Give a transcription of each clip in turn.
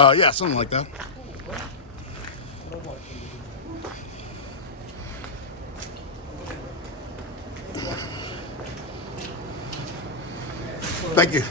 Yeah, something like that. Thank you.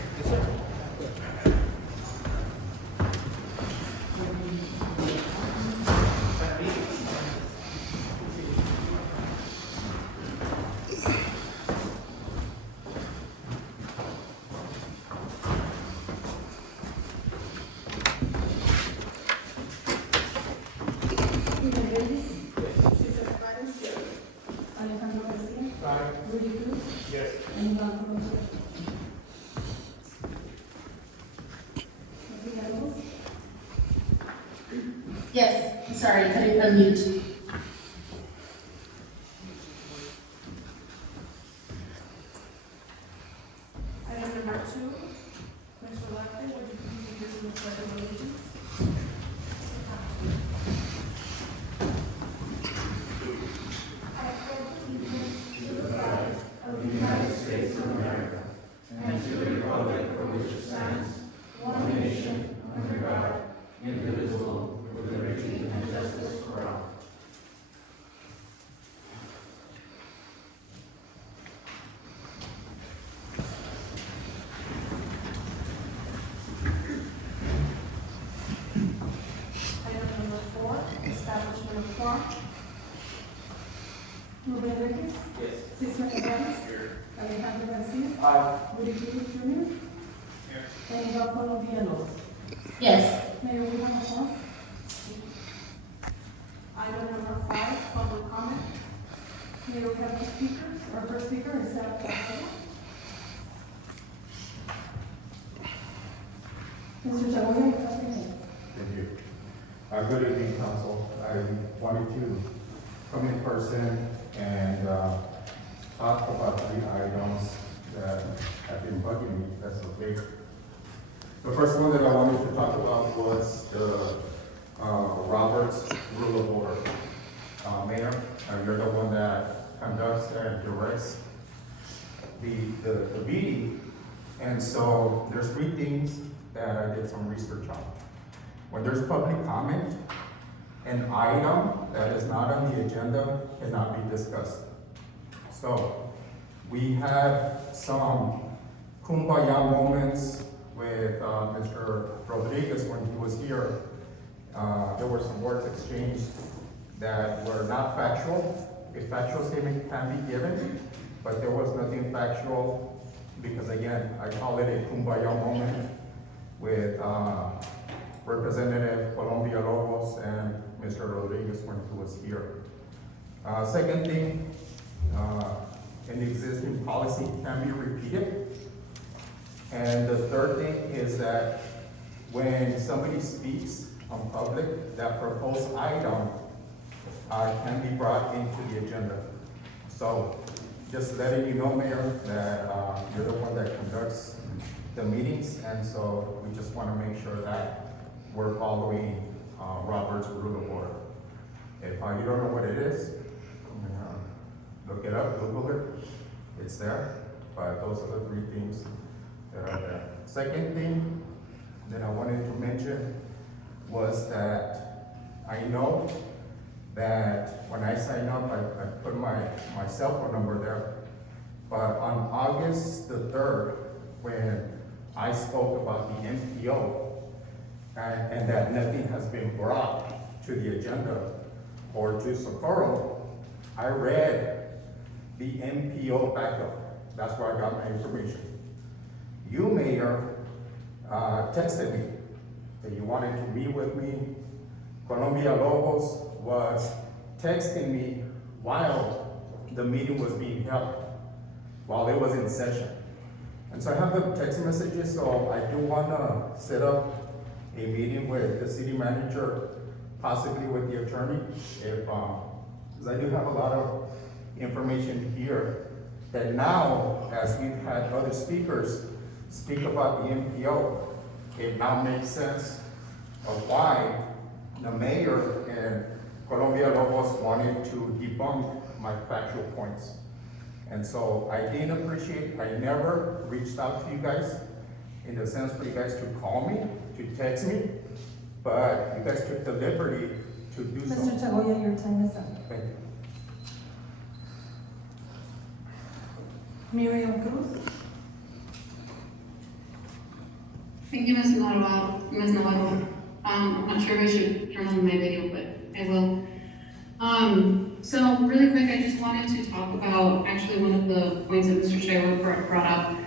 Yes, I'm sorry, I couldn't unmute. Item number 2, Mr. Lafayette, would you please give us the pledge of allegiance? Item number 4, establishment of quorum. Ruben Enriquez? Yes. Cesar Gonzalez? Here. Alejandro Garcia? Aye. Rudy Cruz Jr.? Here. And Socorro Villalobos. Yes, Mayor, we have a quorum. Item number 5, public comment. Here we have the speakers. Our first speaker is Socal. Mr. Socorro, you have your name. Thank you. Good evening, council. I wanted to come in person and talk about 3 items that have been bugging me. That's okay. The first one that I wanted to talk about was the Roberts Rule of Order. Mayor, you're the one that conducts and directs the meeting. And so there's 3 things that I did some research on. When there's public comment, an item that is not on the agenda cannot be discussed. So we have some kumbaya moments with Mr. Rodriguez when he was here. There were some words exchanged that were not factual. A factual statement can be given, but there was nothing factual because, again, I call it a kumbaya moment with Representative Colombia Lobos and Mr. Rodriguez when he was here. Second thing, an existing policy can be repeated. And the third thing is that when somebody speaks on public, that proposed item can be brought into the agenda. So just letting you know, Mayor, that you're the one that conducts the meetings, and so we just want to make sure that we're following Robert's Rule of Order. If you don't know what it is, look it up, Google it, it's there, but those are the 3 things that are there. Second thing that I wanted to mention was that I know that when I sign up, I put my cell phone number there, but on August the 3rd, when I spoke about the MPO, and that nothing has been brought to the agenda or to Socorro, I read the MPO backup. That's where I got my information. You, Mayor, texted me that you wanted to meet with me. Colombia Lobos was texting me while the meeting was being held, while it was in session. And so I have the text messages, so I do want to set up a meeting with the city manager, possibly with the attorney, if, because I do have a lot of information here that now, as we've had other speakers speak about the MPO, it now makes sense of why the mayor and Colombia Lobos wanted to debunk my factual points. And so I didn't appreciate, I never reached out to you guys in the sense for you guys to call me, to text me, but you guys took the liberty to do so. Mr. Chagoya, your time is up. Thank you. Miriam Cruz. Thank you, Ms. Navarro. I'm not sure if I should turn on my video, but I will. So really quick, I just wanted to talk about actually one of the points that Mr. Shiro brought up.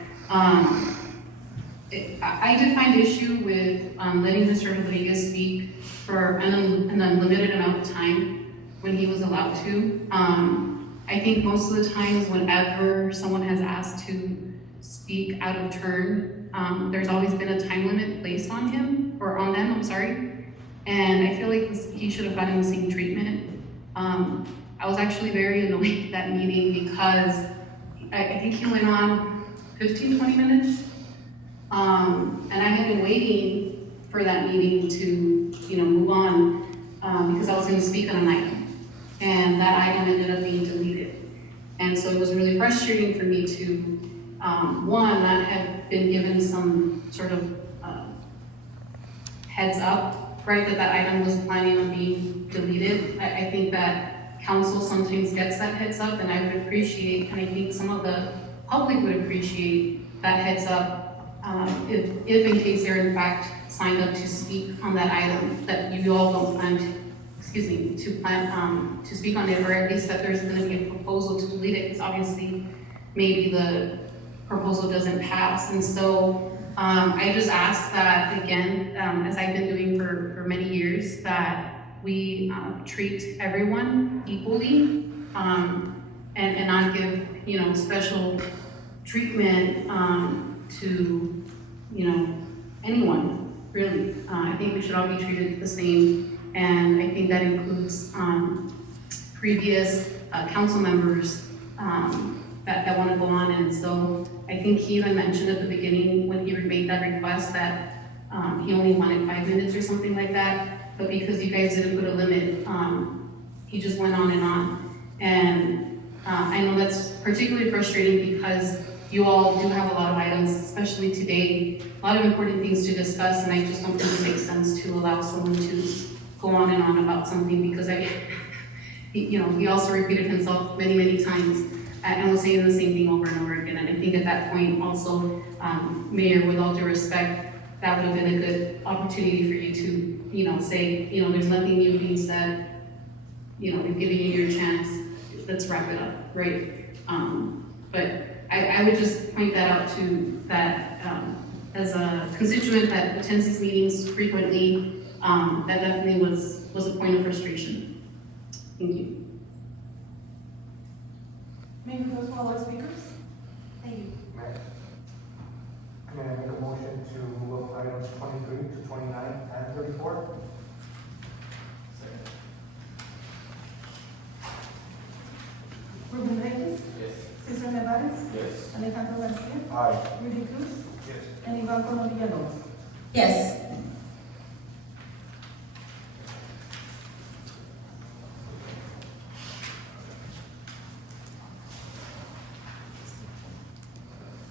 I did find issue with letting Mr. Rodriguez speak for an unlimited amount of time when he was allowed to. I think most of the times whenever someone has asked to speak out of turn, there's always been a time limit placed on him, or on them, I'm sorry. And I feel like he should have gotten the same treatment. I was actually very annoyed at that meeting because I think he went on 15, 20 minutes. And I had been waiting for that meeting to, move on, because I was gonna speak on an item. And that item ended up being deleted. And so it was really frustrating for me to, one, not have been given some sort of heads up, right, that item was planning on being deleted. I think that council sometimes gets that heads up, and I would appreciate, and I think some of the public would appreciate that heads up if in case they're in fact signed up to speak on that item, that you all don't plan to, to speak on it, or at least that there's gonna be a proposal to delete it, because obviously maybe the proposal doesn't pass. And so I just ask that, again, as I've been doing for many years, that we treat everyone equally, and not give, special treatment to, anyone, really. I think we should all be treated the same, and I think that includes previous council members that want to go on. And so I think he even mentioned at the beginning when he made that request that he only wanted 5 minutes or something like that, but because you guys didn't put a limit, he just went on and on. And I know that's particularly frustrating because you all do have a lot of items, especially today, a lot of important things to discuss, and I just don't think it makes sense to allow someone to go on and on about something, because he also repeated himself many, many times, and was saying the same thing over and over again. And I think at that point also, Mayor, with all due respect, that would have been a good opportunity for you to, say, there's nothing new being said, we've given you your chance, let's wrap it up, right? But I would just point that out to that, as a constituent that attends these meetings frequently, that definitely was a point of frustration. Thank you. Maybe those were all our speakers? Thank you. May I make a motion to move up items 23 to 29 and 34? Ruben Reyes? Yes. Cesar Nevares? Yes. Alejandro Garcia? Aye. Rudy Cruz? Yes. And Iván Colom Villalobos. Yes.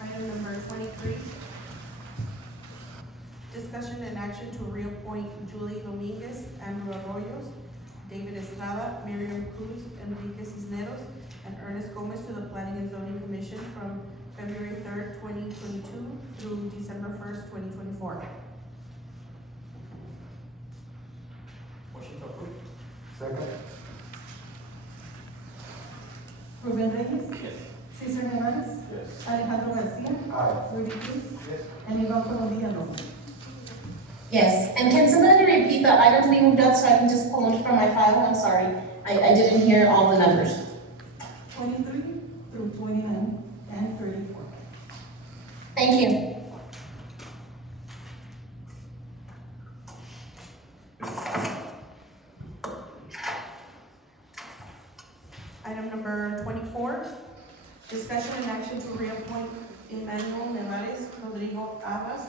Item number 23, discussion and action to reappoint Julie Dominguez, Andrew Arroyos, David Estrada, Miriam Cruz, Enrique Cisneros, and Ernest Gomez to the Planning and Zoning Commission from February 3rd, 2022 through December 1st, 2024. Motion to approve. Second. Ruben Reyes? Yes. Cesar Nevares? Yes. Alejandro Garcia? Aye. Rudy Cruz? Yes. And Iván Colom Villalobos. Yes, and can somebody repeat the items we moved up so I can just pull them from my file? I'm sorry, I didn't hear all the numbers. 23 through 29 and 34. Thank you. Item number 24, discussion and action to reappoint Emmanuel Nevares, Rodrigo Abbas,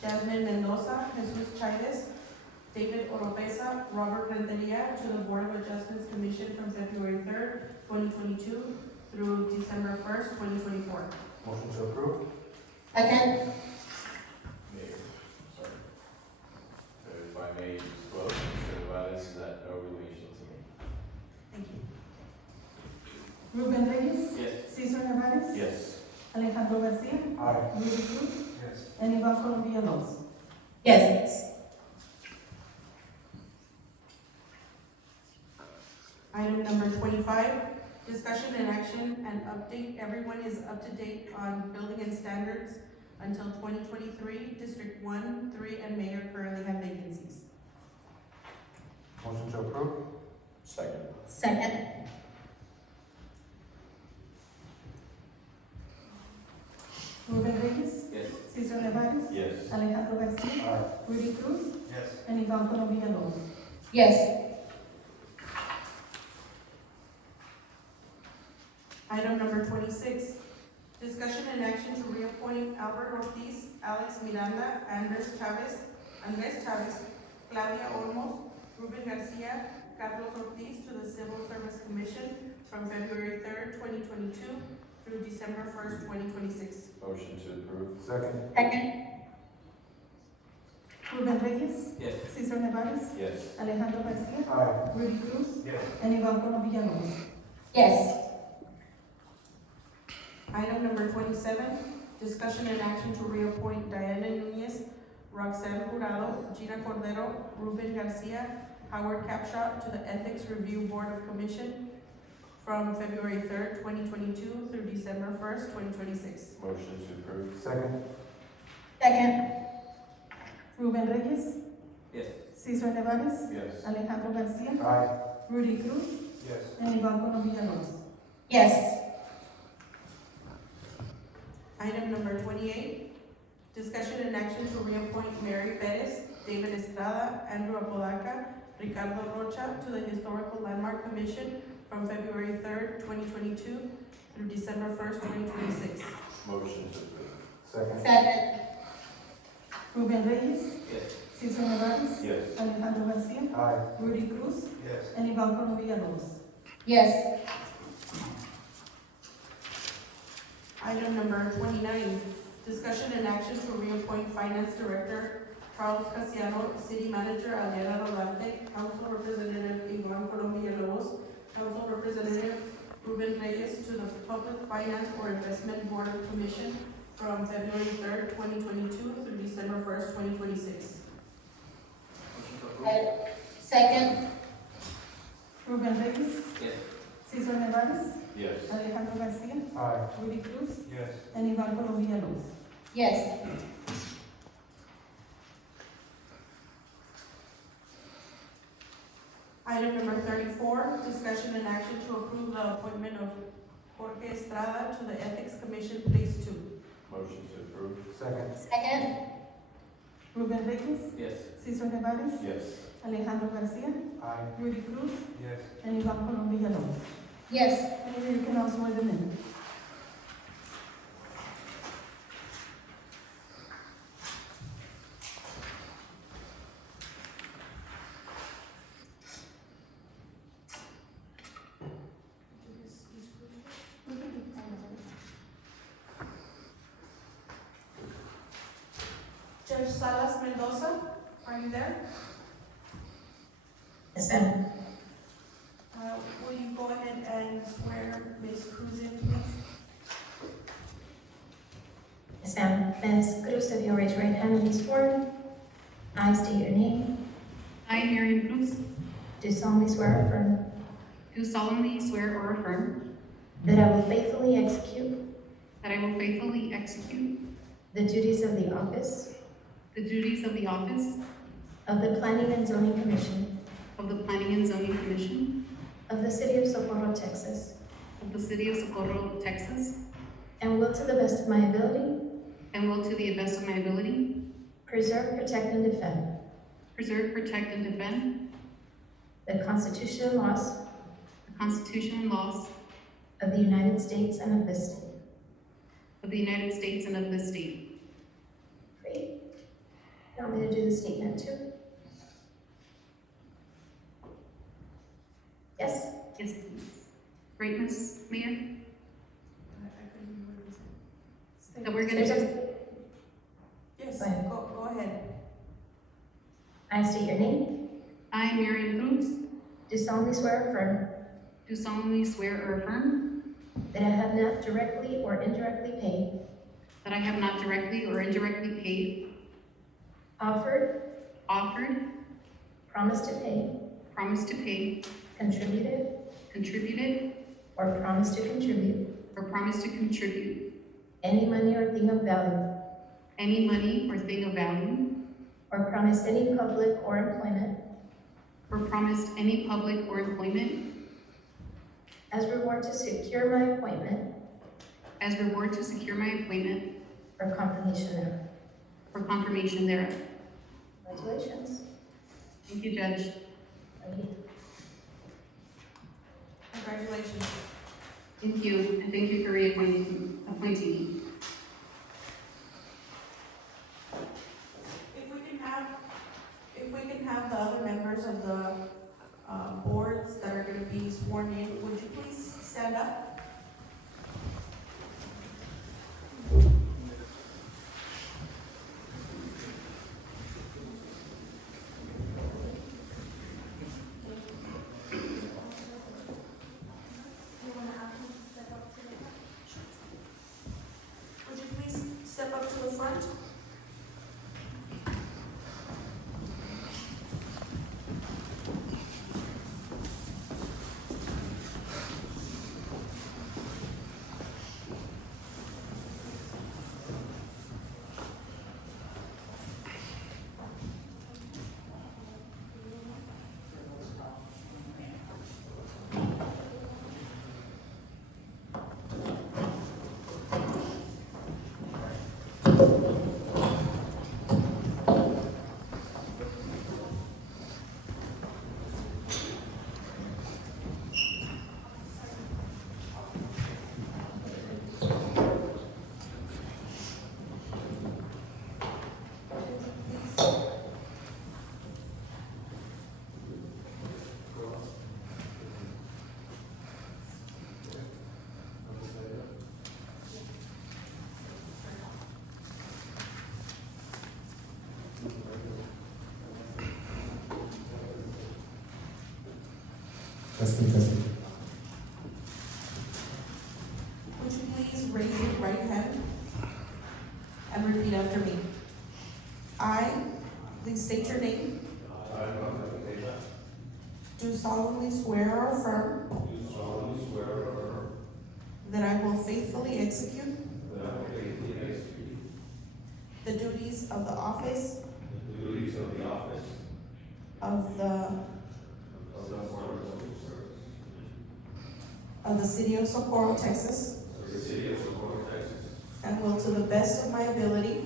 Jasmine Mendoza, Jesus Chávez, David Oropesa, Robert Renteria to the Board of Adjustments Commission from February 3rd, 2022 through December 1st, 2024. Motion to approve. Second. Mayor, sorry. If I may, just Ruben Reyes. Yes. Cesar Nevares. Yes. Alejandro Garcia. Aye. Rudy Cruz. Yes. And Iván Colombia López. Yes. Item number 25, discussion and action and update. Everyone is up to date on building and standards until 2023. District 1, 3, and Mayor currently have vacancies. Motion to approve? Second. Second. Ruben Reyes. Yes. Cesar Nevares. Yes. Alejandro Garcia. Aye. Rudy Cruz. Yes. And Iván Colombia López. Yes. Item number 26, discussion and action to reappoint Albert Ortiz, Alex Miranda, Andres Chavez, Claudia Olmos, Ruben Garcia, Carlos Ortiz to the Civil Service Commission from February 3rd, 2022 through December 1st, 2026. Motion to approve. Second? Second. Ruben Reyes. Yes. Cesar Nevares. Yes. Alejandro Garcia. Aye. Rudy Cruz. Yes. And Iván Colombia López. Yes. Item number 27, discussion and action to reappoint Diana Nunez, Roxanne Jurado, Gina Cordero, Ruben Garcia, Howard Capshaw to the Ethics Review Board of Commission from February 3rd, 2022 through December 1st, 2026. Motion to approve. Second? Second. Ruben Reyes. Yes. Cesar Nevares. Yes. Alejandro Garcia. Aye. Rudy Cruz. Yes. And Iván Colombia López. Yes. Item number 28, discussion and action to reappoint Mary Perez, David Estrada, Andrew Apodaca, Ricardo Rocha to the Historical Landmark Commission from February 3rd, 2022 through December 1st, 2026. Motion to approve. Second? Second. Ruben Reyes. Yes. Cesar Nevares. Yes. Alejandro Garcia. Aye. Rudy Cruz. Yes. And Iván Colombia López. Yes. Item number 29, discussion and action to reappoint Finance Director Charles Casiano, City Manager Aliana Rolante, Council Representative Iván Colombia Lobos, Council Representative Ruben Reyes to the Public Finance or Investment Board of Commission from February 3rd, 2022 through December 1st, 2026. Second. Ruben Reyes. Yes. Cesar Nevares. Yes. Alejandro Garcia. Aye. Rudy Cruz. Yes. And Iván Colombia López. Yes. Item number 34, discussion and action to approve the appointment of Jorge Estrada to the Ethics Commission, Place 2. Motion to approve. Second? Second. Ruben Reyes. Yes. Cesar Nevares. Yes. Alejandro Garcia. Aye. Rudy Cruz. Yes. And Iván Colombia López. Yes. Mayor, you can now swear them in. Judge Salas Mendoza, are you there? Yes, ma'am. Will you go ahead and swear Ms. Cruz in, please? Yes, ma'am. Ms. Cruz, if you'll raise your right hand and be sworn. I state your name. I, Marian Cruz, Do solemnly swear or affirm do solemnly swear or affirm that I will faithfully execute that I will faithfully execute the duties of the office the duties of the office of the Planning and Zoning Commission of the Planning and Zoning Commission of the City of Socorro, Texas, of the City of Socorro, Texas, and will to the best of my ability and will to the best of my ability preserve, protect, and defend preserve, protect, and defend the Constitution and laws the Constitution and laws of the United States and of this state. of the United States and of this state. Great. You want me to do the statement too? Yes? Yes, please. Right, Ms. Mayor? I couldn't hear what you said. That we're gonna There's do, a- Yes, Go ahead. go ahead. I state your name. I, Marian Cruz, Do solemnly swear or affirm do solemnly swear or affirm that I have not directly or indirectly paid, that I have not directly or indirectly paid, offered, promised to pay, contributed, or promised to contribute any money or thing of value, or promised any public or employment as reward to secure my appointment or confirmation thereof. Congratulations. Thank you, Judge. Thank you. Congratulations. Thank you, and thank you for appointing me. If we can have the other members of the boards that are gonna be sworn in, would you please stand up? Would you please step up to the front? Testing. Would you please raise your right hand and repeat after me? I, please state your name. Do solemnly swear or affirm that I will faithfully execute the duties of the office of the City of Socorro, Texas, and will to the best of my ability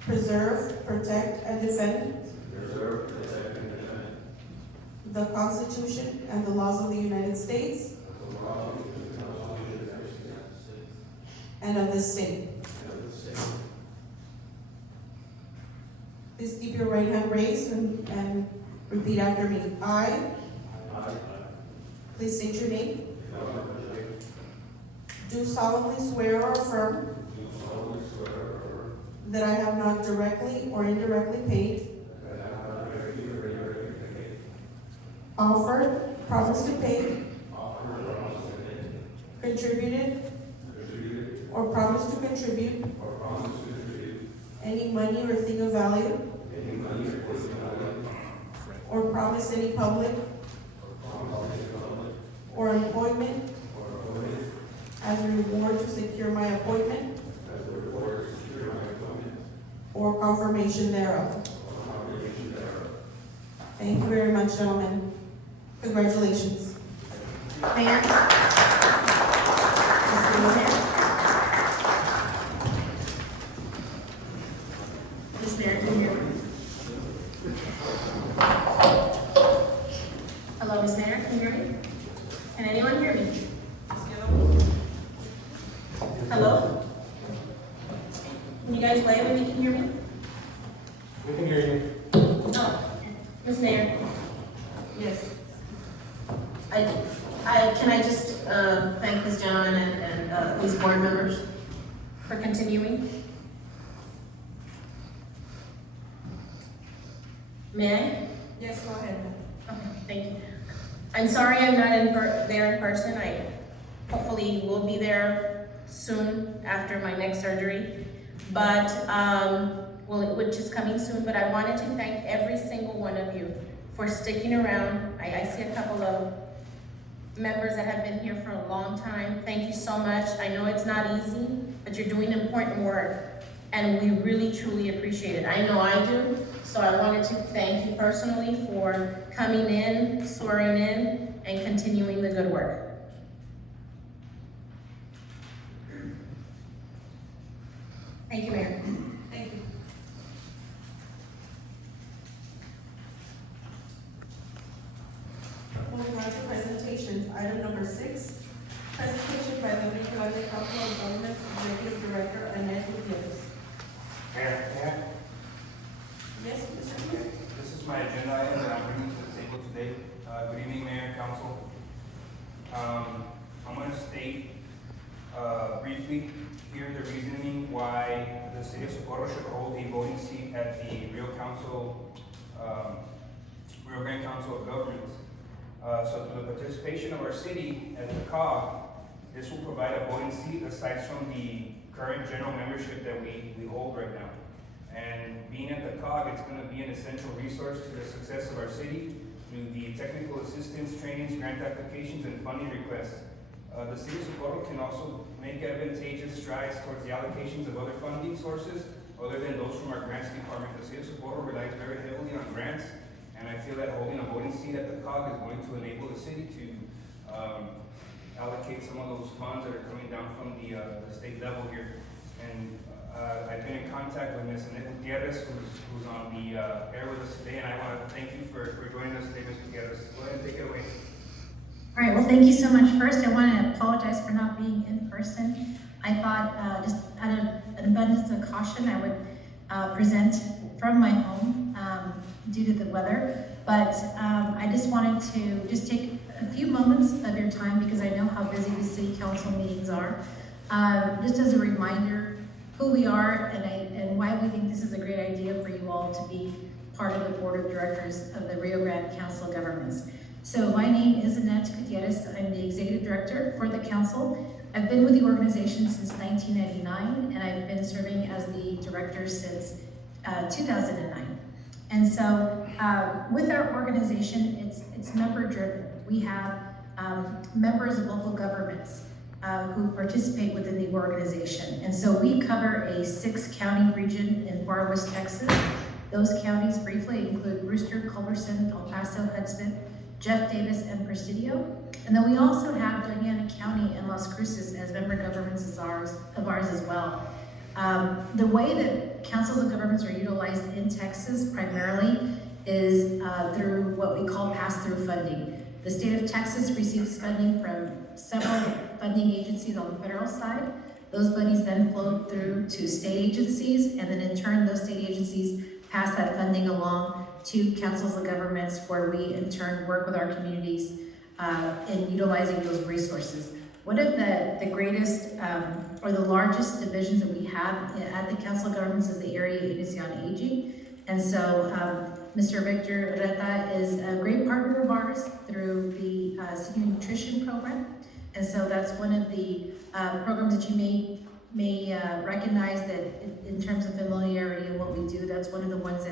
preserve, protect, and defend the Constitution and the laws of the United States and of this state. Please keep your right hand raised and repeat after me. I, please state your name. Do solemnly swear or affirm that I have not directly or indirectly paid, offered, promised to pay, contributed, or promised to contribute any money or thing of value, or promise any public or employment as a reward to secure my appointment or confirmation thereof. Thank you very much, gentlemen. Congratulations. Mayor? Mr. Mayor? Ms. Mayor, can you hear me? Hello, Ms. Mayor, can you hear me? Can anyone hear me? Hello? Can you guys wave if you can hear me? We can hear you. No. Ms. Mayor? Yes. Can I just thank this gentleman and these board members for continuing? May I? Yes, go ahead. Okay, thank you. I'm sorry I'm not there in person. I hopefully will be there soon after my next surgery. But, which is coming soon, but I wanted to thank every single one of you for sticking around. I see a couple of members that have been here for a long time. Thank you so much. I know it's not easy, but you're doing important work, and we really, truly appreciate it. I know I do, so I wanted to thank you personally for coming in, swearing in, and continuing the good work. Thank you, Mayor. Thank you. Moving on to presentations, item number 6, presentation by the Mainland Council of Governments Executive Director, Annette Gutierrez. Mayor, Yes, Mr. Cruz? this is my agenda item that I'm bringing to the table today. Good evening, Mayor and Council. I'm going to state briefly here the reasoning why the City of Socorro should hold a voting seat at the Rio Grande Council of Governments. So through the participation of our city at the COG, this will provide a voting seat aside from the current general membership that we hold right now. And being at the COG, it's going to be an essential resource to the success of our city through the technical assistance, trainings, grant applications, and funding requests. The City of Socorro can also make advantageous strides towards the allocations of other funding sources other than those from our grants department. The City of Socorro relies very heavily on grants, and I feel that holding a voting seat at the COG is going to enable the city to allocate some of those funds that are coming down from the state level here. And I've been in contact with Ms. Annette Gutierrez, who's on the air with us today, and I want to thank you for joining us today, Ms. Gutierrez. Go ahead and take it away. All right, well, thank you so much. First, I want to apologize for not being in person. I thought, just out of an abundance of caution, I would present from my home due to the weather. But I just wanted to just take a few moments of your time because I know how busy the city council meetings are. Just as a reminder who we are and why we think this is a great idea for you all to be part of the board of directors of the Rio Grande Council of Governments. So my name is Annette Gutierrez. I'm the executive director for the council. I've been with the organization since 1999, and I've been serving as the director since 2009. And so with our organization, it's member driven. We have members of local governments who participate within the organization. And so we cover a 6-county region in far west Texas. Those counties briefly include Brewster, Culberson, El Paso, Hudson, Jeff Davis, and Presidio. And then we also have Diana County and Las Cruces as member governments of ours as well. The way that councils of governments are utilized in Texas primarily is through what we call pass-through funding. The state of Texas receives funding from several funding agencies on the federal side. Those monies then flow through to state agencies, and then in turn, those state agencies pass that funding along to councils of governments, where we in turn work with our communities in utilizing those resources. One of the greatest or the largest divisions that we have at the Council of Governments is the Area Agency on Aging. And so Mr. Victor Reta is a great partner of ours through the Senior Nutrition Program. And so that's one of the programs that you may recognize that in terms of familiarity and what we do. That's one of the ones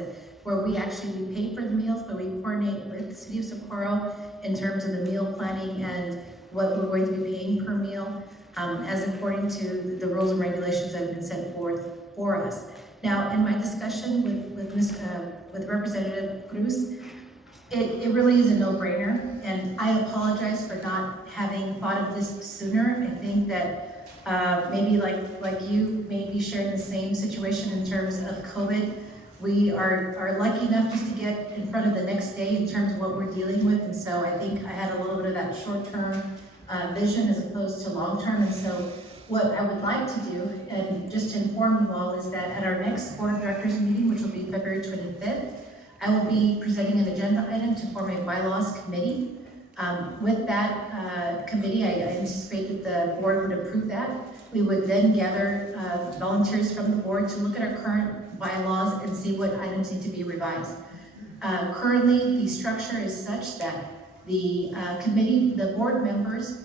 where we actually pay for the meals, but we coordinate with the City of Socorro in terms of the meal planning and what we're going to be paying per meal, as according to the rules and regulations that have been set forth for us. Now, in my discussion with Representative Cruz, it really is a no-brainer, and I apologize for not having thought of this sooner. I think that maybe like you may be sharing the same situation in terms of COVID. We are lucky enough just to get in front of the next day in terms of what we're dealing with, and so I think I had a little bit of that short-term vision as opposed to long-term. And so what I would like to do, and just to inform you all, is that at our next board of directors meeting, which will be February 25th, I will be presenting an agenda item to form a bylaws committee. With that committee, I anticipate that the board would approve that. We would then gather volunteers from the board to look at our current bylaws and see what items need to be revised. Currently, the structure is such that The committee, the board members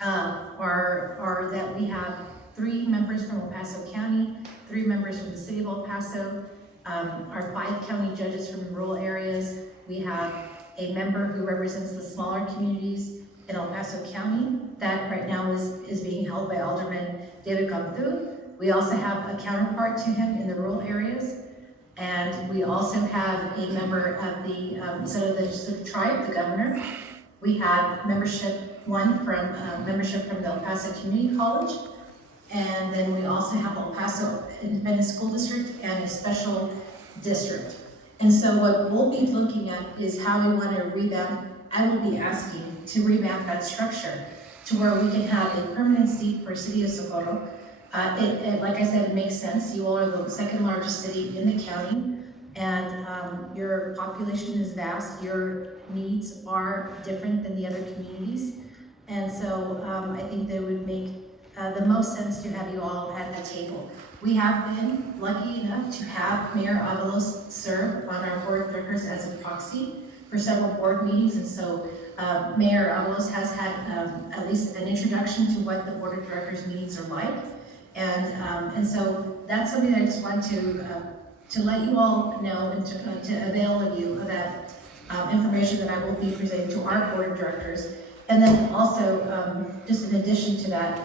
are that we have 3 members from El Paso County, 3 members from the city of El Paso, our 5 county judges from rural areas. We have a member who represents the smaller communities in El Paso County. That right now is being held by Alderman David Cantu. We also have a counterpart to him in the rural areas. And we also have a member of the Socal tribe, the governor. We have membership from the El Paso Community College. And then we also have El Paso Independent School District and a special district. And so what we'll be looking at is how we want to revamp. I will be asking to revamp that structure to where we can have a permanent seat for City of Socorro. Like I said, it makes sense. You all are the second largest city in the county, and your population is vast. Your needs are different than the other communities. And so I think that it would make the most sense to have you all at the table. We have been lucky enough to have Mayor Avalos serve on our board of directors as a proxy for several board meetings, and so Mayor Avalos has had at least an introduction to what the board of directors meetings are like, and so that's something that I just want to let you all know and to avail of you of that information that I will be presenting to our board of directors. And then also, just in addition to that,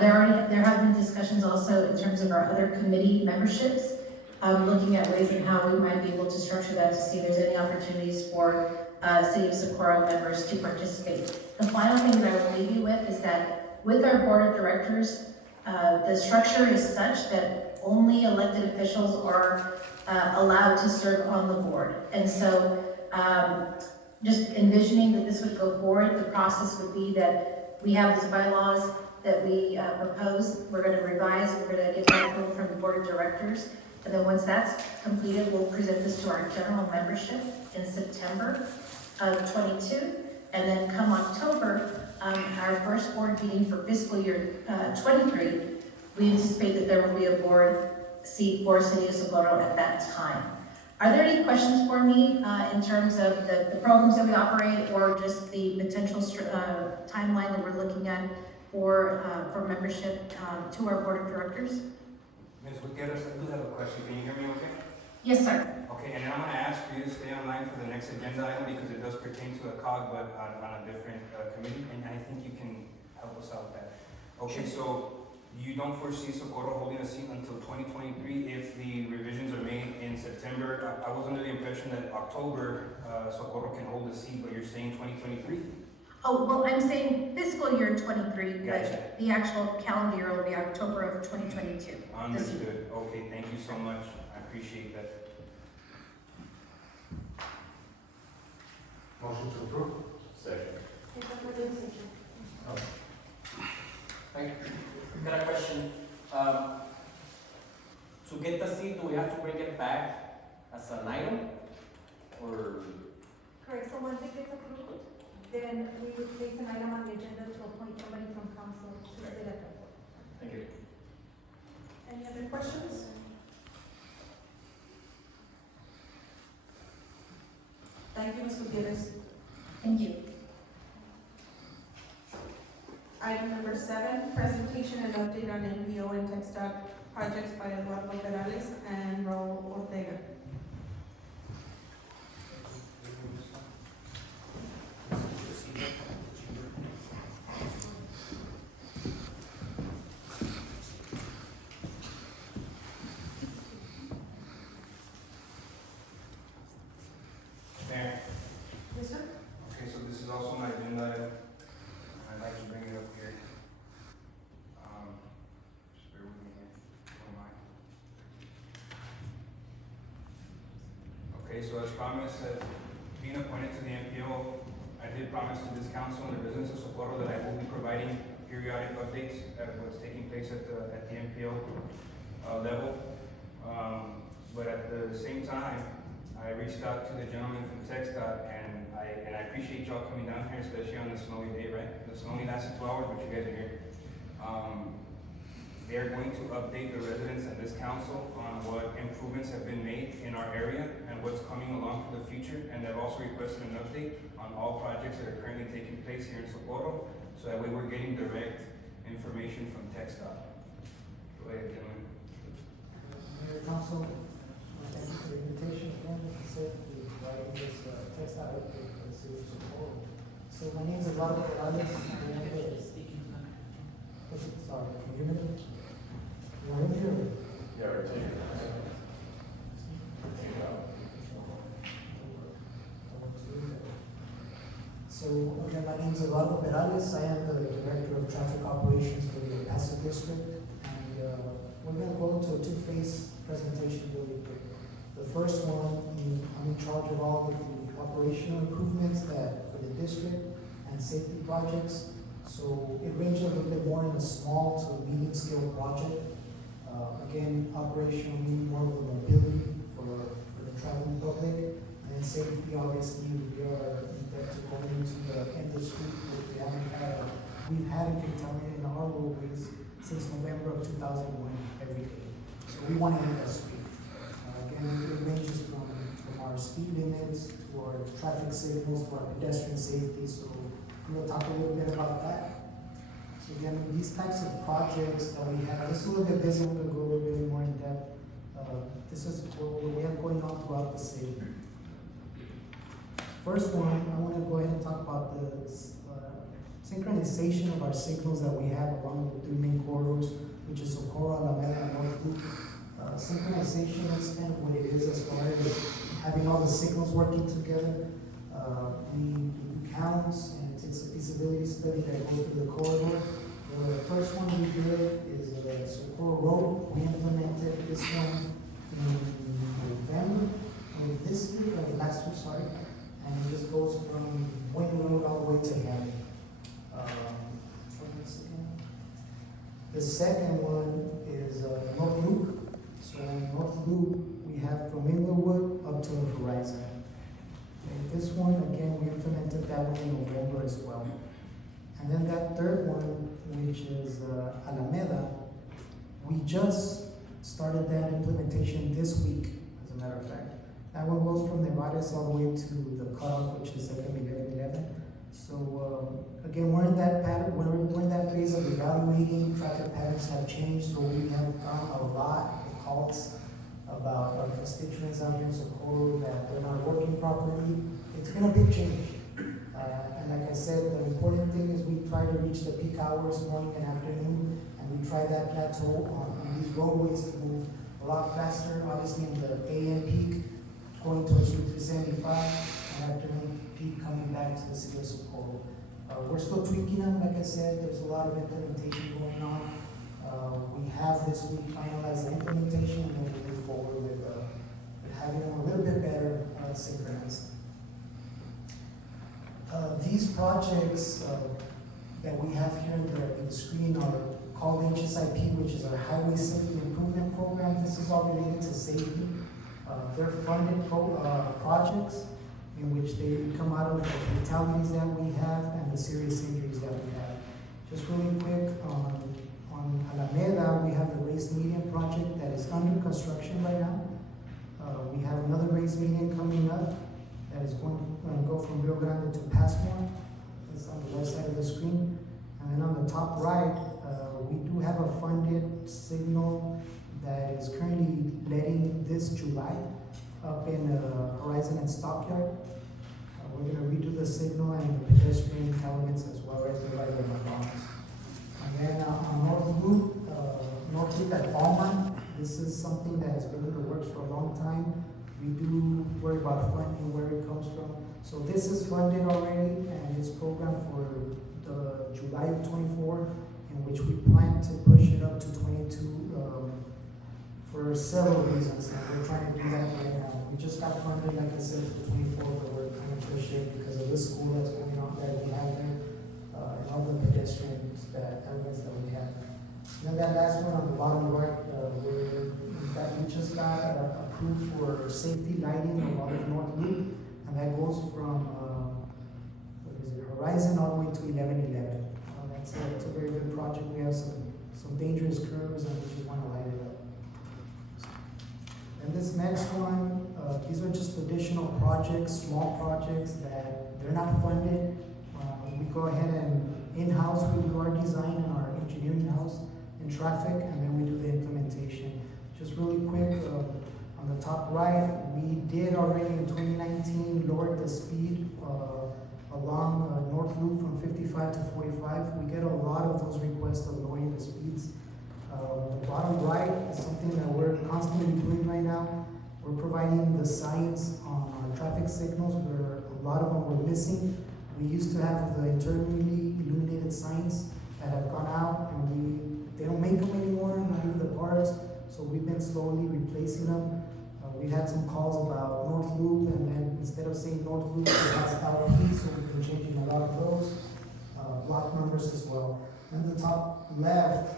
there have been discussions also in terms of our other committee memberships, looking at ways and how we might be able to structure that to see if there's any opportunities for City of Socorro members to participate. The final thing that I will leave you with is that with our board of directors, the structure is such that only elected officials are allowed to serve on the board. And so just envisioning that this would go forward, the process would be that we have these bylaws that we propose, we're going to revise, we're going to get that approval from the board of directors, and then once that's completed, we'll present this to our general membership in September of 22, and then come October, our first board meeting for fiscal year 23, we anticipate that there will be a board seat for City of Socorro at that time. Are there any questions for me in terms of the programs that we operate, or just the potential timeline that we're looking at for membership to our board of directors? Ms. Gutierrez, I do have a question. Can you hear me okay? Yes, sir. Okay, and then I'm gonna ask for you to stay online for the next agenda item because it does pertain to the COG, but on a different committee, and I think you can help us out with that. Okay, so you don't foresee Socorro holding a seat until 2023 if the revisions are made in September? I was under the impression that October, Socorro can hold a seat, but you're saying 2023? Oh, well, I'm saying fiscal year 23, Gotcha. but the actual calendar year will be October of 2022. Understood. Okay, thank you so much. I appreciate that. Motion to approve? Second. I got a question. To get the seat, do we have to bring it back as an item? Or? Correct, so once it gets approved, then we would place an item on the agenda to appoint somebody from council to sit at the board. Thank you. Any other questions? Thank you, Ms. Gutierrez. Thank you. Item number 7, presentation and update on NPO and tech stock projects by Eduardo Perales and Raul Ortega. Mayor. Yes, sir. Okay, so this is also my agenda item. I'd like to bring it up here. Just bear with me here, if you don't mind. Okay, so as promised, being appointed to the NPO, I did promise to this council and the business of Socorro that I will be providing periodic updates at what's taking place at the NPO level. But at the same time, I reached out to the gentleman from TechStop, and I appreciate y'all coming down here, especially on the snowy day, right? The snow only lasted 2 hours, but you guys are here. They're going to update the residents and this council on what improvements have been made in our area and what's coming along for the future. And they've also requested an update on all projects that are currently taking place here in Socorro, so that way we're getting direct information from TechStop. Go ahead, gentlemen. Mayor, Council, thank you for the invitation again. Like I said, we're providing this text out update for the city of Socorro. So my name is Eduardo Morales. Sorry, can you hear me? You want to hear me? Yeah, right here. So, okay, my name is Eduardo Perales. I am the Director of Traffic Operations for the El Paso District. And we're going to go into a two-phase presentation really quick. The first one, I'm in charge of all of the operational improvements that for the district and safety projects. So it ranges a little bit more in a small to medium scale project. Again, operational meaning more of the mobility for the traveling public. And safety, obviously, we are going into the industry, which we've had a fatality in our roadways since November of 2001 every day. So we want to hit that speed. Again, it ranges from our speed limits to our traffic signals to our pedestrian safety. So we'll talk a little bit about that. So again, these types of projects that we have, this is a little bit busy, we're going to go a little bit more in depth. This is what we have going on throughout the city. First one, I want to go ahead and talk about the synchronization of our signals that we have along the three main corridors, which is Socorro, Alameda, and North Loop. Synchronization is kind of what it is as far as having all the signals working together. We do counts, and it's a feasibility study that goes through the corridor. The first one we did is Socorro Road. We implemented this one in November of this year, or last year, sorry. And it just goes from Wayne Road all the way to Hammond. The second one is North Loop. So in North Loop, we have from Inglewood up to Horizon. And this one, again, we implemented that one in November as well. And then that third one, which is Alameda, we just started that implementation this week, as a matter of fact. That one goes from Nevadas all the way to the cutoff, which is second 1111. So again, we're in that pattern. We're in that phase of evaluating. Traffic patterns have changed, so we have gotten a lot of calls about our constituents out here in Socorro that they're not working properly. It's been a big change. And like I said, the important thing is we try to reach the peak hours, morning and afternoon, and we try that plateau on these roadways to move a lot faster. Obviously, in the AM peak, going towards Route 375, and afternoon peak coming back to the city of Socorro. We're still tweaking them, like I said, there's a lot of implementation going on. We have this week finalized the implementation, and then we move forward with having them a little bit better synchronized. These projects that we have here in the screen are called HSIP, which is our Highway Safety Improvement Program. This is all related to safety. They're funded projects in which they come out of the fatalities that we have and the serious injuries that we have. Just really quick, on Alameda, we have the raised median project that is under construction right now. We have another raised median coming up that is going to go from Rio Grande to Passmore. It's on the left side of the screen. And then on the top right, we do have a funded signal that is currently letting this July up in Horizon and Stockyard. We're going to redo the signal and the pedestrian elements as well, right there by the McDonald's. And then on North Loop at Ballman, this is something that has been in the works for a long time. We do worry about funding, where it comes from. So this is funded already, and it's programmed for the July of 24, in which we plan to push it up to 22 for several reasons, and we're trying to do that right now. We just got funded, like I said, for 24, but we're trying to push it because of the school that's going on that we have there, and all the pedestrian elements that we have. And then that last one on the bottom right, we just got approved for safety lighting along the North Loop, and that goes from Horizon all the way to 1111. That's a very good project. We have some dangerous curves projects, small projects that they're not funded. We go ahead and in-house, we do our design and our engineering house in traffic, and then we do the implementation. Just really quick, on the top right, we did already in 2019 lower the speed along North Loop from 55 to 45. We get a lot of those requests of lowering the speeds. The bottom right is something that we're constantly doing right now. We're providing the signs on our traffic signals where a lot of them were missing. We used to have the internally illuminated signs that have gone out, and they don't make them anymore, not even the parts. So we've been slowly replacing them. We had some calls about North Loop, and then instead of saying North Loop, it has LP, so we've been changing a lot of those. Block numbers as well. And the top left,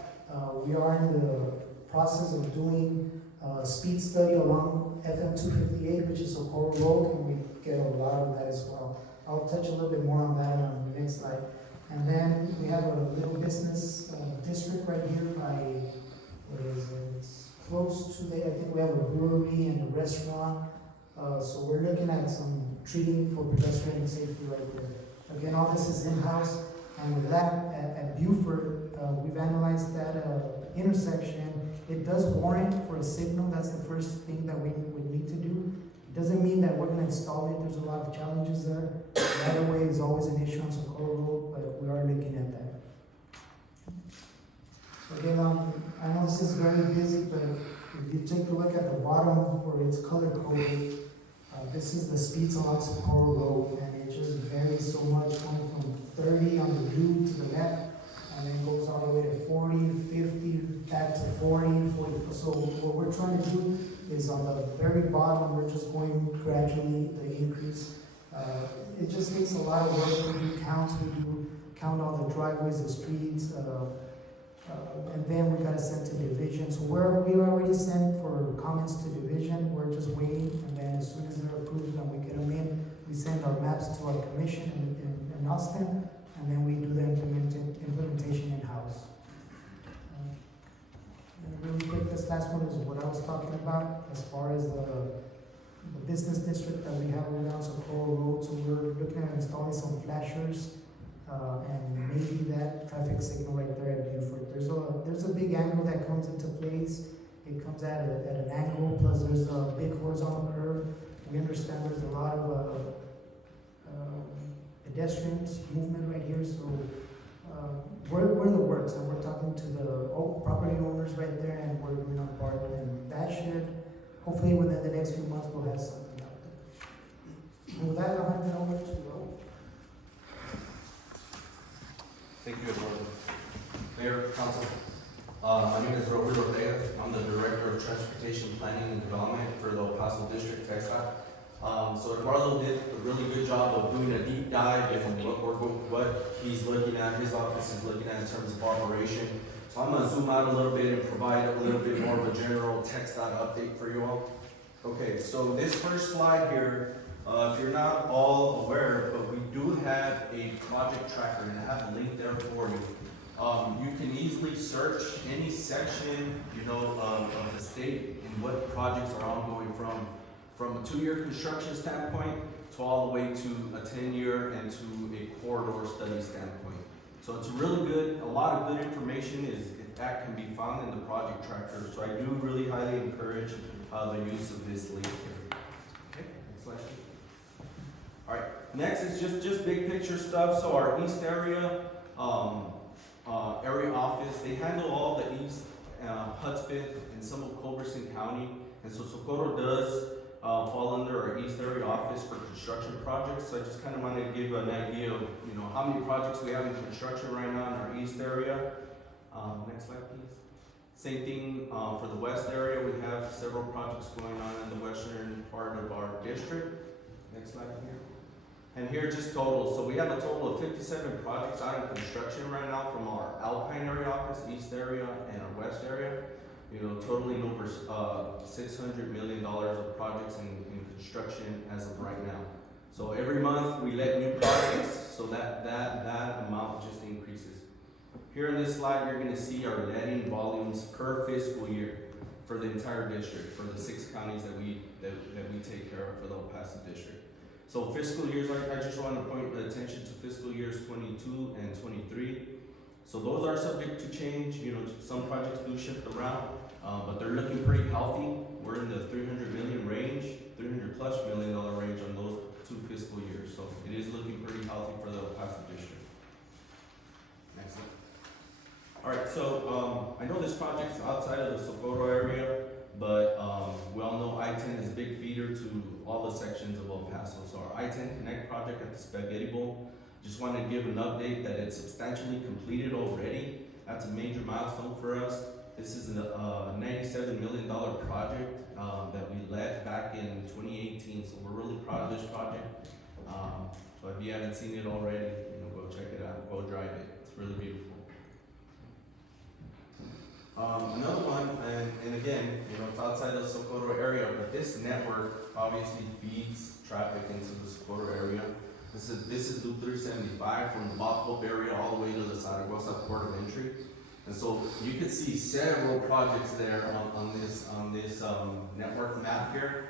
we are in the process of doing a speed study along FM 258, which is Socorro Road, and we get a lot of that as well. I'll touch a little bit more on that on the next slide. And then we have a little business district right here by, what is it? It's close to there. I think we have a brewery and a restaurant. So we're looking at some treating for pedestrian safety right there. Again, all this is in-house. And with that, at Buford, we've analyzed that intersection. It does warrant for a signal. That's the first thing that we would need to do. It doesn't mean that we're going to install it. There's a lot of challenges there. Right of way is always an issue on Socorro Road, but we are looking at that. So again, I know this is very busy, but if you take a look at the bottom where it's color coded, this is the speeds along Socorro Road, and it just varies so much, going from 30 on the blue to the left, and then goes all the way to 40, 50, back to 40, 40. So what we're trying to do is on the very bottom, we're just going gradually the increase. It just takes a lot of work. We do counts, we do count all the driveways, the streets, and then we gotta send to division. So we already sent for comments to division. We're just waiting, and then as soon as they're approved and we get them in, we send our maps to our commission in Austin, and then we do the implementation in-house. And really quick, this last one is what I was talking about as far as the business district that we have around Socorro Road. So we're looking at installing some flashers and maybe that traffic signal right there at Buford. There's a big angle that comes into place. It comes at an angle, plus there's a big horizontal curve. We understand there's a lot of pedestrians movement right here, so we're the works, and we're talking to the property owners right there, and we're doing our part, and that should, hopefully within the next few months, we'll have something out there. And with that, I'll hand it over to Ro. Thank you, Eduardo. Mayor, Council. My name is Robert Ortega. I'm the Director of Transportation Planning and Development for the El Paso District TxDOT. So Eduardo did a really good job of doing a deep dive in what he's looking at, his office is looking at in terms of operation. So I'm gonna zoom out a little bit and provide a little bit more of a general TxDOT update for you all. Okay, so this first slide here, if you're not all aware, but we do have a project tracker, and I have a link there for you. You can easily search any section, of the state and what projects are ongoing from a 2-year construction standpoint to all the way to a 10-year and to a corridor study standpoint. So it's really good. A lot of good information that can be found in the project tracker. So I do really highly encourage the use of this link here. Okay, next slide. All right, next is just big picture stuff. So our east area, area office, they handle all the east, Hudspeth and some of Culberson County. And so Socorro does fall under our east area office for construction projects. So I just kind of want to give an idea of, how many projects we have in construction right now in our east area. Next slide, please. Same thing for the west area. We have several projects going on in the western part of our district. Next slide here. And here just total. So we have a total of 57 projects out in construction right now from our Alpine area office, east area, and our west area. Totaling over $600 million of projects in construction as of right now. So every month we let new projects, so that amount just increases. Here in this slide, you're going to see our letting volumes per fiscal year for the entire district, for the 6 counties that we take care of for the El Paso district. So fiscal years, I just want to point the attention to fiscal years 22 and 23. So those are subject to change. You know, some projects do shift around, but they're looking pretty healthy. We're in the 300 million range, $300+ million range on those 2 fiscal years. So it is looking pretty healthy for the El Paso district. Next one. All right, so I know this project's outside of the Socorro area, but we all know I-10 is a big feeder to all the sections of El Paso. So our I-10 Connect project at the Spaghetti Bowl, just wanted to give an update that it's substantially completed already. That's a major milestone for us. This is a $97 million project that we led back in 2018, so we're really proud of this project. So if you haven't seen it already, you know, go check it out, go drive it. It's really beautiful. Another one, and again, you know, it's outside of the Socorro area, but this network obviously feeds traffic into the Socorro area. This is Loop 375 from the Bob Hope area all the way to the Zaragoza port of entry. And so you can see several projects there on this network map here.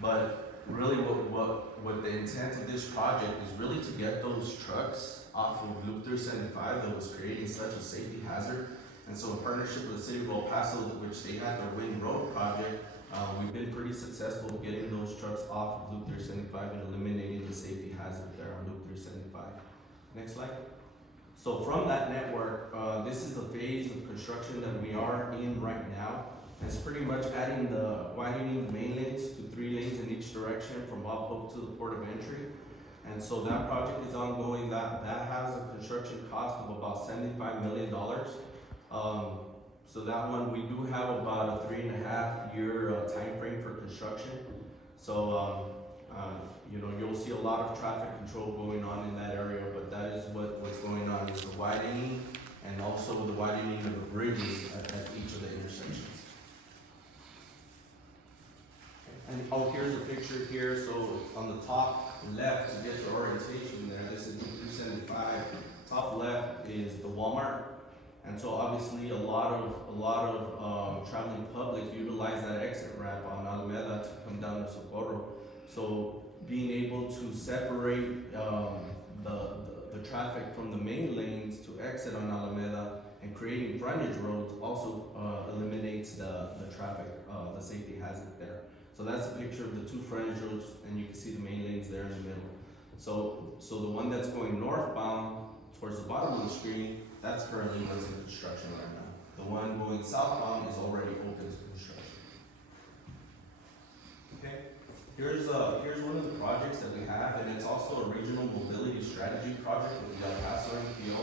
But really what the intent of this project is really to get those trucks off of Loop 375 that was creating such a safety hazard. And so in partnership with the city of El Paso, which they had their Wing Road project, we've been pretty successful getting those trucks off of Loop 375 and eliminating the safety hazard there on Loop 375. Next slide. So from that network, this is the phase of construction that we are in right now. It's pretty much adding widening the main lanes to 3 lanes in each direction from Bob Hope to the port of entry. And so that project is ongoing. That has a construction cost of about $75 million. So that one, we do have about a 3.5 year time frame for construction. So, you know, you'll see a lot of traffic control going on in that area, but that is what's going on is the widening and also the widening of the bridges at each of the intersections. And here's a picture here. So on the top left, to get your orientation there, this is 375. Top left is the Walmart. And so obviously a lot of traveling public utilize that exit ramp on Alameda to come down to Socorro. So being able to separate the traffic from the main lanes to exit on Alameda and creating frontage roads also eliminates the traffic, the safety hazard there. So that's a picture of the 2 frontage roads, and you can see the main lanes there in the middle. So the one that's going northbound towards the bottom of the screen, that's currently what's in construction right now. The one going southbound is already open to construction. Okay, here's one of the projects that we have, and it's also a regional mobility strategy project with the El Paso NPO,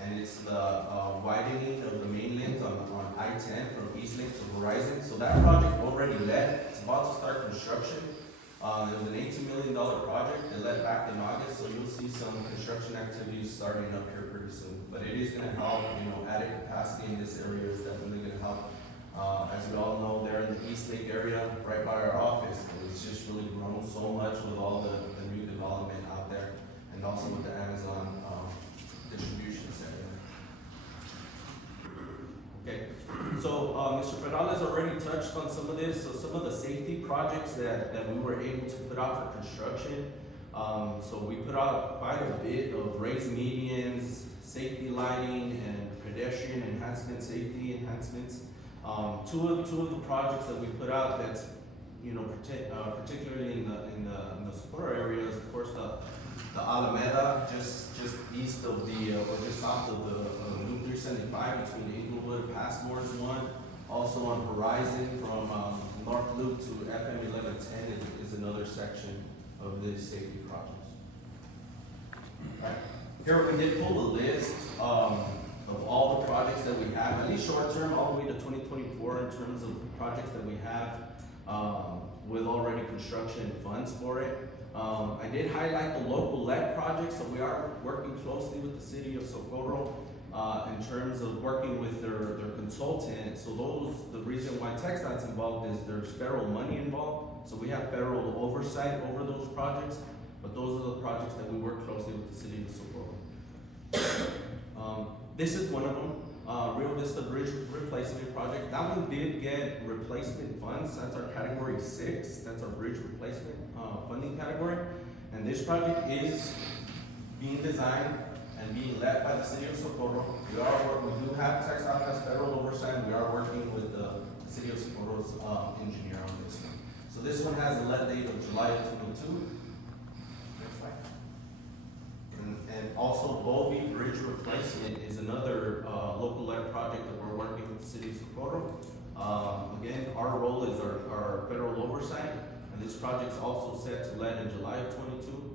and it's the widening of the main lanes on I-10 from East Lake to Horizon. So that project already led. It's about to start construction. It was an $18 million project. It led back in August, so you'll see some construction activities starting up here pretty soon. But it is going to help, you know, added capacity in this area is definitely going to help. As we all know, there in the East Lake area, right by our office, it's just really grown so much with all the new development out there, and also with the Amazon distribution center. Okay, so Mr. Perales already touched on some of this. So some of the safety projects that we were able to put out for construction. So we put out quite a bit of raised medians, safety lighting, and pedestrian enhancement, safety enhancements. Two of the projects that we put out that's, you know, particularly in the Socorro area is of course the Alameda, just east of or just south of the Loop 375 between Inglewood, Passmore's one. Also on Horizon from North Loop to FM 1110 is another section of this safety projects. Right. Here we did pull the list of all the projects that we have, at least short term, all the way to 2024 in terms of projects that we have with already construction funds for it. I did highlight the local led projects, so we are working closely with the city of Socorro in terms of working with their consultant. So the reason why TxDOT's involved is there's federal money involved, so we have federal oversight over those projects, but those are the projects that we work closely with the city of Socorro. This is one of them, Rio Vista Bridge Replacement Project. That one did get replacement funds. That's our category 6. That's our bridge replacement funding category. And this project is being designed and being led by the city of Socorro. We do have tax office federal oversight. We are working with the city of Socorro's engineer on this one. So this one has a lead date of July of 22. Next slide. And also Bowlby Bridge replacement is another local led project that we're working with the city of Socorro. Again, our role is our federal oversight, and this project's also set to lead in July of 22.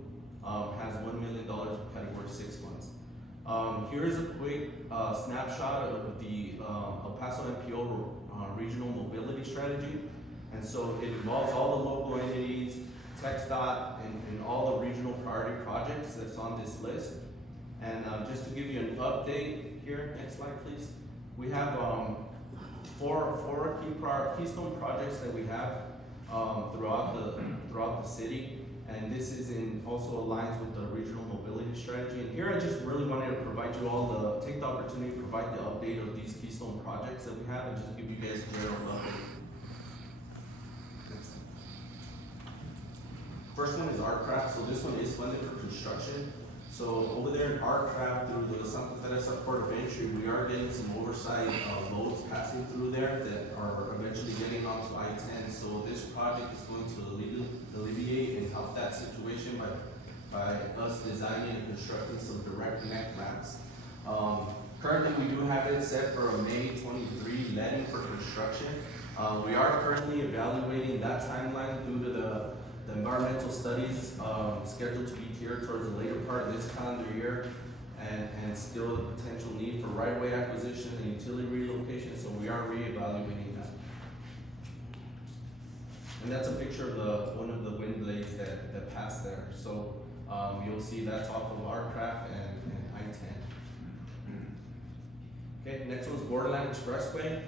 Has $1 million category 6 funds. Here is a quick snapshot of the El Paso MPO regional mobility strategy. And so it involves all the local entities, TxDOT, and all the regional priority projects that's on this list. And just to give you an update here, next slide please. We have four Keystone projects that we have throughout the city. And this is also aligns with the regional mobility strategy. And here I just really wanted to provide you all take the opportunity to provide the update of these Keystone projects that we have and just give you guys a general update. First one is ArtCraft. So this one is funded for construction. So over there in ArtCraft through the Santa Teresa Port of Entry, we are getting some oversight loads passing through there that are eventually getting onto I-10. So this project is going to alleviate and help that situation by us designing and constructing some direct connect ramps. Currently, we do have it set for a May 23 letting for construction. We are currently evaluating that timeline due to the environmental studies scheduled to be geared towards the later part of this calendar year, and still the potential need for right-of-way acquisition and utility relocation. So we are reevaluating that. And that's a picture of one of the wind blades that passed there. So you'll see that's off of ArtCraft and I-10. Okay, next one's Borderland Expressway.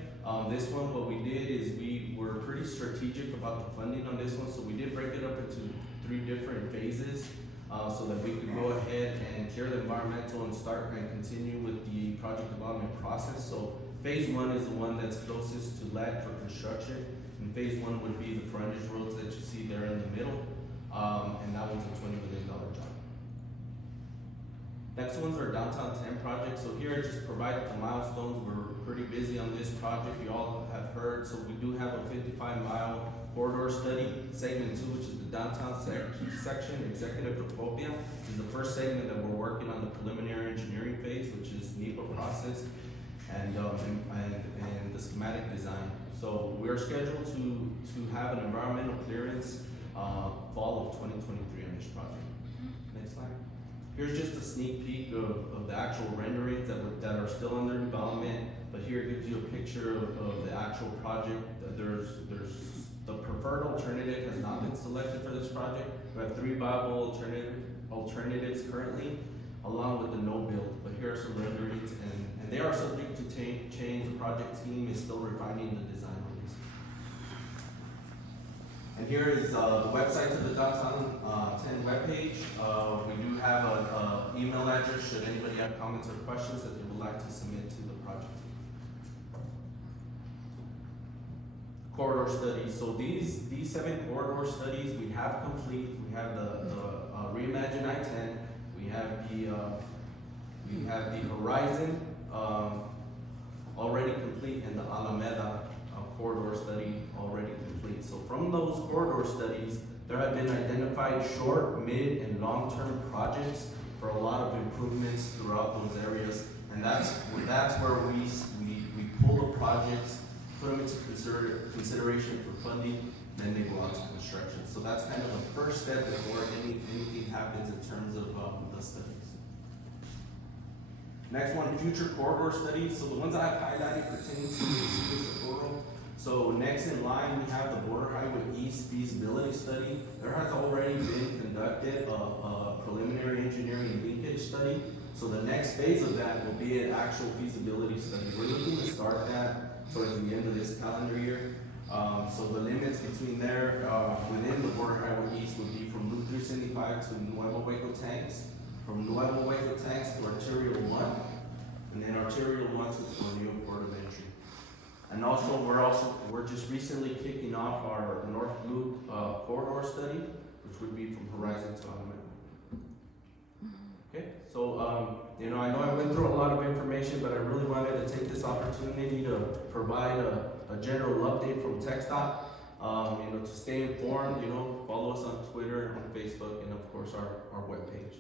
This one, what we did is we were pretty strategic about the funding on this one. So we did break it up into 3 different phases so that we could go ahead and clear the environmental and start and continue with the project development process. So phase 1 is the one that's closest to lead for construction. And phase 1 would be the frontage roads that you see there in the middle. And that one's a $20 million job. Next one's our Downtown 10 project. So here I just provided the milestones. We're pretty busy on this project, you all have heard. So we do have a 55-mile corridor study, segment 2, which is the downtown section, executive utopia. This is the first segment that we're working on the preliminary engineering phase, which is NEPA process and the schematic design. So we're scheduled to have an environmental clearance fall of 2023 on this project. Next slide. Here's just a sneak peek of the actual renderings that are still under development, but here it gives you a picture of the actual project. There's the preferred alternative has not been selected for this project. We have 3 viable alternatives currently, along with the no build. But here are some renderings, and they are subject to change. The project team is still refining the design on this. And here is the website to the Downtown 10 webpage. We do have an email address should anybody have comments or questions that they would like to submit to the project. Corridor studies. So these 7 corridor studies we have complete. We have the Reimagine I-10. We have the Horizon already complete, and the Alameda corridor study already complete. So from those corridor studies, there have been identified short, mid, and long-term projects for a lot of improvements throughout those areas, and that's where we pull the projects, put them into consideration for funding, then they go on to construction. So that's kind of the first step before anything happens in terms of the studies. Next one, future corridor studies. So the ones I have highlighted pertain to Socorro. So next in line, we have the Border Highway East feasibility study. There has already been conducted a preliminary engineering linkage study. So the next phase of that will be an actual feasibility study. We're looking to start that towards the end of this calendar year. So the limits between there, within the Border Highway East would be from Loop 375 to Nuevo Hueco Tanks, from Nuevo Hueco Tanks to Arterial 1, and then Arterial 1 to the Tornillo Port of Entry. And also, we're just recently kicking off our North Loop corridor study, which would be from Horizon to Alameda. Okay, so, you know, I know I went through a lot of information, but I really wanted to take this opportunity to provide a general update from TxDOT. You know, to stay informed, you know, follow us on Twitter, on Facebook, and of course our webpage.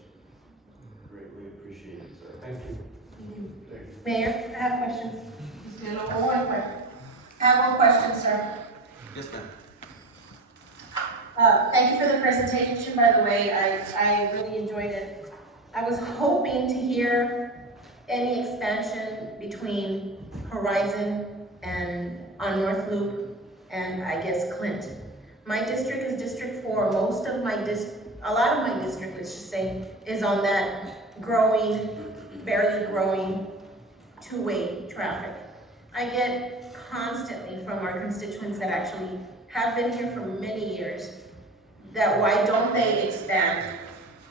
Greatly appreciated, sir. Thank you. Thank you. Mayor, I have questions. Ms. Villalobos? I have one question, sir. Yes, ma'am. Thank you for the presentation, by the way, I really enjoyed it. I was hoping to hear any expansion between Horizon and on North Loop and I guess Clinton. My district is District 4, most of my a lot of my district, let's just say, is on that growing, barely growing two-way traffic. I get constantly from our constituents that actually have been here for many years, that why don't they expand?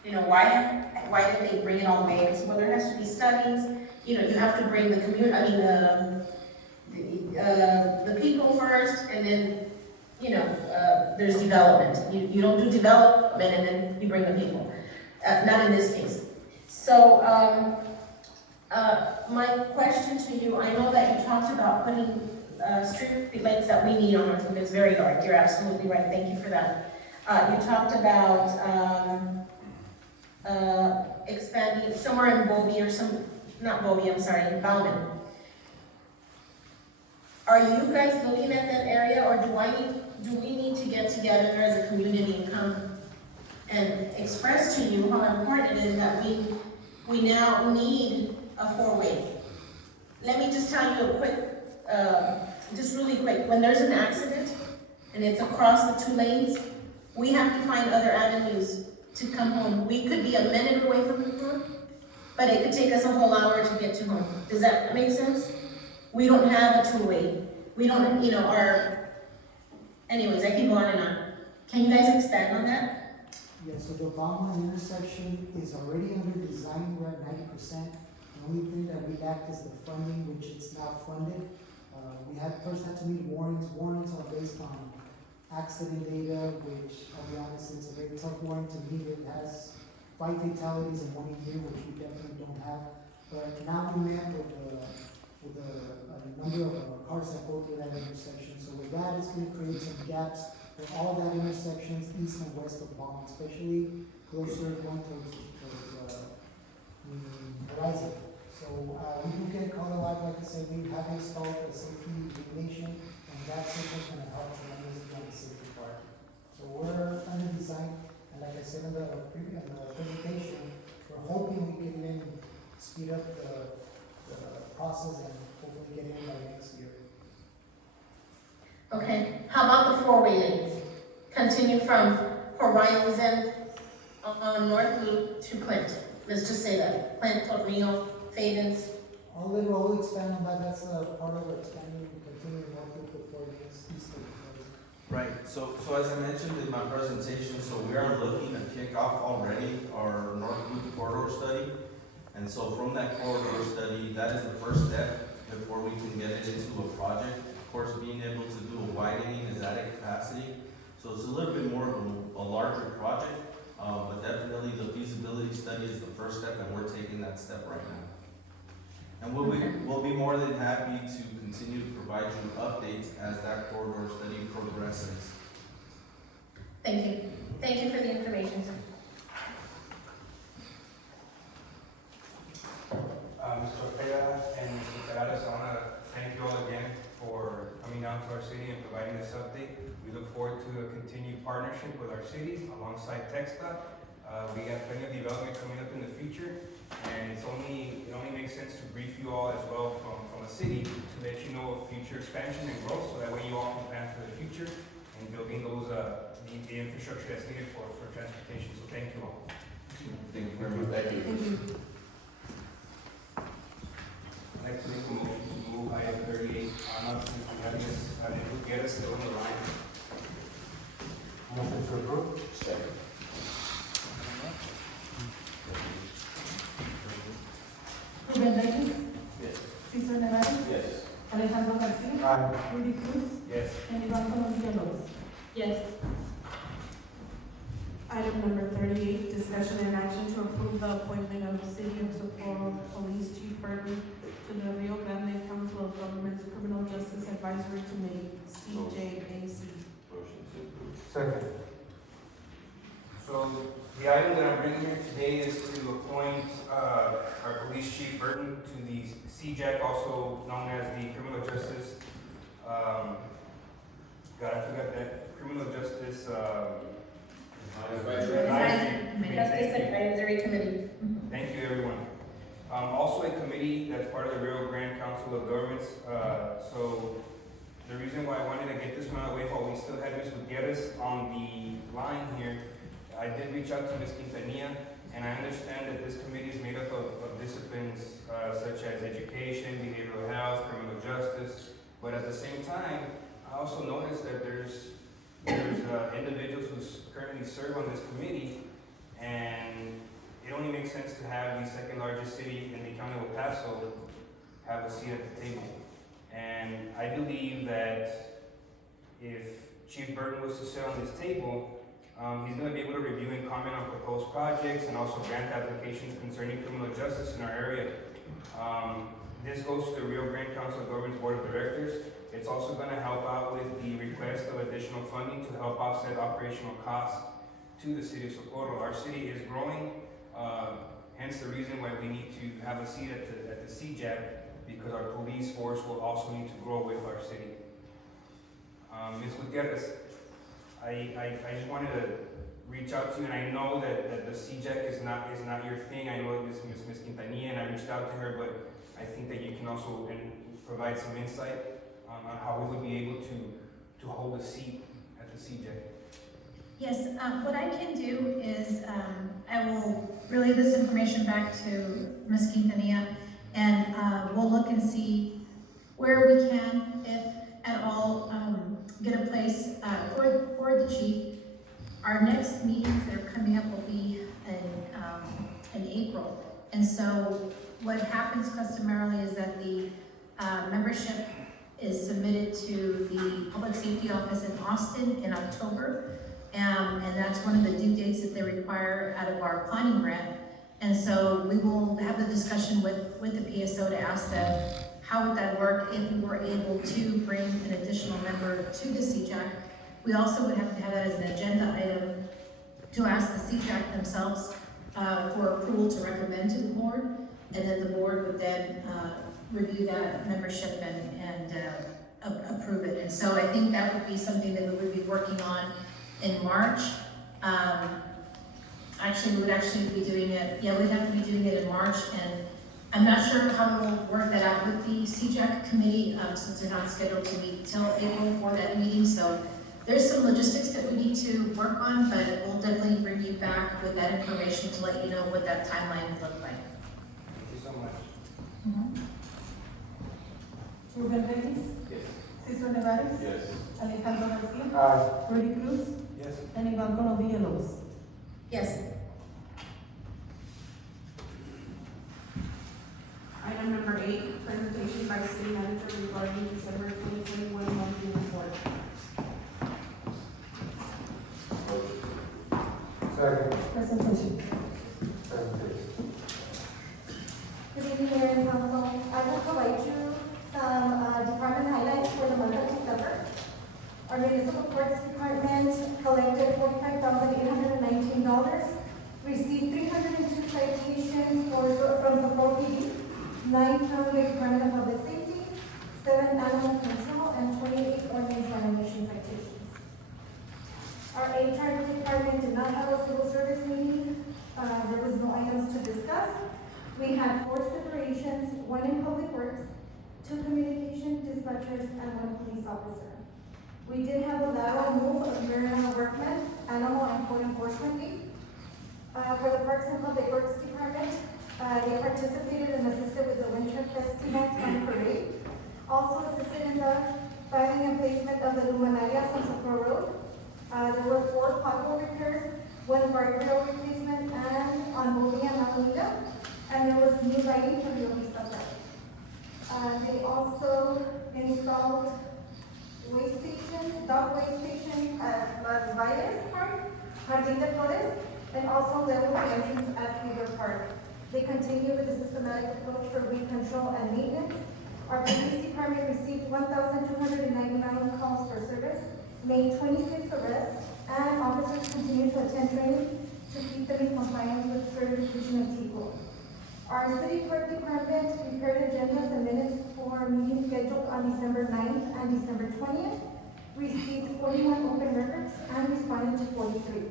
You know, why did they bring it all the way? Because, well, there has to be studies, you know, you have to bring the community, I mean, the people first, and then, you know, there's development. You don't do development and then you bring the people. Not in this case. So, my question to you, I know that you talked about putting street lights that we need on North Loop. It's very dark. You're absolutely right. Thank you for that. You talked about expanding somewhere in Bobby or not Bobby, I'm sorry, in Bauman. Are you guys looking at that area, or do we need to get together as a community and come and express to you how important it is that we now need a four-way? Let me just tell you a quick, just really quick. When there's an accident and it's across the two lanes, we have to find other avenues to come home. We could be a minute away from home, but it could take us a whole hour to get to home. Does that make sense? We don't have a two-way. We don't, you know, anyways, I keep going and on. Can you guys expand on that? Yeah, so the Bauman intersection is already under design, we're at 90%. The only thing that we lack is the funding, which is not funded. We first had to meet warrants. Warrants are based on accident data, which, I'll be honest, it's a very tough warrant to meet. It has 5 fatalities in 1 year, which we definitely don't have. But now we met with a number of cars that go through that intersection. So with that, it's going to create some gaps for all that intersections east and west of Bauman, especially closer going towards Horizon. So we do get called a lot, like I said, we have installed a safety illumination, and that system is going to help tremendously on the safety part. So we're under design, and like I said in the presentation, we're hoping we can then speed up the process and hopefully get in by next year. Okay, how about the four-way lanes? Continue from Horizon on North Loop to Clinton. Let's just say that. Clinton, Tornillo, Fadens. I'll expand on that. That's part of expanding and continuing North Loop before it gets east of the Right, so as I mentioned in my presentation, so we are looking to kick off already our North Loop corridor study. And so from that corridor study, that is the first step before we can get it into a project. Of course, being able to do a widening is added capacity. So it's a little bit more of a larger project, but definitely the feasibility study is the first step, and we're taking that step right now. And we'll be more than happy to continue to provide you updates as that corridor study progresses. Thank you. Thank you for the information, sir. Mr. Ortega and Mr. Perales, I want to thank you all again for coming down to our city and providing this update. We look forward to a continued partnership with our city alongside TxDOT. We have plenty of development coming up in the future, and it only makes sense to brief you all as well from a city to let you know of future expansion and growth, so that way you all can plan for the future and building those the infrastructure that's needed for transportation. So thank you all. Thank you very much. Thank you. I'd like to make a motion to move item 38 on up, since we have this, Gutierrez still on the line. Motion to approve? Second. Ruben Reyes, Yes. Cesar Nevares, Yes. Alejandro Garcia, Aye. Rudy Cruz, Yes. and Iván Colom Villalobos. Yes. Item number 38, discussion and action to approve the appointment of City of Socorro Police Chief Burton to the Rio Grande Council of Governments Criminal Justice Advisory Committee, CJAC. Motion to approve. Second. So the item that I'm bringing here today is to appoint our police chief Burton to the CJAC, also known as the Criminal Justice, God, I forgot that, Criminal Justice, Advisory Committee. Justice Advisory Committee. Thank you, everyone. Also a committee that's part of the Rio Grande Council of Governments. So the reason why I wanted to get this one out of the way while we still had Ms. Gutierrez on the line here, I did reach out to Ms. Quintanilla, and I understand that this committee is made up of disciplines such as education, behavioral health, criminal justice, but at the same time, I also noticed that there's individuals who currently serve on this committee, and it only makes sense to have the second largest city in the county of El Paso have a seat at the table. And I believe that if Chief Burton was to sit on this table, he's going to be able to review and comment on proposed projects and also grant applications concerning criminal justice in our area. This goes to the Rio Grande Council of Governments Board of Directors. It's also going to help out with the request of additional funding to help offset operational costs to the city of Socorro. Our city is growing, hence the reason why we need to have a seat at the CJAC, because our police force will also need to grow with our city. Ms. Gutierrez, I just wanted to reach out to you, and I know that the CJAC is not your thing. I know it was Ms. Quintanilla, and I reached out to her, but I think that you can also provide some insight on how we would be able to hold a seat at the CJAC. Yes, what I can do is I will relay this information back to Ms. Quintanilla, and we'll look and see where we can, if at all, get a place for the chief. Our next meetings that are coming up will be in April, and so what happens customarily is that the membership is submitted to the Public Safety Office in Austin in October. And that's one of the due dates that they require out of our planning grant. And so we will have the discussion with the PSO to ask them, how would that work if we were able to bring an additional member to the CJAC? We also would have to have that as an agenda item to ask the CJAC themselves for approval to recommend to the board. And then the board would then review that membership and approve it. And so I think that would be something that we would be working on in March. Actually, we would actually be doing it, we'd have to be doing it in March, and I'm not sure how we'll work that out with the CJAC committee, since they're not scheduled to meet till April for that meeting. So there's some logistics that we need to work on, but we'll definitely bring you back with that information to let you know what that timeline would look like. Thank you so much. Ruben Reyes, Yes. Cesar Nevares, Yes. Alejandro Garcia, Aye. Rudy Cruz, Yes. and Iván Villalobos. Yes. Item number 8, presentation by city manager regarding December 2021 monthly report. Motion. Second. Presentation. Presentation. Good evening, Mayor and Council. I will provide you some department highlights for the month of December. Our municipal courts department collected $45,819, received 302 citations from Socorro PD, 9 from the Department of Public Safety, 7 animal control, and 28 ordinance violation citations. Our HR department did not have a civil service meeting. There was no items to discuss. We had 4 separations, 1 in public works, 2 communication dispatchers, and 1 police officer. We did have a lateral move of Mariana Workman, Animal and Code Enforcement League. For the Parks and Public Works Department, they participated and assisted with the Winter Festival and Parade. Also assisted in the filing and placement of the luminarias on Socorro Road. There were 4 pothole repairs, 1 guardrail replacement, and on Bovia and Alameda. And there was new lighting for the Ovista Drive. They also installed waste stations, dog waste stations at Las Valles Park, Jardín de Flores, and also level the entrance at Weaver Park. They continue with a systematic approach for weed control and maintenance. Our police department received 1,299 calls for service, made 26 arrests, and officers continue to attend training to keep them in compliance with certification of TCO. Our city clerk department prepared agendas and minutes for meetings scheduled on December 9th and December 20th, received 41 open records, and responded to 43.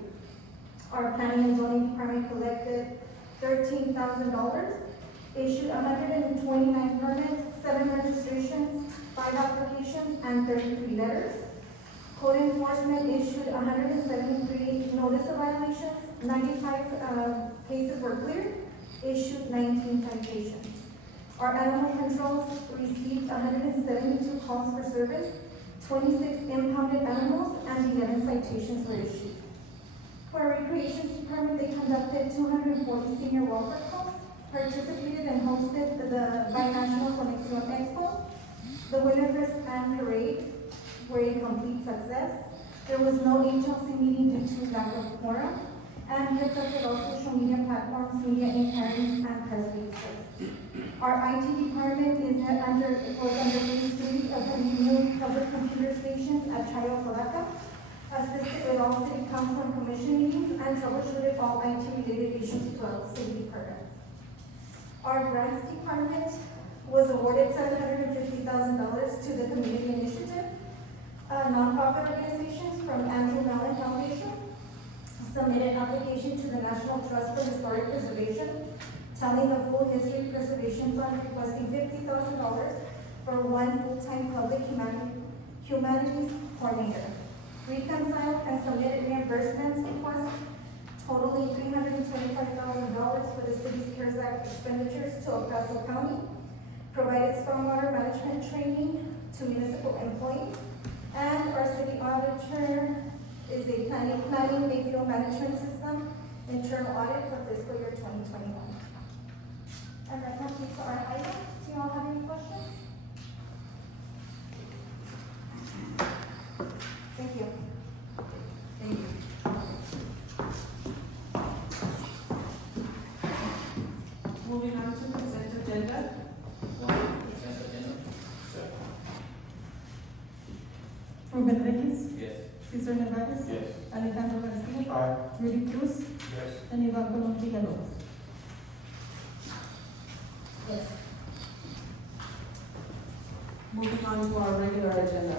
Our planning and zoning department collected $13,000, issued 129 permits, 7 registrations, 5 applications, and 33 letters. Code enforcement issued 173 notice of violations, 95 cases were cleared, issued 19 citations. Our animal controls received 172 calls for service, 26 impounded animals, and 11 citations were issued. For our recreations department, they conducted 240 senior welfare calls, participated and hosted the Binational Conexión Expo. The Winterfest and Parade were a complete success. There was no HLC meeting due to lack of quorum, and kept up with all social media platforms, media inquiries, and press releases. Our IT department was under phase 3 of the new public computer stations at Chayo Colaca, assisted with all city council and commission meetings, and troubleshooted all IT-related issues throughout city departments. Our grants department was awarded $750,000 to the Community Initiative, nonprofit organizations from Andrew Mellon Foundation, submitted application to the National Trust for Historic Preservation, telling the full history preservation fund, requesting $50,000 for 1 full-time public humanities coordinator. Reconciled and submitted reimbursements requests totaling $325,000 for the city's CARES Act expenditures to El Paso County. Provided stormwater management training to municipal employees. And our city auditor is a planning Bayfield management system internal audit for fiscal year 2021. And that completes our items. Do you all have any questions? Thank you. Thank you. Moving on to consent agenda. Ruben Reyes, Yes. Cesar Nevares, Yes. Alejandro Garcia, Aye. Rudy Cruz, Yes. and Iván Colom Figueroa. Yes. Moving on to our regular agenda.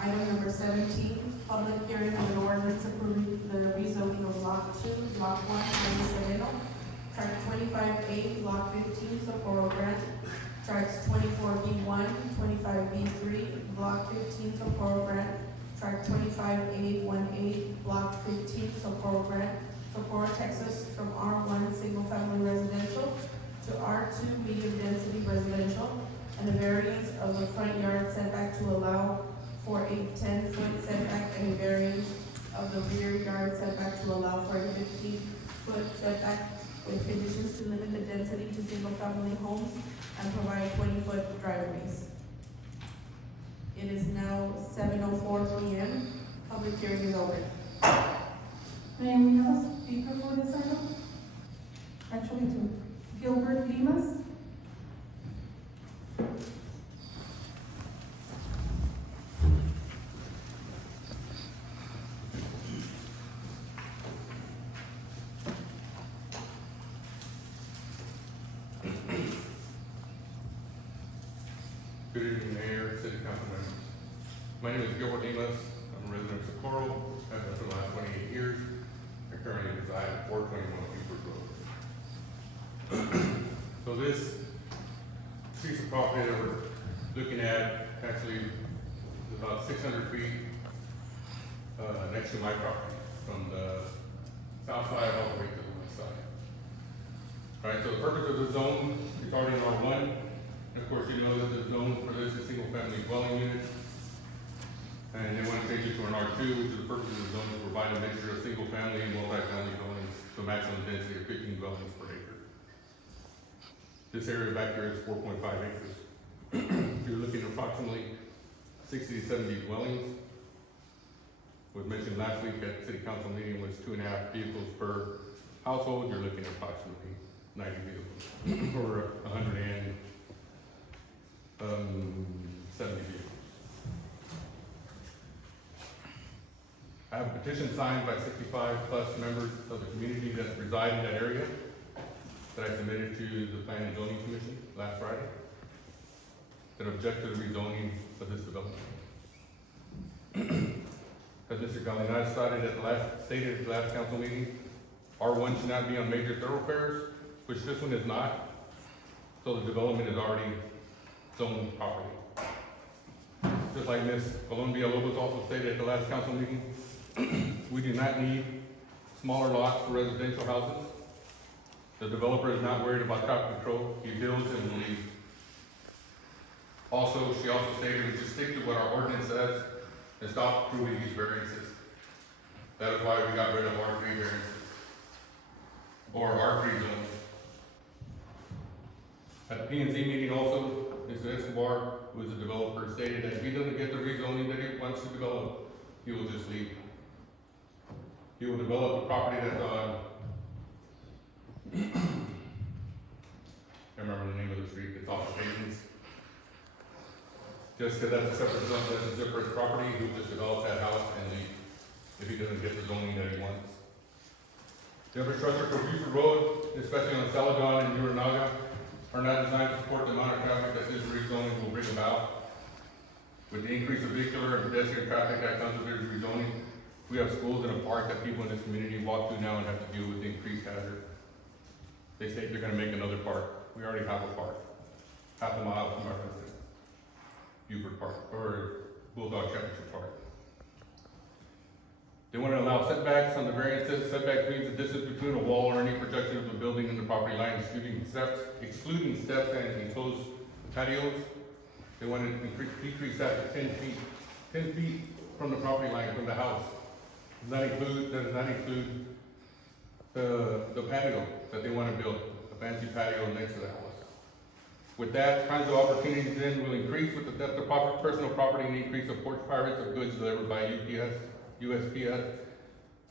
Item number 17, public hearing of an ordinance approving the rezoning of Lot 2, Block 1, Sereno, Tract 25A, Block 15, Socorro Grant, Tracts 24B1, 25B3, Block 15, Socorro Grant, Tract 25A18, Block 15, Socorro Grant, Socorro, Texas, from R1 Single Family Residential to R2 Medium Density Residential, and a variance of the front yard setback to allow for a 10-foot setback and a variance of the rear yard setback to allow for a 15-foot setback with conditions to limit the density to single-family homes and provide 20-foot driveways. It is now 7:04 p.m. Public hearing is open. May we have a speaker for this item? Actually, two. Gilbert Limas. Good evening, Mayor, City Council members. My name is Gilbert Limas. I'm a resident of Socorro. I've been for the last 28 years. I currently reside at 421 Buford Road. So this piece of property that we're looking at actually is about 600 feet next to my property, from the south side all the way to the west side. All right, so the purpose of the zone is already in R1. Of course, you know that the zone for this is single-family dwelling units. And they want to change it to an R2, which is the purpose of the zone is to provide a mixture of single-family and multi-family dwellings to a maximum density of 15 dwellings per acre. This area back here is 4.5 acres. You're looking at approximately 60 to 70 dwellings was mentioned last week at city council meeting was 2.5 vehicles per household. You're looking at approximately 90 vehicles, or 170 vehicles. I have a petition signed by 65+ members of the community that reside in that area that I submitted to the Planning and Zoning Commission last Friday that object to the rezoning of this development. As Mr. Galinas stated at the last council meeting, R1 should not be on major thoroughfares, which this one is not. So the development is already zoned properly. Just like Ms. Colombia Lobos also stated at the last council meeting, we do not need smaller lots for residential houses. The developer is not worried about traffic control. He builds and will leave. Also, she also stated we should stick to what our ordinance says and stop approving these variances. That is why we got rid of R3 variances, or R3 zones. At the P&Z meeting also, Mr. Escobar, who is a developer, stated that if he doesn't get the rezoning that he wants to develop, he will just leave. He will develop a property that's on, I remember the name of the street, it's off of Payton's. Just because that's a separate zone, that's a separate property, he'll just develop that house and leave if he doesn't get the zoning that he wants. The infrastructure for Buford Road, especially on Celadon and Uranaga, are not designed to support the amount of traffic that this rezoning will bring about. With the increase of vehicular and pedestrian traffic that comes with this rezoning, we have schools and a park that people in this community walk to now and have to deal with the increased hazard. They state they're gonna make another park. We already have a park, half a mile from our residence. Buford Park, or Bulldog Championship Park. They want to allow setbacks on the variances. Setbacks means the distance between a wall or any projection of the building and the property line, excluding steps and enclosed patios. They want to decrease that to 10 feet from the property line, from the house. That does not include the patio that they want to build, a fancy patio next to the house. With that, kinds of opportunities then will increase with the depth of personal property and increase of porch pirates of goods delivered by UPS, USPS,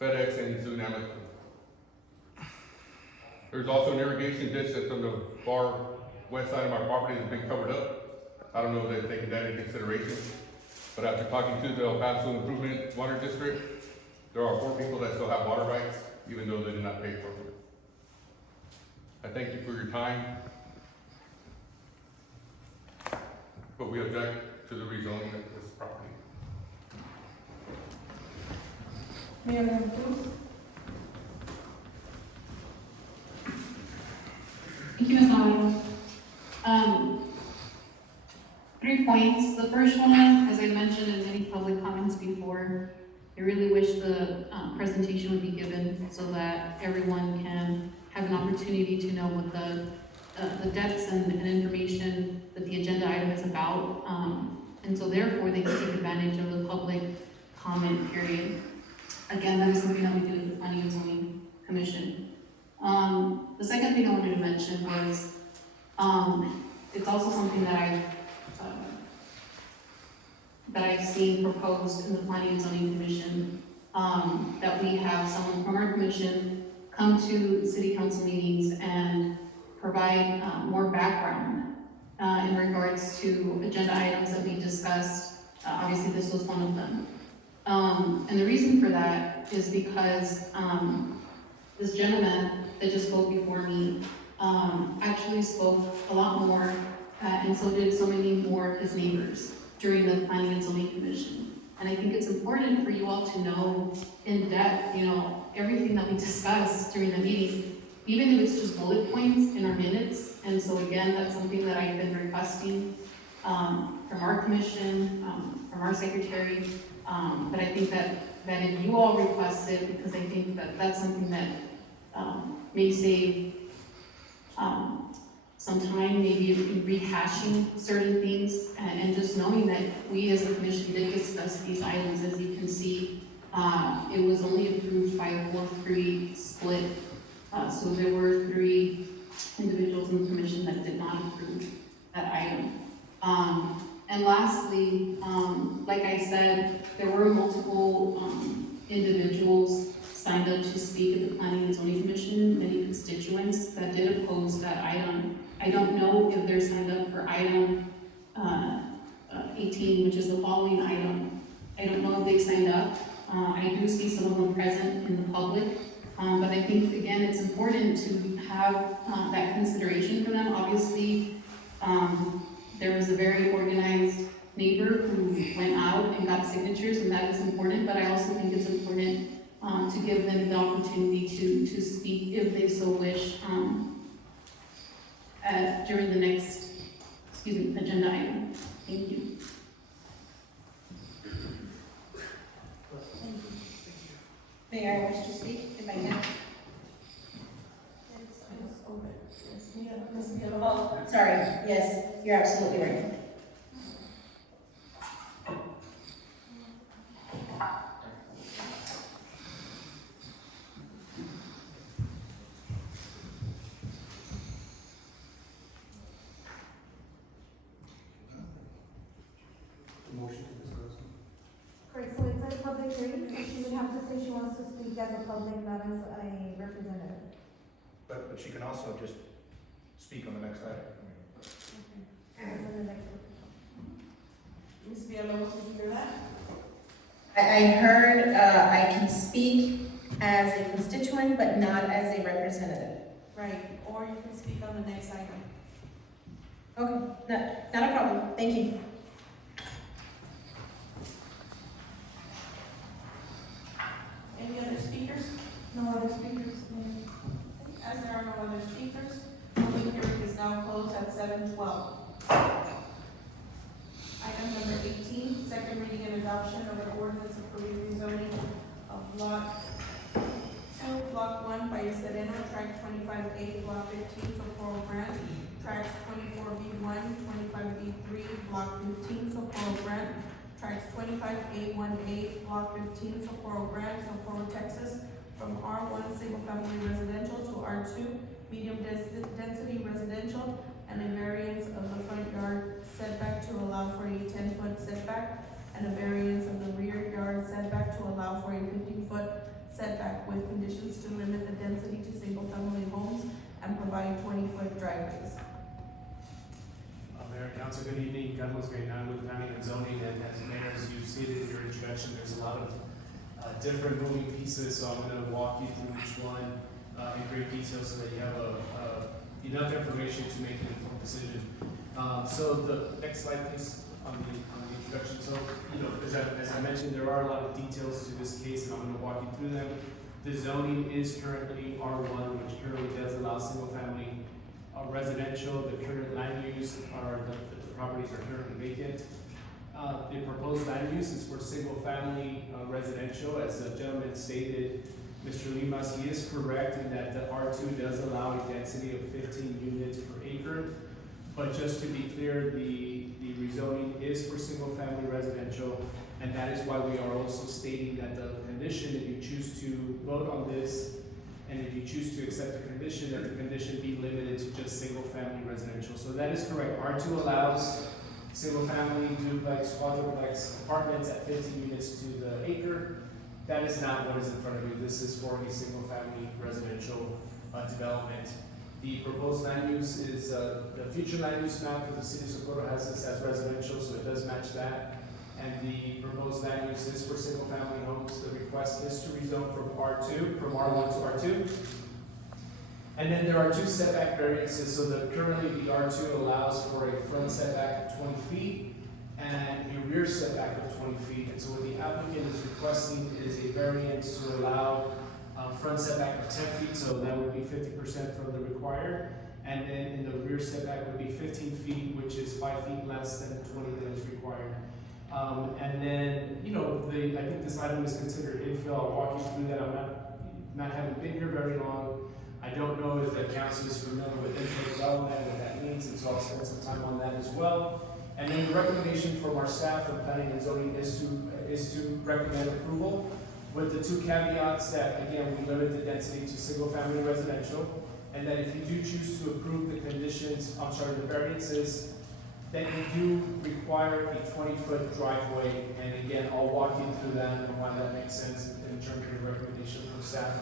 FedEx, and soon Amazon. There's also an irrigation ditch that's on the far west side of my property that's been covered up. I don't know if they're taking that into consideration, but after talking to the El Paso Improvement Water District, there are 4 people that still have water rights, even though they did not pay for them. I thank you for your time, but we object to the rezoning of this property. Mayor Cruz? Thank you, Ms. Navarro. 3 points. The first one, as I mentioned in many public comments before, I really wish the presentation would be given so that everyone can have an opportunity to know what the depths and information that the agenda item is about. And so therefore, they can take advantage of the public comment period. Again, that is something that we do with the Planning and Zoning Commission. The second thing I wanted to mention was, it's also something that I've seen proposed in the Planning and Zoning Commission, that we have someone from our commission come to city council meetings and provide more background in regards to agenda items that we discussed. Obviously, this was one of them. And the reason for that is because this gentleman that just spoke before me actually spoke a lot more, and so did so many more of his neighbors during the Planning and Zoning Commission. And I think it's important for you all to know in depth, everything that we discuss during the meeting, even if it's just bullet points in our minutes. And so again, that's something that I've been requesting from our commission, from our secretary. But I think that if you all request it, because I think that that's something that may save some time, maybe in rehashing certain things, and just knowing that we as a commission did discuss these items. As you can see, it was only approved by a 4-3 split. So there were 3 individuals in the commission that did not approve that item. And lastly, like I said, there were multiple, individuals signed up to speak at the Planning and Zoning Commission, many constituents that did oppose that item. I don't know if they're signed up for item, 18, which is the following item. I don't know if they signed up. I do see some of them present in the public, but I think, again, it's important to have that consideration for them. Obviously, there was a very organized neighbor who went out and got signatures, and that is important, but I also think it's important to give them the opportunity to speak if they so wish during the next, agenda item. Thank you. May I wish to speak, if I can? Oh, sorry, yes, you're absolutely right. Motion to discuss. Correct, so it's a public hearing, so she would have to say she wants to speak as a public, not as a representative. But she can also just speak on the next item. As an elected. Ms. Villalobos, did you hear that? I heard, I can speak as a constituent, but not as a representative. Right, or you can speak on the next item. Okay, not a problem, thank you. Any other speakers? No other speakers, As there are no other speakers, public hearing is now closed at 7:12. Item number 18, second reading and adoption of an ordinance approving rezoning of lot 2, block 1 by Sereno, tract 25A, block 15, Socorro Grant, tracts 24B1, 25B3, block 15, Socorro Grant, tracts 25A18, block 15, Socorro Grant, Socorro, Texas, from R1 single family residential to R2 medium density residential, and a variance of the front yard setback to allow for a 10-foot setback, and a variance of the rear yard setback to allow for a 15-foot setback, with conditions to limit the density to single family homes and provide 20-foot driveways. Mayor, Council, good evening. Carlos Gainan with Planning and Zoning, and as Mayor, as you stated in your introduction, there's a lot of different moving pieces, so I'm going to walk you through each one in great detail so that you have enough information to make an informed decision. So the next slide, please, on the introduction. So, as I mentioned, there are a lot of details to this case, and I'm going to walk you through them. The zoning is currently R1, which currently does allow single-family residential. The current land use the properties are currently vacant. The proposed land use is for single-family residential. As the gentleman stated, Mr. Limas, he is correct in that the R2 does allow a density of 15 units per acre. But just to be clear, the rezoning is for single-family residential, and that is why we are also stating that the condition, if you choose to vote on this, and if you choose to accept the condition, that the condition be limited to just single-family residential. So that is correct. R2 allows single-family, duplex, quadruplex apartments at 15 units to the acre. That is not what is in front of you. This is for a single-family residential development. The proposed land use is, the future land use map for the city of Socorro has this as residential, so it does match that. And the proposed land use is for single-family homes. The request is to rezone from R1 to R2. And then there are two setback variances. So currently the R2 allows for a front setback of 20 feet and a rear setback of 20 feet. And so what the applicant is requesting is a variance to allow front setback of 10 feet, so that would be 50% from the required. And then in the rear setback would be 15 feet, which is 5 feet less than 20 that is required. And then, I think this item is considered infill. I'll walk you through that. I'm not having been here very long. I don't know if the council is familiar with infill development, what that means, and so I'll spend some time on that as well. And then the recommendation from our staff of planning and zoning is to recommend approval with the two caveats that, again, we limit the density to single-family residential, and that if you do choose to approve the conditions, the variances, that you do require a 20-foot driveway, and again, I'll walk you through that and why that makes sense in terms of the recommendation from staff.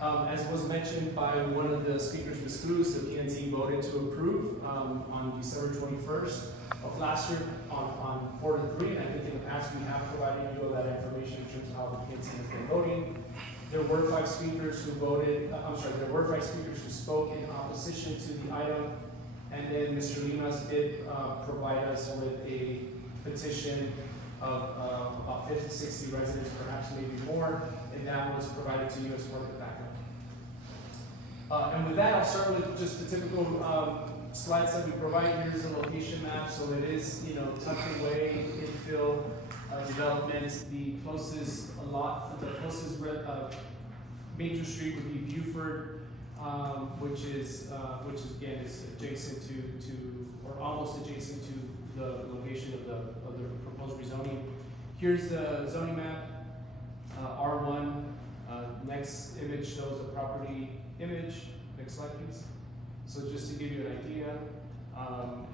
As was mentioned by one of the speakers, Ms. Cruz, the PNC voted to approve on December 21st of last year on 4 to 3, and I think in the past we have provided you all that information in terms of how the PNC has been voting. There were 5 speakers who voted, there were 5 speakers who spoke in opposition to the item, and then Mr. Limas did provide us with a petition of about 50, 60 residents, perhaps maybe more, and that was provided to you as part of the backup. And with that, I'll start with just the typical slides that we provide. Here's the location map, so it is, tucked away, infill development. The closest major street would be Buford, which is again is adjacent to or almost adjacent to the location of the proposed rezoning. Here's the zoning map, R1. Next image shows a property image. Next slide, please. So just to give you an idea,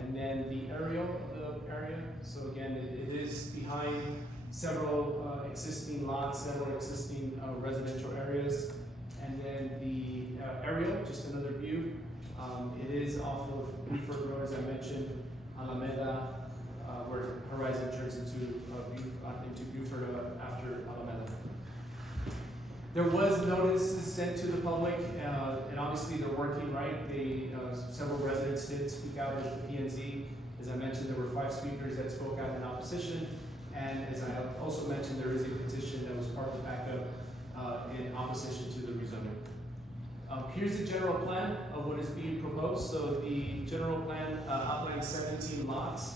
and then the aerial of the area. So again, it is behind several existing lots, several existing residential areas. And then the aerial, just another view. It is off of Buford Road, as I mentioned, Alameda, where Horizon turns into Buford after Alameda. There was notices sent to the public, and obviously they're working, right? Several residents did speak out at the PNZ. As I mentioned, there were 5 speakers that spoke out in opposition, and as I also mentioned, there is a petition that was part of the backup in opposition to the rezoning. Here's the general plan of what is being proposed. So the general plan outlines 17 lots,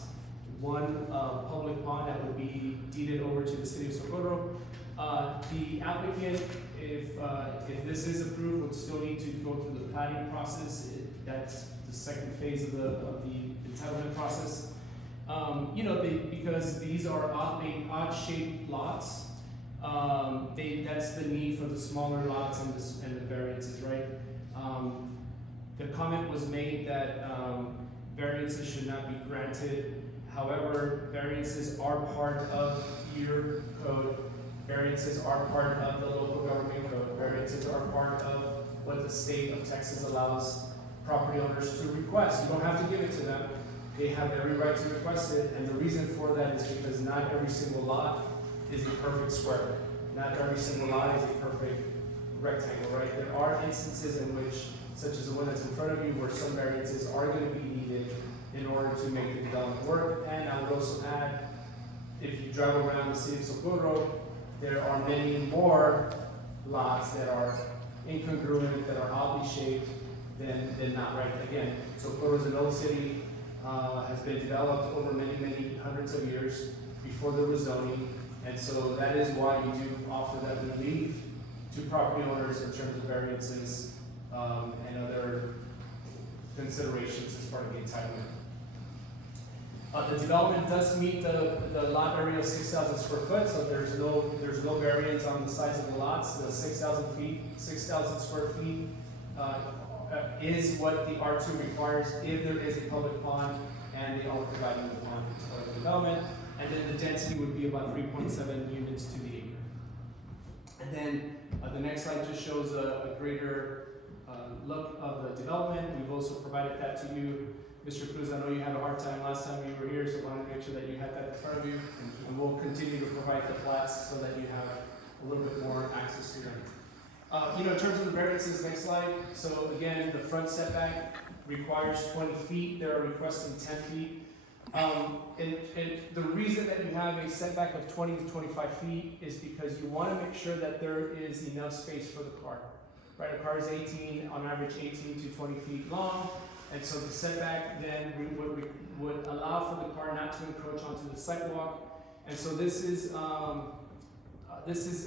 1 public pond that would be deeded over to the city of Socorro. The applicant, if this is approved, would still need to go through the planning process. That's the second phase of the entitlement process. Because these are odd-shaped lots, that's the need for the smaller lots and the variances, right? The comment was made that variances should not be granted. However, variances are part of your code. Variances are part of the local government code. Variances are part of what the state of Texas allows property owners to request. You don't have to give it to them. They have every right to request it, and the reason for that is because not every single lot is a perfect square. Not every single lot is a perfect rectangle, right? There are instances in which, such as the one that's in front of you, where some variances are going to be needed in order to make the development work. And I would also add, if you drive around the city of Socorro, there are many more lots that are incongruent, that are oddly shaped than not, right? Again, Socorro is an old city, has been developed over many, many hundreds of years before there was zoning, and so that is why we do offer that relief to property owners in terms of variances and other considerations as part of the entitlement. The development does meet the lot area of 6,000 square foot, so there's no variance on the size of the lots. The 6,000 square feet is what the R2 requires if there is a public pond and they are providing the pond as part of the development. And then the density would be about 3.7 units to the acre. And then the next slide just shows a greater look of the development. We've also provided that to you. Mr. Cruz, I know you had a hard time last time you were here, so I wanted to make sure that you had that in front of you. And we'll continue to provide the plats so that you have a little bit more access to them. In terms of the variances, next slide. So again, the front setback requires 20 feet. They're requesting 10 feet. And the reason that you have a setback of 20 to 25 feet is because you want to make sure that there is enough space for the car. Right, a car is on average 18 to 20 feet long. And so the setback then would allow for the car not to encroach onto the sidewalk. And so this is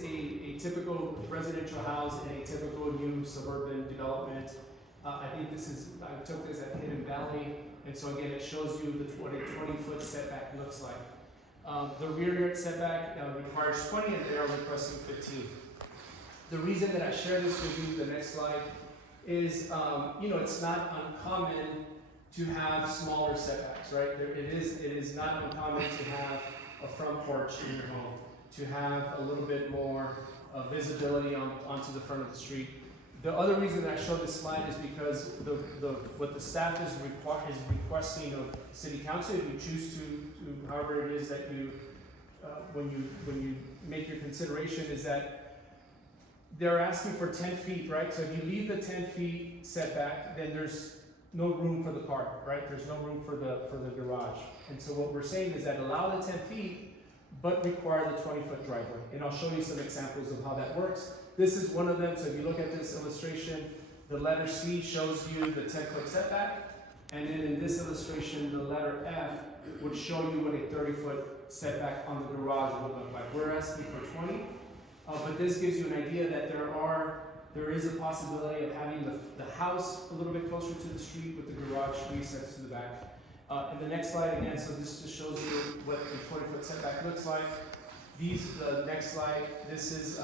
a typical residential house in a typical new suburban development. I took this at Hidden Valley, and so again, it shows you what a 20-foot setback looks like. The rear yard setback requires 20, and they are requesting 15. The reason that I share this with you, the next slide, is, it's not uncommon to have smaller setbacks, right? It is not uncommon to have a front porch in your home, to have a little bit more visibility onto the front of the street. The other reason that I showed this slide is because what the staff is requesting of City Council, if you choose to however it is that you, when you make your consideration, is that they're asking for 10 feet, right? So if you leave the 10 feet setback, then there's no room for the car, right? There's no room for the garage. And so what we're saying is that allow the 10 feet, but require the 20-foot driveway. And I'll show you some examples of how that works. This is one of them. So if you look at this illustration, the letter C shows you the 10-foot setback. And then in this illustration, the letter F would show you what a 30-foot setback on the garage would look like. We're asking for 20, but this gives you an idea that there is a possibility of having the house a little bit closer to the street with the garage recessed to the back. And the next slide again, so this just shows you what the 20-foot setback looks like. The next slide, this is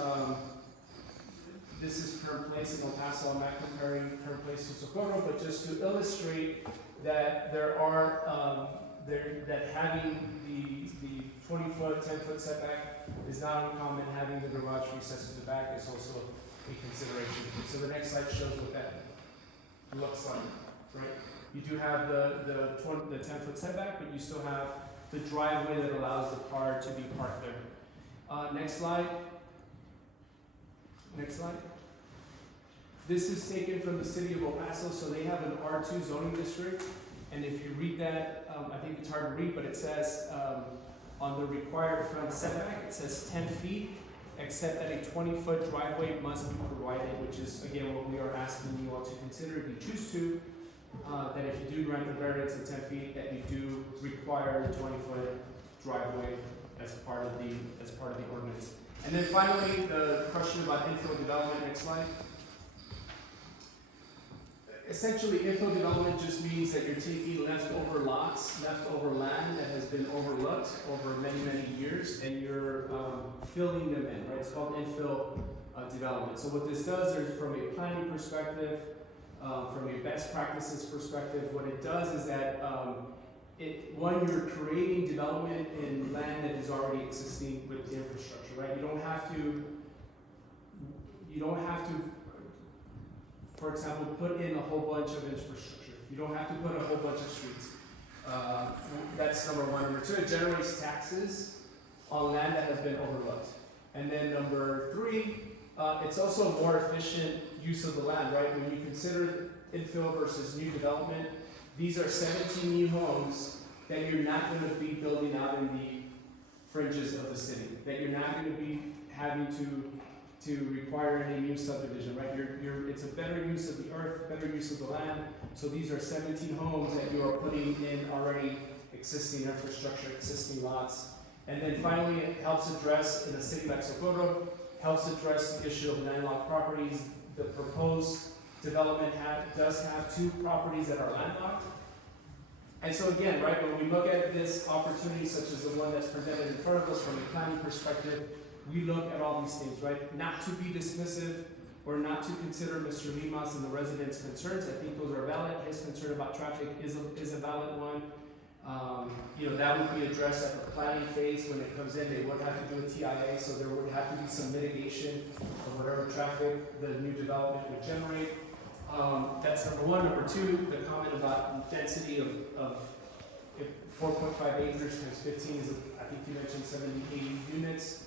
current place in El Paso. I'm not comparing current place to Socorro, but just to illustrate that that having the 20-foot, 10-foot setback is not uncommon. Having the garage recessed to the back is also a consideration. So the next slide shows what that looks like, right? You do have the 10-foot setback, but you still have the driveway that allows the car to be parked there. Next slide. Next slide. This is taken from the city of El Paso, so they have an R2 zoning district, and if you read that, I think it's hard to read, but it says on the required front setback, it says 10 feet, except that a 20-foot driveway must be provided, which is, again, what we are asking you all to consider if you choose to, that if you do grant the variance of 10 feet, that you do require a 20-foot driveway as part of the ordinance. And then finally, the question about infill development. Next slide. Essentially, infill development just means that you're taking leftover lots, leftover land that has been overlooked over many, many years, and you're filling them in, right? It's called infill development. So what this does is, from a planning perspective, from a best practices perspective, what it does is that when you're creating development in land that is already existing with the infrastructure, right? You don't have to, for example, put in a whole bunch of infrastructure. You don't have to put a whole bunch of streets. That's number one. Number two, it generates taxes on land that has been overlooked. And then number three, it's also a more efficient use of the land, right? When you consider infill versus new development, these are 17 new homes that you're not going to be building out in the fringes of the city, that you're not going to be having to require any new subdivision, right? It's a better use of the earth, better use of the land. So these are 17 homes that you are putting in already existing infrastructure, existing lots. And then finally, it helps address, in a city like Socorro, helps address the issue of landlocked properties. The proposed development does have 2 properties that are landlocked. And so again, right, when we look at this opportunity, such as the one that's presented in front of us from a planning perspective, we look at all these things, right? Not to be dismissive or not to consider Mr. Limas and the residents' concerns. I think those are valid. His concern about traffic is a valid one. That would be addressed at the planning phase when it comes in. They would have to do a TIA, so there would have to be some mitigation of whatever traffic the new development would generate. That's number one. Number two, the comment about density of 4.5 acres times 15 is, I think you mentioned 70, 80 units.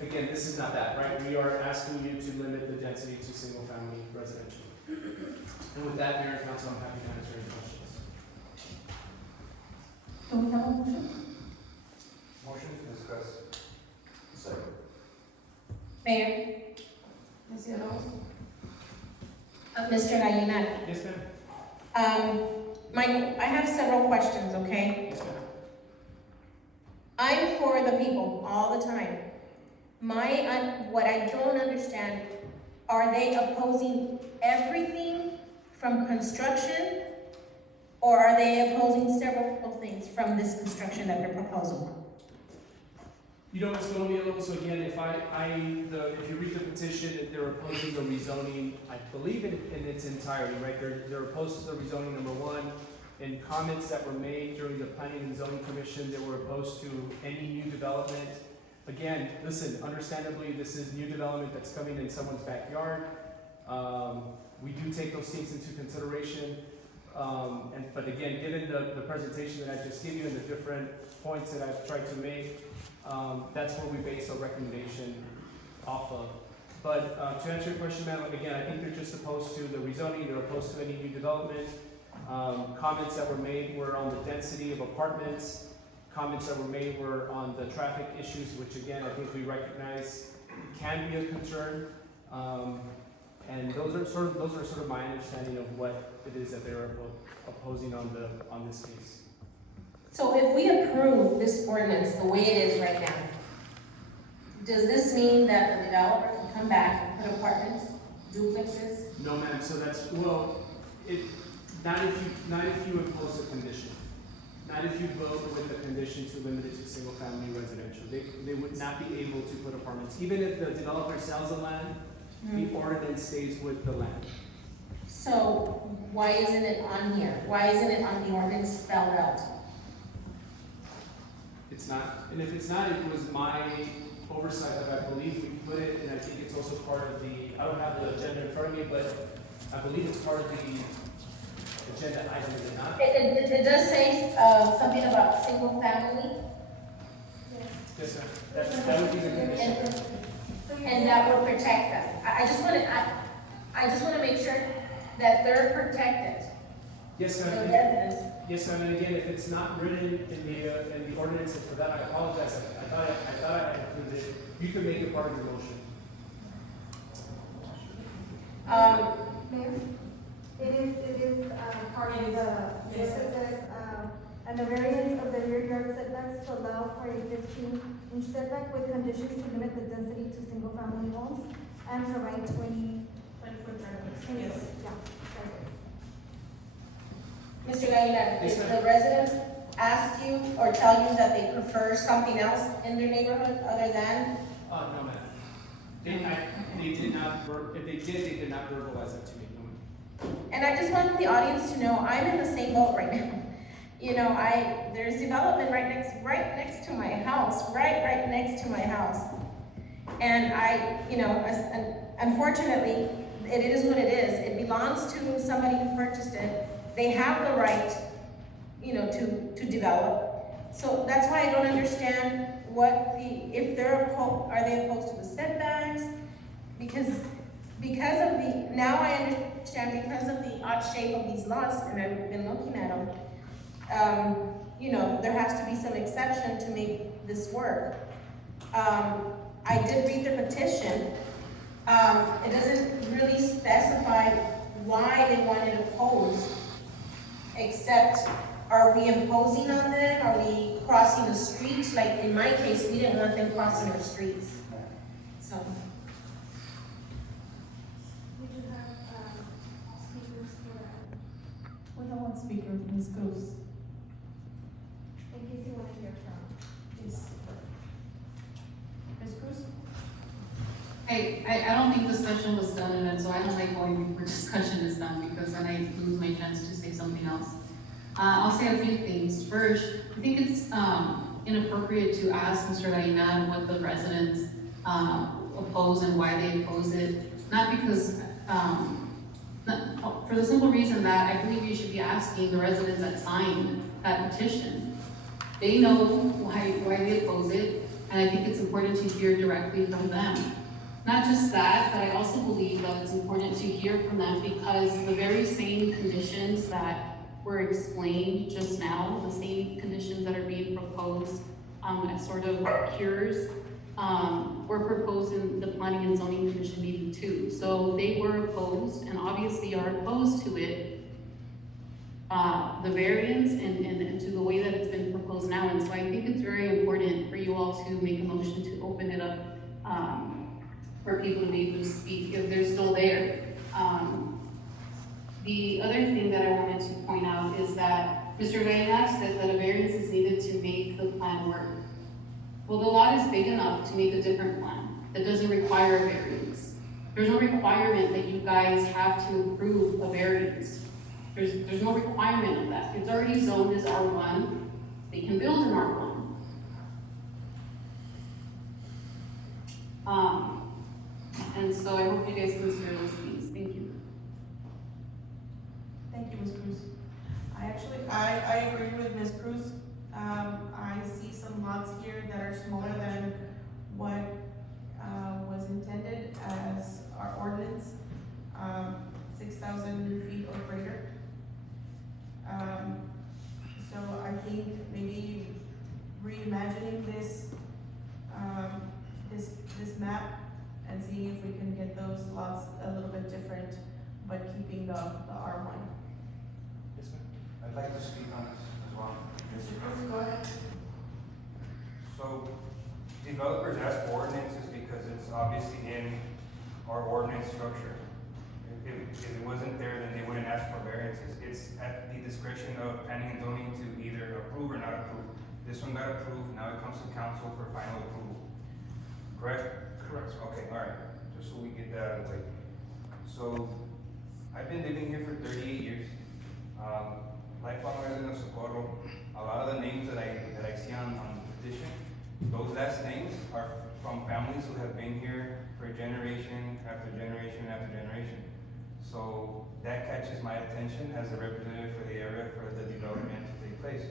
Again, this is not that, right? We are asking you to limit the density to single-family residential. And with that, Mayor and Council, I'm happy to answer any questions. Do we have a motion? Motion to discuss. Second. Mayor, Ms. Villalobos? Mr. Gallinari. Yes, ma'am. I have several questions, okay? Yes, ma'am. I'm for the people all the time. What I don't understand, are they opposing everything from construction? Or are they opposing several things from this construction that they're proposing? You know, Ms. Colombielo, so again, if if you read the petition, they're opposing the rezoning, I believe in its entirety, right? They're opposed to the rezoning, number one. In comments that were made during the Planning and Zoning Commission, they were opposed to any new development. Again, listen, understandably, this is new development that's coming in someone's backyard. We do take those things into consideration. But again, given the presentation that I just gave you and the different points that I've tried to make, that's where we base our recommendation off of. But to answer your question, ma'am, again, I think they're just opposed to the rezoning, they're opposed to any new development. Comments that were made were on the density of apartments. Comments that were made were on the traffic issues, which again, I think we recognize can be a concern. And those are sort of my understanding of what it is that they're opposing on this case. So if we approve this ordinance the way it is right now, does this mean that the developer can come back and put apartments, duplexes? No, ma'am, so that's, not if you impose a condition. Not if you vote with the condition to limit it to single family residential. They would not be able to put apartments. Even if the developer sells the land, the ordinance stays with the land. So why isn't it on here? Why isn't it on the ordinance spelled out? It's not, and if it's not, it was my oversight, but I believe we put it, and I think it's also part of the, I don't have the agenda in front of me, but I believe it's part of the agenda item, is it not? It does say something about single family, Yes, sir. That would be the condition. and that would protect them. I just want to make sure that they're protected. Yes, The ma'am. residents. Yes, ma'am, and again, if it's not written in the ordinance, and for that, I apologize. I thought I included it. You can make it part of your motion. Mayor, it is part of the, it says, and the variance of the rear yard setbacks to allow for a 15-inch setback with conditions to limit the density to single-family homes and provide 20-foot driveways. Yes. Yeah, driveways. Mr. Aguilar, Yes, if ma'am. the residents ask you or tell you that they prefer something else in their neighborhood other than, No, ma'am. They did not, if they did, they did not verbalize it to me, no, ma'am. and I just want the audience to know, I'm in the same boat right now. You know, there's development right next to my house, right next to my house. And unfortunately, it is what it is. It belongs to somebody who purchased it. They have the right, to develop. So that's why I don't understand if are they opposed to the setbacks? Because now I understand because of the odd shape of these lots, and I've been looking at them, there has to be some exception to make this work. I did read the petition. It doesn't really specify why they want it opposed, except are we imposing on them? Are we crossing the street? Like in my case, we didn't want them crossing our streets. So, We do have, speakers for that, We have one speaker, Ms. Cruz. in case you want to hear from. Yes. Ms. Cruz? I don't think discussion was done, and so I don't like going before discussion is done, because then I lose my chance to say something else. I'll say a few things. First, I think it's inappropriate to ask Mr. Gallina what the residents oppose and why they oppose it. Not because, for the simple reason that I believe you should be asking the residents that signed that petition. They know why they oppose it, and I think it's important to hear directly from them. Not just that, but I also believe that it's important to hear from them because the very same conditions that were explained just now, the same conditions that are being proposed as sort of cures, were proposed in the Planning and Zoning Commission meeting too. So they were opposed and obviously are opposed to it, the variance and to the way that it's been proposed now. And so I think it's very important for you all to make a motion to open it up for people to be able to speak if they're still there. The other thing that I wanted to point out is that Mr. Gallina said that a variance is needed to make the plan work. Well, the lot is big enough to make a different plan that doesn't require a variance. There's no requirement that you guys have to approve a variance. There's no requirement of that. It's already zoned as R1. They can build in R1. And so I hope you guys consider those things. Thank you. Thank you, Ms. Cruz. I agree with Ms. Cruz. I see some lots here that are smaller than what, was intended as our ordinance, 6,000 feet or greater. So I think maybe reimagining this, this map and seeing if we can get those lots a little bit different, but keeping the R1. Yes, ma'am. I'd like to speak on this as well. Mr. Cruz, go ahead. So, developers ask for ordinances because it's obviously in our ordinance structure. If it wasn't there, then they wouldn't ask for variances. It's at the discretion of planning and zoning to either approve or not approve. This one got approved, now it comes to council for final approval. Correct? Correct. Okay, all right, just so we get that out of the way. So, I've been living here for 38 years. Lifelong resident of Socorro. A lot of the names that I see on the petition, those last names are from families who have been here for generation after generation after generation. So that catches my attention as a representative for the area for the development to take place.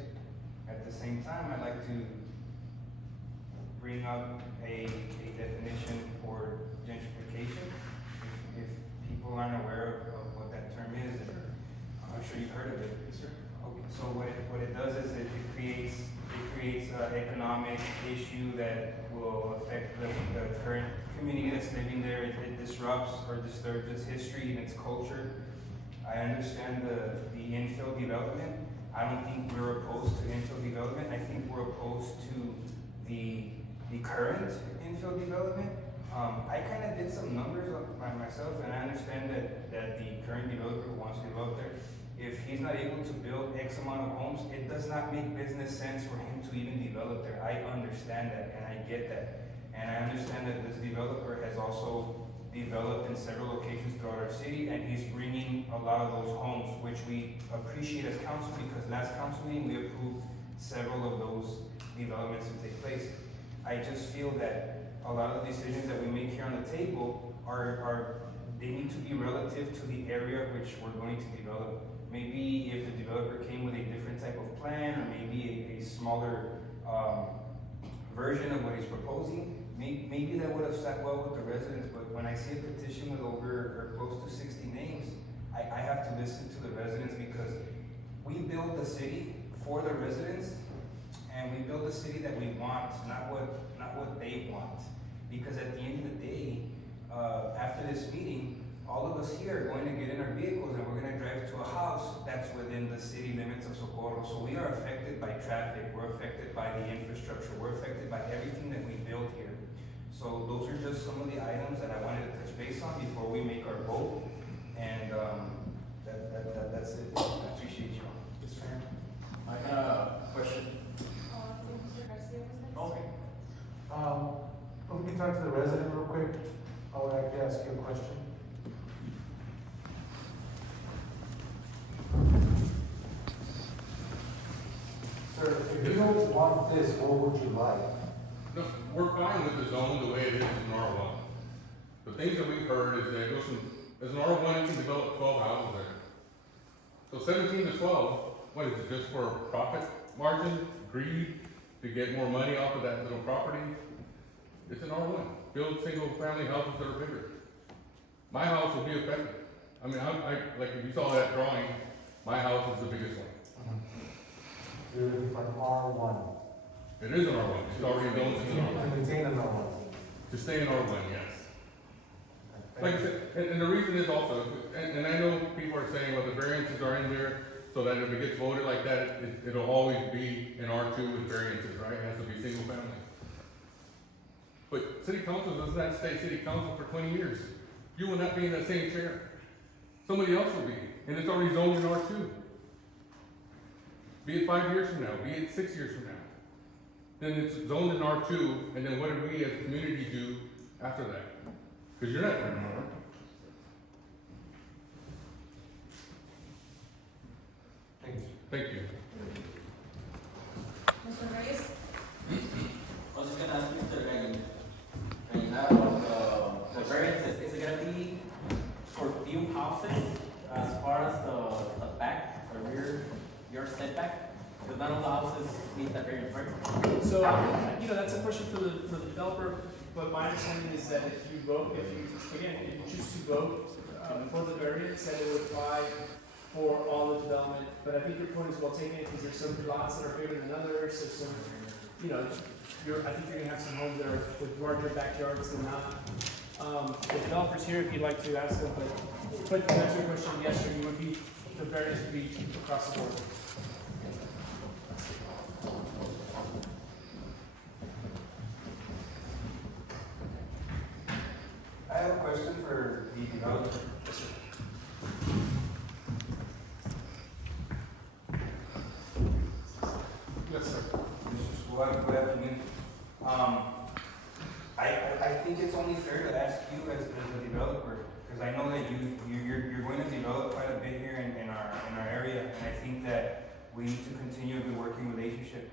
At the same time, I'd like to bring up a definition for gentrification. If people aren't aware of what that term is, I'm sure you've heard of it. Yes, sir. Okay, so what it does is it creates an economic issue that will affect the current community that's living there. It disrupts or disturbs its history and its culture. I understand the infill development. I don't think we're opposed to infill development. I think we're opposed to the current infill development. I kind of did some numbers by myself, and I understand that the current developer who wants to develop there, if he's not able to build X amount of homes, it does not make business sense for him to even develop there. I understand that, and I get that. And I understand that this developer has also developed in several locations throughout our city, and he's bringing a lot of those homes, which we appreciate as council, because last council meeting, we approved several of those developments to take place. I just feel that a lot of the decisions that we make here on the table they need to be relative to the area which we're going to develop. Maybe if the developer came with a different type of plan, or maybe a smaller version of what he's proposing, maybe that would have sat well with the residents. But when I see a petition with over or close to 60 names, I have to listen to the residents, because we build the city for the residents, and we build the city that we want, not what they want. Because at the end of the day, after this meeting, all of us here are going to get in our vehicles and we're going to drive to a house that's within the city limits of Socorro. So we are affected by traffic, we're affected by the infrastructure, we're affected by everything that we build here. So those are just some of the items that I wanted to touch base on before we make our vote. And that's it. I appreciate you. Yes, ma'am. I got a question. Okay. Let me talk to the resident real quick. I would like to ask you a question. Sir, if you don't want this, what would you like? No, we're fine with the zone the way it is in R1. The things that we've heard is that it goes from, as an R1, you can develop 12 houses there. So 17 to 12, what is it, just for profit margin, greed, to get more money off of that little property? It's an R1. Build single family houses that are bigger. My house will be affected. I mean, I like if you saw that drawing, my house is the biggest one. You're looking for an R1. It is an R1. It's already known as an R1. To maintain an R1. To stay in R1, yes. Like I said, and the reason is also, and I know people are saying, well, the variances are in there so that if it gets voted like that, it'll always be in R2 with variances, right? It has to be single family. But city council does not stay city council for 20 years. You will not be in that same chair. Somebody else will be, and it's already zoned in R2. Be it 5 years from now, be it 6 years from now. then it's zoned in R2, and then what do we as a community do after that? Because you're not doing more. Thank you. Mr. Reyes? I was just gonna ask Mr. Gallina about the variances, is it gonna be for few houses as far as the back, the rear yard setback? Because not all the houses meet that variance, right? So, that's a question for the developer, but my understanding is that if you choose to vote for the variance, that it would apply for all the development. But I think your point is well taken, because there's some lots that are bigger than others, there's some, I think you're gonna have some homes that are with larger backyards than not. The developer's here if you'd like to ask them, but to answer your question, yes, sir, the variance would be across the board. I have a question for the developer. Yes, sir. Good afternoon. I think it's only fair to ask you as the developer, because I know that you're going to develop quite a bit here in our area, and I think that we need to continue a good working relationship.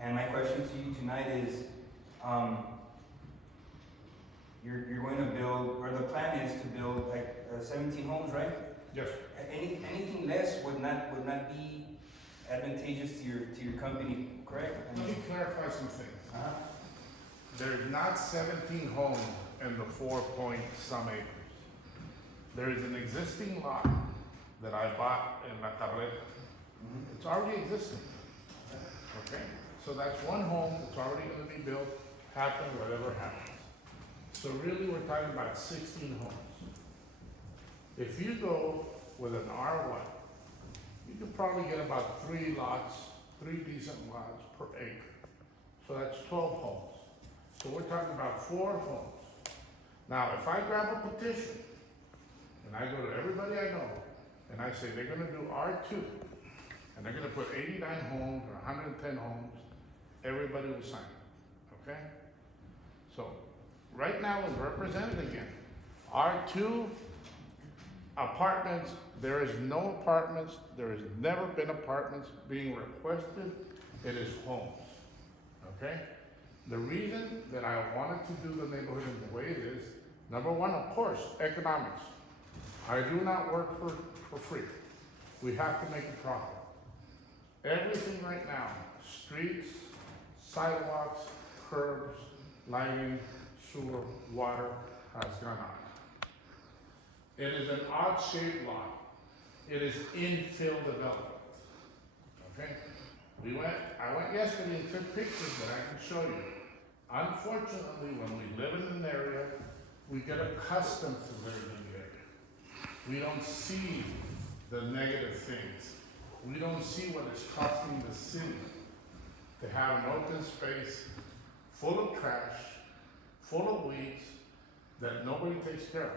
And my question to you tonight is, you're going to build, or the plan is to build like 17 homes, right? Yes. Anything less would not be advantageous to your company, correct? Let me clarify some things. Uh-huh. There's not 17 homes in the 4-point-some acres. There is an existing lot that I bought in La Carreta. It's already existing. Okay? So that's one home that's already gonna be built, happen whatever happens. So really, we're talking about 16 homes. If you go with an R1, you could probably get about 3 decent lots per acre. So that's 12 homes. So we're talking about 4 homes. Now, if I grab a petition, and I go to everybody I know, and I say they're gonna do R2, and they're gonna put 89 homes or 110 homes, everybody will sign it, okay? So, right now, as represented again, R2 apartments, there is no apartments, there has never been apartments being requested, it is homes, okay? The reason that I wanted to do the neighborhood in the way it is, number one, of course, economics. I do not work for free. We have to make a profit. Everything right now, streets, sidewalks, curbs, lighting, sewer, water, has gone up. It is an odd-shaped lot. It is infill development, okay? I went yesterday and took pictures that I can show you. Unfortunately, when we live in an area, we get accustomed to living in the area. We don't see the negative things. We don't see what it's costing the city to have an open space full of trash, full of weeds, that nobody takes care of.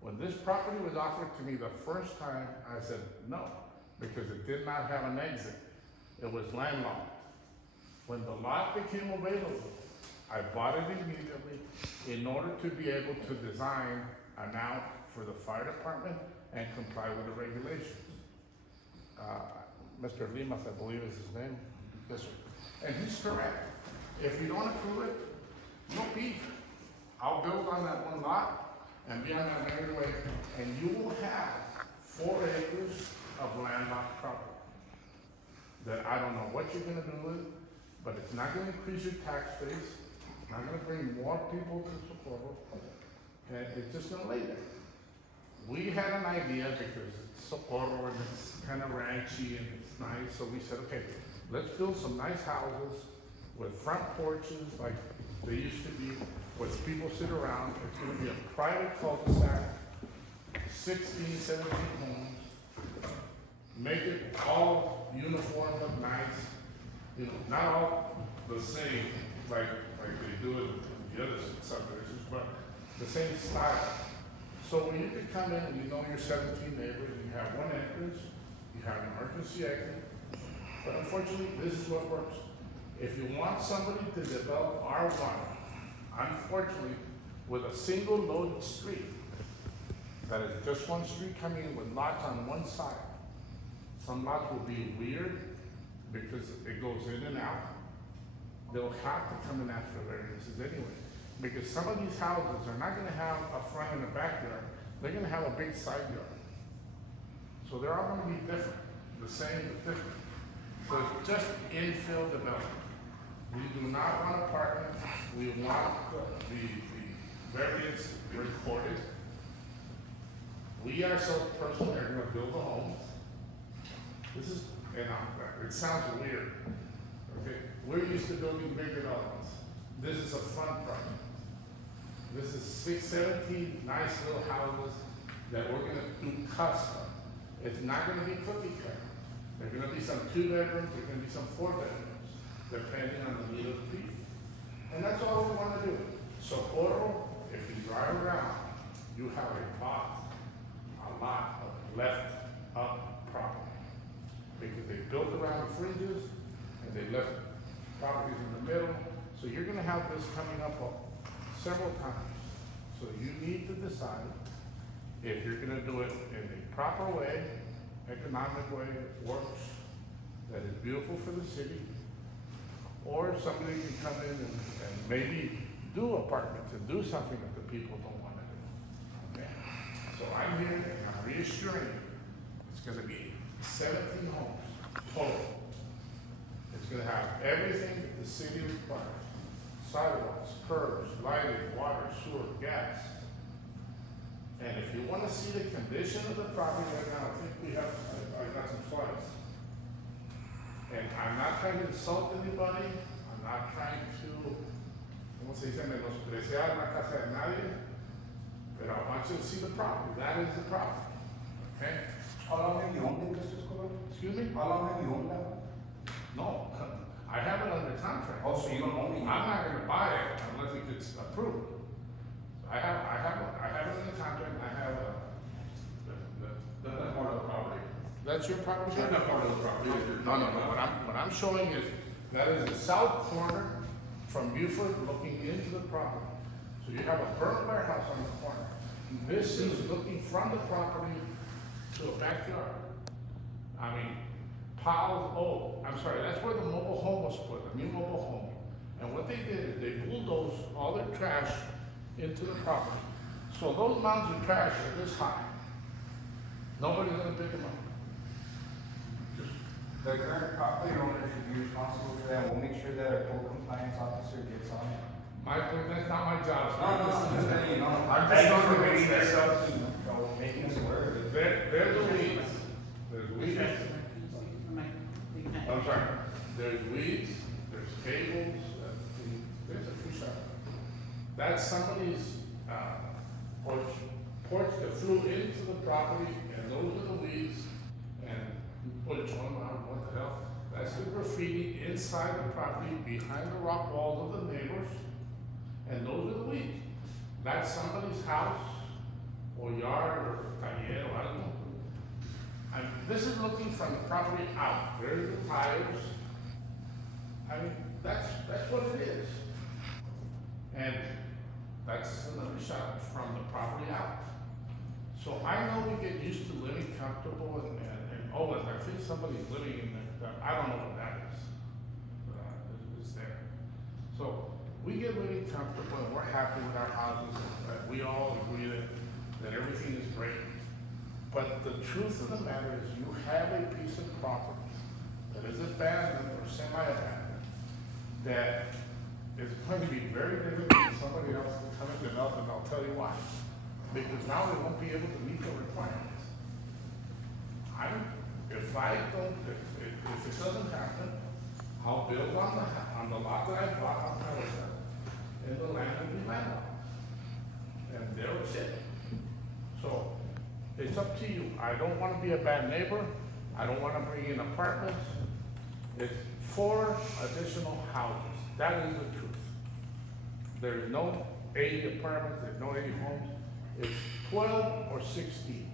When this property was offered to me the first time, I said no, because it did not have an exit. It was landlocked. When the lot became available, I bought it immediately in order to be able to design an out for the fire department and comply with the regulations. Mr. Limas, I believe is his name. Yes, sir. And he's correct. If you don't approve it, no beef. I'll build on that one lot and be on that merry way, and you will have 4 acres of landlocked property that I don't know what you're gonna do with, but it's not gonna increase your tax base, it's not gonna bring more people to Socorro, and it's just gonna lay there. We had an idea because it's Socorro and it's kind of ranchy and it's nice, so we said, okay, let's build some nice houses with front porches like they used to be, where people sit around. It's gonna be a private cul-de-sac, 16, 17 homes. Make it all uniform, look nice, not all the same like they do in the other subdivisions, but the same style. So when you can come in and you know your 17 neighbors, and you have one entrance, you have an emergency exit, but unfortunately, this is what works. If you want somebody to develop R1, unfortunately, with a single loaded street, that is just one street coming in with lots on one side, some lots will be weird because it goes in and out. They'll have to come and ask for variances anyway, because some of these houses are not gonna have a front and a backyard, they're gonna have a big side yard. So they're all gonna be different, the same but different. So it's just infill development. We do not want apartments, we want the variance recorded. We ourselves personally are gonna build a home. This is, and it sounds weird, okay? We're used to building bigger developments. This is a fun project. This is 17 nice little houses that we're gonna do custom. It's not gonna be cookie cutter. There are gonna be some 2 bedrooms, there are gonna be some 4 bedrooms, depending on the need of the people. And that's all we wanna do. Socorro, if you drive around, you have a lot of left up property. Because they built around the fringes, and they left properties in the middle. So you're gonna have this coming up several times. So you need to decide if you're gonna do it in a proper way, economic way, that works, that is beautiful for the city, or somebody can come in and maybe do apartments and do something that the people don't wanna do. Okay? So I'm here and I'm reassuring you, it's gonna be 17 homes total. It's gonna have everything that the city requires. Sidewalks, curbs, lighting, water, sewer, gas. And if you wanna see the condition of the property right now, I think I got some slides. And I'm not trying to insult anybody, I'm not trying to, como se dice, menospreciar la casa de nadie, but I want you to see the property, that is the property, okay? How long have you owned it, Mr. Escobar? Excuse me? How long have you owned that? No, I have it under contract. Oh, so you don't own it? I'm not gonna buy it unless it gets approved. I have it in the contract, and I have That's part of the property. that's your property? That's not part of the property. No, what I'm showing is, that is the south corner from Buford looking into the property. So you have a burnt warehouse on the corner. This is looking from the property to a backyard. I mean, I'm sorry, that's where the mobile home was put, the new mobile home. And what they did is they bulldozed all their trash into the property. So those mounds of trash are this high. Nobody's gonna pick them up. The current property owner should be responsible for that. We'll make sure that our code compliance officer gets on it. That's not my job. No, I'm just letting you know. I'm just Thank you talking for about bringing that. this up and, making us aware of it. There's the weeds. There's weeds. I'm sorry. There's weeds, there's cables, there's a few shots. That's somebody's, porch that flew into the property, and those are the weeds, and which one, what the hell? That's the graffiti inside the property, behind the rock walls of the neighbors, and those are the weeds. That's somebody's house, or yard, or taller, or I don't know. And this is looking from the property out. There's the tires. I mean, that's what it is. And that's another shot from the property out. So I know we get used to living comfortable and I think somebody's living in there. I don't know what that is. But it's there. So we get living comfortable and we're happy with our houses. And we all agree that everything is great. But the truth of the matter is you have a piece of property that is abandoned or semi-abandoned that is going to be very difficult for somebody else to come and develop, and I'll tell you why. Because now they won't be able to meet the requirements. If it doesn't happen, I'll build on the lot that I bought on Pelican, and the land will be landlocked. And they'll sit. So, it's up to you. I don't wanna be a bad neighbor. I don't wanna bring in apartments. It's 4 additional houses. That is the truth. There's no 80 apartments, there's no 80 homes. It's 12 or 16.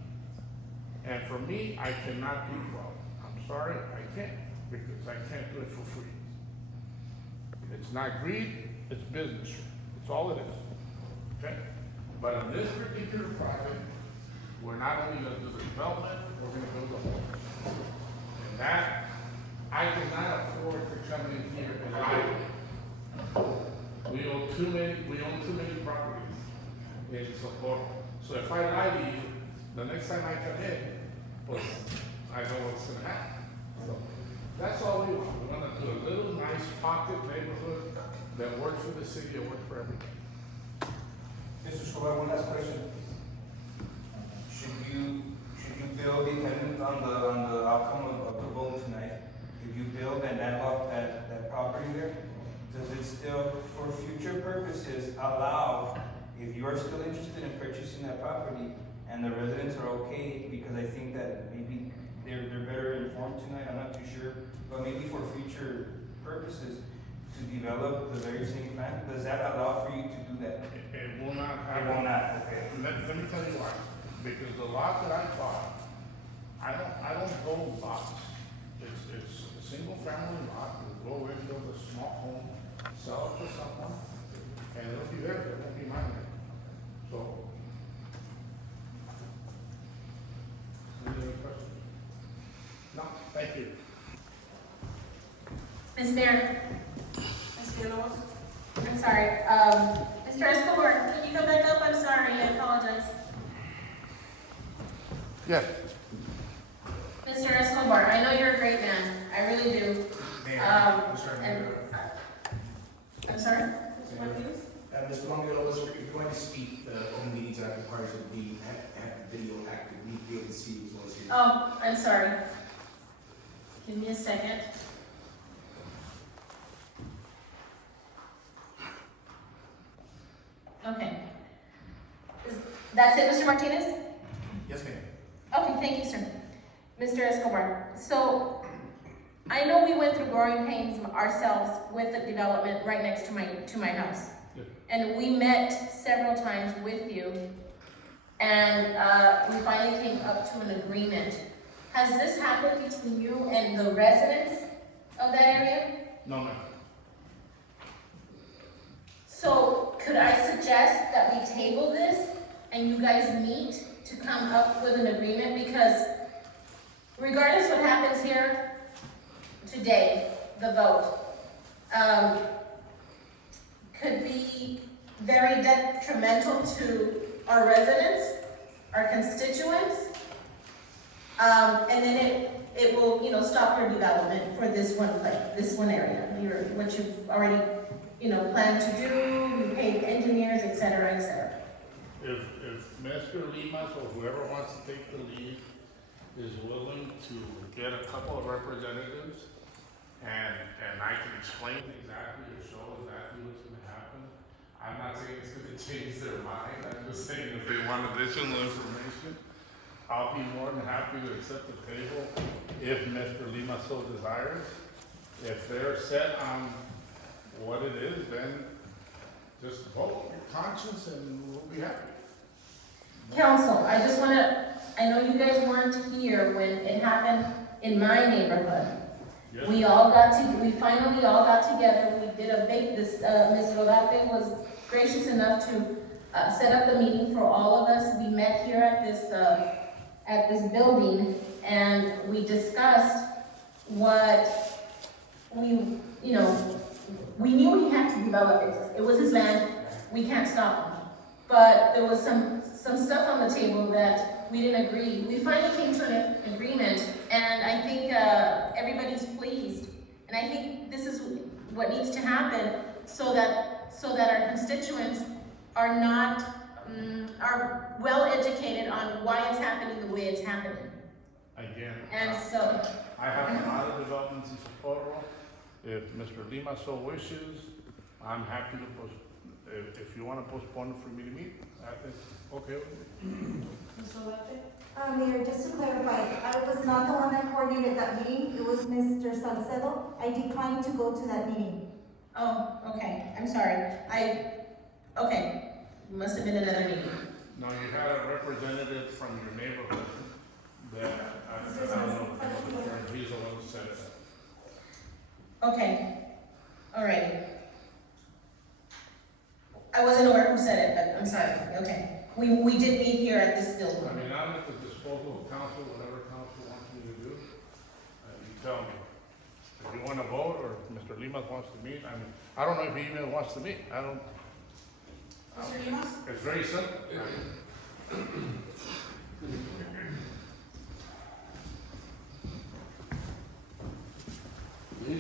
And for me, I cannot do 12. I'm sorry, I can't, because I can't do it for free. It's not greed, it's business. It's all it is. Okay? But on this particular project, we're not only gonna do the development, we're gonna build a home. And that, I cannot afford to come in here and lie. We own too many properties in Socorro. So if I lie to you, the next time I come in, pues, I know what's gonna happen. So that's all we want. We wanna do a little nice pocket neighborhood that works for the city and works for everybody. Mr. Escobar, one last question. Should you build, depending on the outcome of the vote tonight, if you build and landlock that property there, does it still, for future purposes, allow, if you are still interested in purchasing that property and the residents are okay, because I think that maybe they're better informed tonight, I'm not too sure, but maybe for future purposes, to develop the very same plan, does that allow for you to do that? It will not It happen. will not, okay. Let me tell you why. Because the lot that I bought, I don't hold lots. It's a single family lot. We'll go in, build a small home, sell it to someone, and it'll be theirs. It won't be mine. So. Any other questions? No, thank you. Ms. Mayor, Ms. Villalobos? I'm sorry, Mr. Escobar, can you come back up? I'm sorry, I apologize. Yes. Mr. Escobar, I know you're a great man, I really do. And, I'm sorry? Mr. Martinez? Mr. Longo's, if you're going to speak, the open meetings act requires you to have the video active, we need to be able to see you as well as hear. Oh, I'm sorry. Give me a second. Okay. That's it, Mr. Martinez? Yes, ma'am. Okay, thank you, sir. Mr. Escobar, so I know we went through growing pains ourselves with the development right next to my house. Yeah. And we met several times with you, and we finally came up to an agreement. Has this happened between you and the residents of that area? No, ma'am. So could I suggest that we table this and you guys meet to come up with an agreement? Because regardless what happens here today, the vote, could be very detrimental to our residents, our constituents, and then it will, stop your development for this one place, this one area, what you've already, planned to do, you paid engineers, et cetera, et cetera. If Mr. Limas or whoever wants to take the lead is willing to get a couple of representatives and I can explain exactly or show exactly what's gonna happen. I'm not saying it's gonna change their mind, I'm just saying if they want additional information, I'll be more than happy to accept the table if Mr. Lima so desires. If they're set on what it is, then just vote your conscience and we'll be happy. Council, I know you guys weren't here when it happened in my neighborhood. Yes. We finally all got together, we did a big, Ms. Rodarte was gracious enough to set up the meeting for all of us. We met here at this building, and we discussed what we knew we had to develop it. It was his land, we can't stop him. But there was some stuff on the table that we didn't agree. We finally came to an agreement, and I think everybody's pleased. And I think this is what needs to happen so that our constituents are not are well educated on why it's happening the way it's happening. Again. And so I have a lot of developments in Socorro. If Mr. Lima so wishes, I'm happy to if you want to postpone it for me to meet, I think, okay. Ms. Rodarte? Mayor, just to clarify, I was not the one that coordinated that meeting, it was Mr. Salcedo. I declined to go to that meeting. Oh, okay, I'm sorry. Okay, must have been another meeting. Now, you had a representative from your neighborhood that, I don't know, he's the one who said it. Okay, all right. I wasn't aware who said it, but I'm sorry, okay. We did meet here at this I building. mean, I'm at the disposal of council, whatever council wants me to do, you tell me. If you wanna vote, or if Mr. Limas wants to meet, I mean, I don't know if he even wants to meet, I don't. Mr. Limas? It's very simple. The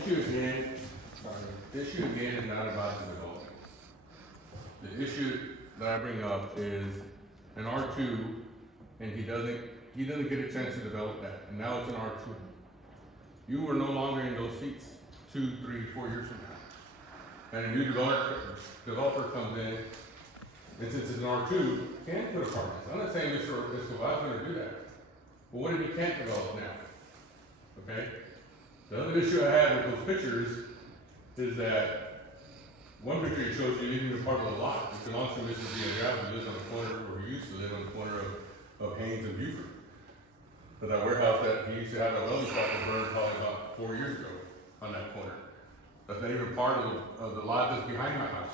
issue again is not about the development. The issue that I bring up is an R2, and he doesn't get a chance to develop that, and now it's an R2. You are no longer in those seats 2, 3, 4 years from now. And a new developer comes in, and since it's an R2, can't put apartments. I'm not saying Mr. Escobar's gonna do that, but what if he can't develop now? Okay? The other issue I have with those pictures is that one picture it shows you leaving a part of the lot. It belongs to Mr. Villarreal, who lives on the corner, or he used to live on the corner of Haynes and Buford. But that warehouse that he used to have a welding shop that burned probably about 4 years ago on that corner. That's not even part of the lot that's behind my house.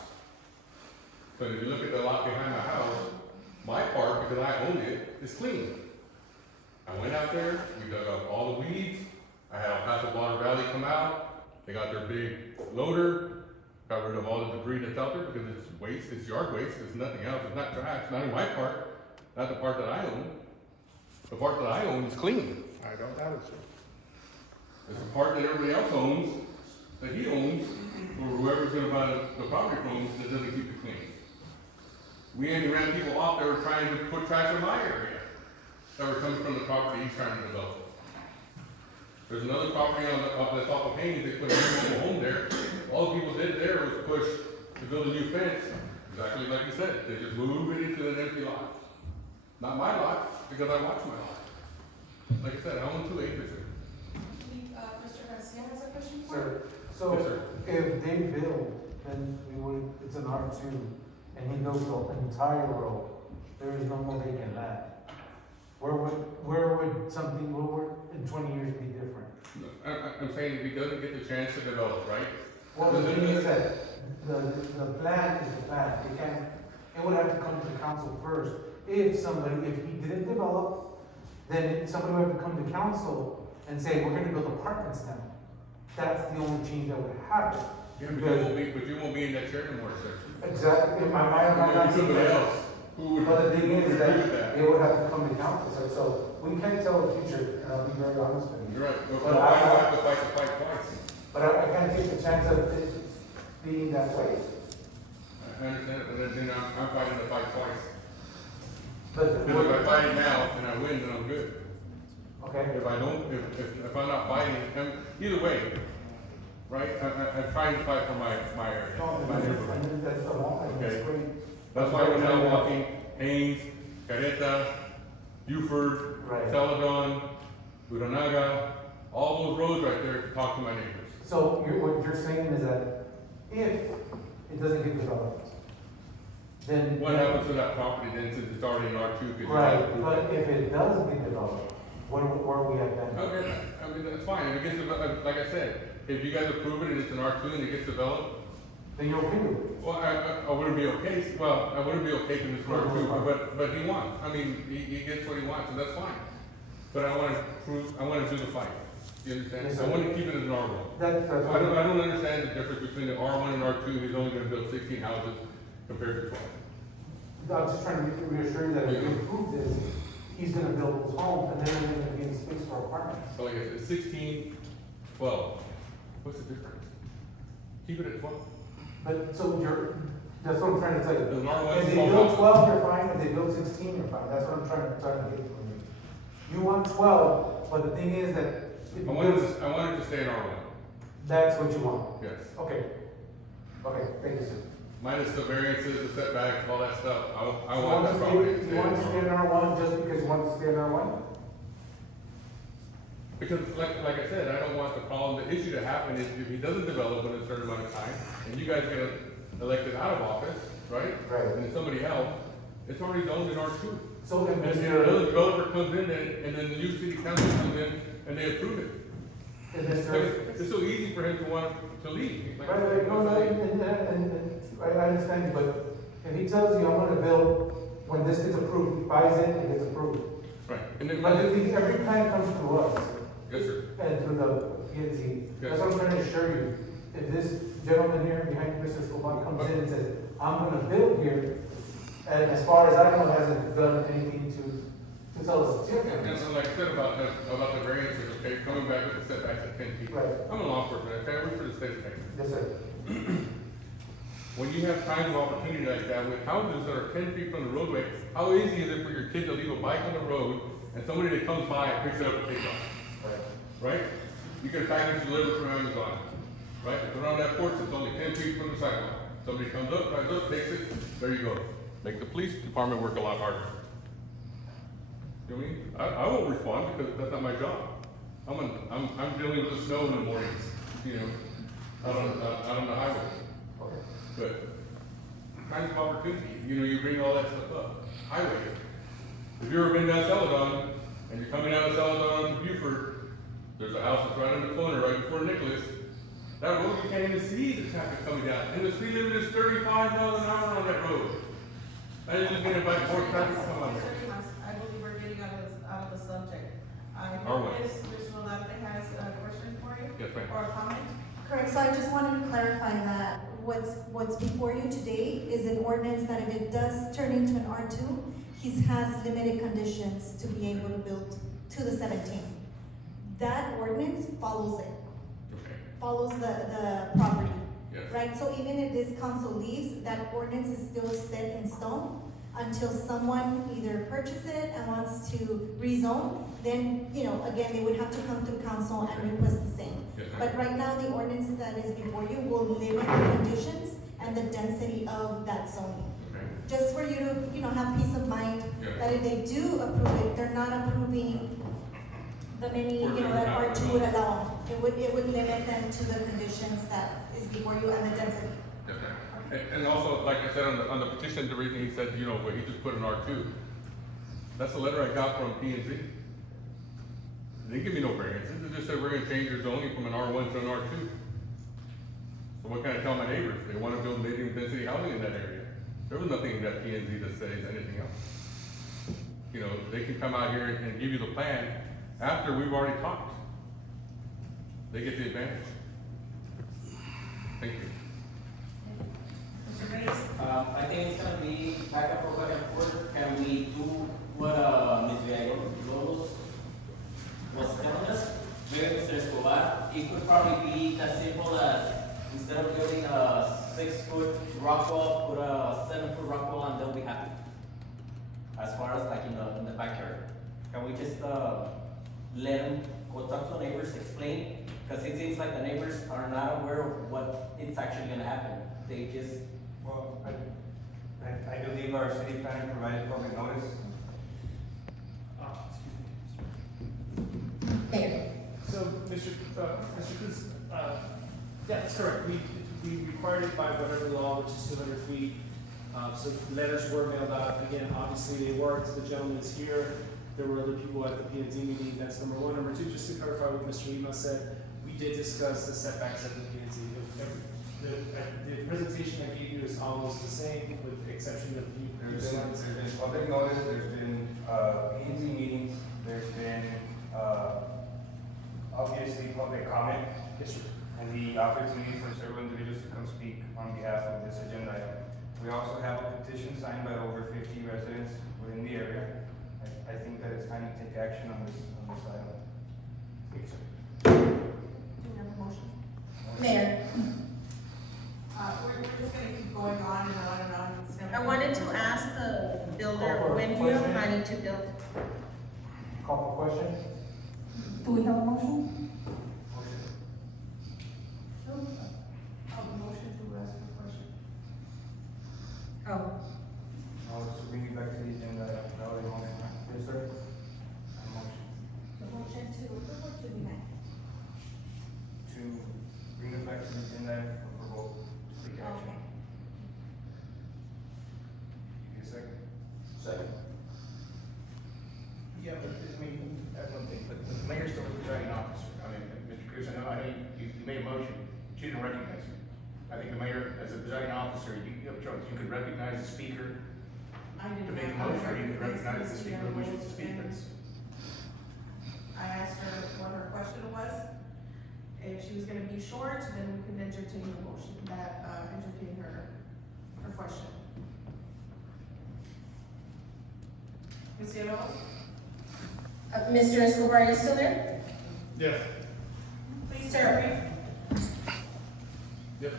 So if you look at the lot behind my house, my part, because I own it, is clean. I went out there, we dug up all the weeds, I had El Paso Water Valley come out, they got their big loader, got rid of all the debris that's out there because it's waste, it's yard waste, it's nothing else, it's not trash, not in my part, not the part that I own. The part that I own is clean. I don't doubt it, sir. It's the part that everybody else owns, that he owns, or whoever's gonna buy the property from us that doesn't keep it clean. We ain't ran people off that were trying to put trash in my area, that were coming from the property he's trying to develop. There's another property on the off of Haynes, they put a new home there. All the people did there was push to build a new fence, exactly like you said, they just move it into an empty lot. Not my lot, because I watch my lot. Like I said, I own 2 acres here. Mr. Garcia has a question for you? Sir, Yes, so sir. if they build, then we would, it's an R2, and he builds the entire road, there is no more vacant land. Where would something, where would in 20 years be different? I'm saying if he doesn't get the chance to develop, right? Well, the thing is that the plan is the plan, it would have to come to the council first. If he didn't develop, then somebody would have to come to council and say, we're gonna build apartments now. That's the only change that would happen. Yeah, but you won't be in that chair anymore, sir. Exactly, in my mind, I'm not saying Somebody that. else. Who would? But the thing who would is agree with that it would have to come to council, so we can't tell the future, and I'll be very honest with you. You're right, but But why do I I- have to fight the fight twice? But I can't take the chance of it being that way. I understand, but then I'm fighting the fight twice. But, Because if I fight it now and I win, then I'm good. okay, If I don't, if I'm not fighting, either way, right? I'm trying to fight for my area, my neighborhood. that's the law, and that's Okay. great. That's why we're now walking Haynes, Careta, Buford, Right. Celadon, Uranaga, all those roads right there to talk to my neighbors. So what you're saying is that if it doesn't get developed, then. What happens to that property then since it's already in R2? Right, but if it does get developed, where are we at then? Okay, I mean, that's fine, if it gets developed, like I said, if you guys approve it and it's an R2 and it gets developed, Then you're okay with it? well, I wouldn't be okay, I wouldn't be okay to Mr. R2, but he wants, I mean, he gets what he wants, and that's fine. But I wanna do the fight, you understand? Yes, I sir. wanna keep it as an R1. That's I don't understand the difference between the R1 and R2, he's only gonna build 16 houses compared to 12. I'm just trying to reassure you that if you approve this, he's gonna build his home, and then there's gonna be space for apartments. So like I said, 16, 12, what's the difference? Keep it at 12. But, so that's what I'm trying to tell you. The R1 If is they 12 build houses. 12, you're fine, if they build 16, you're fine, that's what I'm trying to get from you. You want 12, but the thing is that if you I wanted build, to stay in R1, that's what you want. yes. Okay, thank you, sir. Minus the variances, the setbacks, all that stuff, I You want that property to You stay want to stay in in R1. R1 just because you want to stay in R1? Because like I said, I don't want the problem, the issue to happen is if he doesn't develop in a certain amount of time, and you guys get elected out of office, right? Right. And then somebody else, it's already zoned in R2. So if And then Mr. another developer comes in and then the new city council comes in and they approve it. If Like, Mr. it's so easy for him to want to leave. Like I Right, said, right, no, no, and I understand you, but If he tells you, I'm gonna build, when this gets approved, he buys it and it's approved. Right, and then, But every plan comes through us yes, sir. and through the PNC. Yes. That's what I'm trying to assure you. If this gentleman here behind Mr. Escobar comes in and says, I'm gonna build here, and as far as I know, hasn't done anything to tell us different. And like I said about the variances, okay, coming back with the setbacks at 10 feet. Right. I'm a law enforcement, okay, I work for the state of Texas. Yes, sir. When you have times of opportunity like that, with houses that are 10 feet from the roadway, how easy is it for your kid to leave a bike on the road and somebody that comes by picks it up and takes off? Right? You get a package delivered from Amazon, right? Put it on that porch, it's only 10 feet from the sidewalk. Somebody comes up, drives up, takes it, there you go. Make the police department work a lot harder. You know what I mean? I won't respond because that's not my job. I'm dealing with the snow in the mornings, you know, out on the highway. But kind of opportunity, you know, you bring all that stuff up. Highway. If you've ever been down Celadon and you're coming out of Celadon to Buford, there's a house that's right in the corner, right before Nicholas. That road, you can't even see the traffic coming down. And the speed limit is 35 miles an hour on that road. I just getting back and forth traffic come on there. I believe we're getting out of the subject. Are we? Mr. Olarte has a question for you? Yes, ma'am. Or a comment? Correct, so I just wanted to clarify that what's before you today is an ordinance that if it does turn into an R2, he has limited conditions to be able to build to the 17. That ordinance follows it, Okay. follows the property. Yes. Right, so even if this council leaves, that ordinance is still set in stone until someone either purchases it and wants to rezone, then, you know, again, they would have to come through council and request the same. Yes, ma'am. But right now, the ordinance that is before you will limit the conditions and the density of that zoning. Okay. Just for you to, you know, have peace of mind Yes. that if they do approve it, they're not approving the many, you know, that R2 would allow. It would limit them to the conditions that is before you and the density. Yes, ma'am. And also, like I said on the petition, the reason he said, you know, but he just put an R2. That's a letter I got from P&Z. They didn't give me no variances. They just said we're gonna change your zoning from an R1 to an R2. So what can I tell my neighbors? They wanna build medium density housing in that area. There was nothing in that P&Z that says anything else. You know, they can come out here and give you the plan after we've already talked. They get the advantage. Thank you. Mr. Reyes? I think it's gonna be back and forth. Can we do what, Ms. Villalobos was telling us? Maybe Mr. Escobar, it could probably be as simple as, instead of building a 6-foot rock wall, put a 7-foot rock wall and they'll be happy. As far as like in the backyard. Can we just, let them go talk to the neighbors, explain? Because it seems like the neighbors are not aware of what it's actually gonna happen. They just, Well, I believe our city planner provided public notice. Mayor. So, Mr. Cruz, yeah, that's correct. We required it by whatever law, which is 200 feet. So letters were mailed out. Again, obviously they worked. The gentleman is here. There were other people at the P&Z meeting. That's number one. Number two, just to clarify what Mr. Lima said, we did discuss the setbacks at the P&Z. The presentation I gave you is almost the same, with the exception of There's been public notice, there's been, P&Z meetings, there's been, obviously public comment. Yes, sir. And the opportunity for several individuals to come speak on behalf of this agenda item. We also have a petition signed by over 50 residents within the area. I think that it's time to take action on this item. Do we have a motion? Mayor. We're just gonna keep going on and on and on. It's never I wanted to ask the builder, Call for when do you question. planning to build? Call for question? Do we have a motion? motion to ask for question. Oh, I'll just bring it back to the agenda, that was the motion, right? Yes, sir. A motion The motion to approve or to deny? to bring it back to the agenda for vote, to take action. Okay. Give me a second. Second. Yeah, but, I mean, that's one thing, but the mayor's still the presiding officer. I mean, Mr. Cruz, I know you made a motion, she didn't recognize me. I think the mayor, as as a presiding officer, you have a choice. You could recognize the speaker I did to make a not- motion, or you could recognize the speaker who wishes to speak. I asked her what her question was. If she was gonna be short, then we can entertain the motion, entertain her question. Ms. Villalobos? Mr. Escobar, are you still there? Yes. Please, Sir. Yep.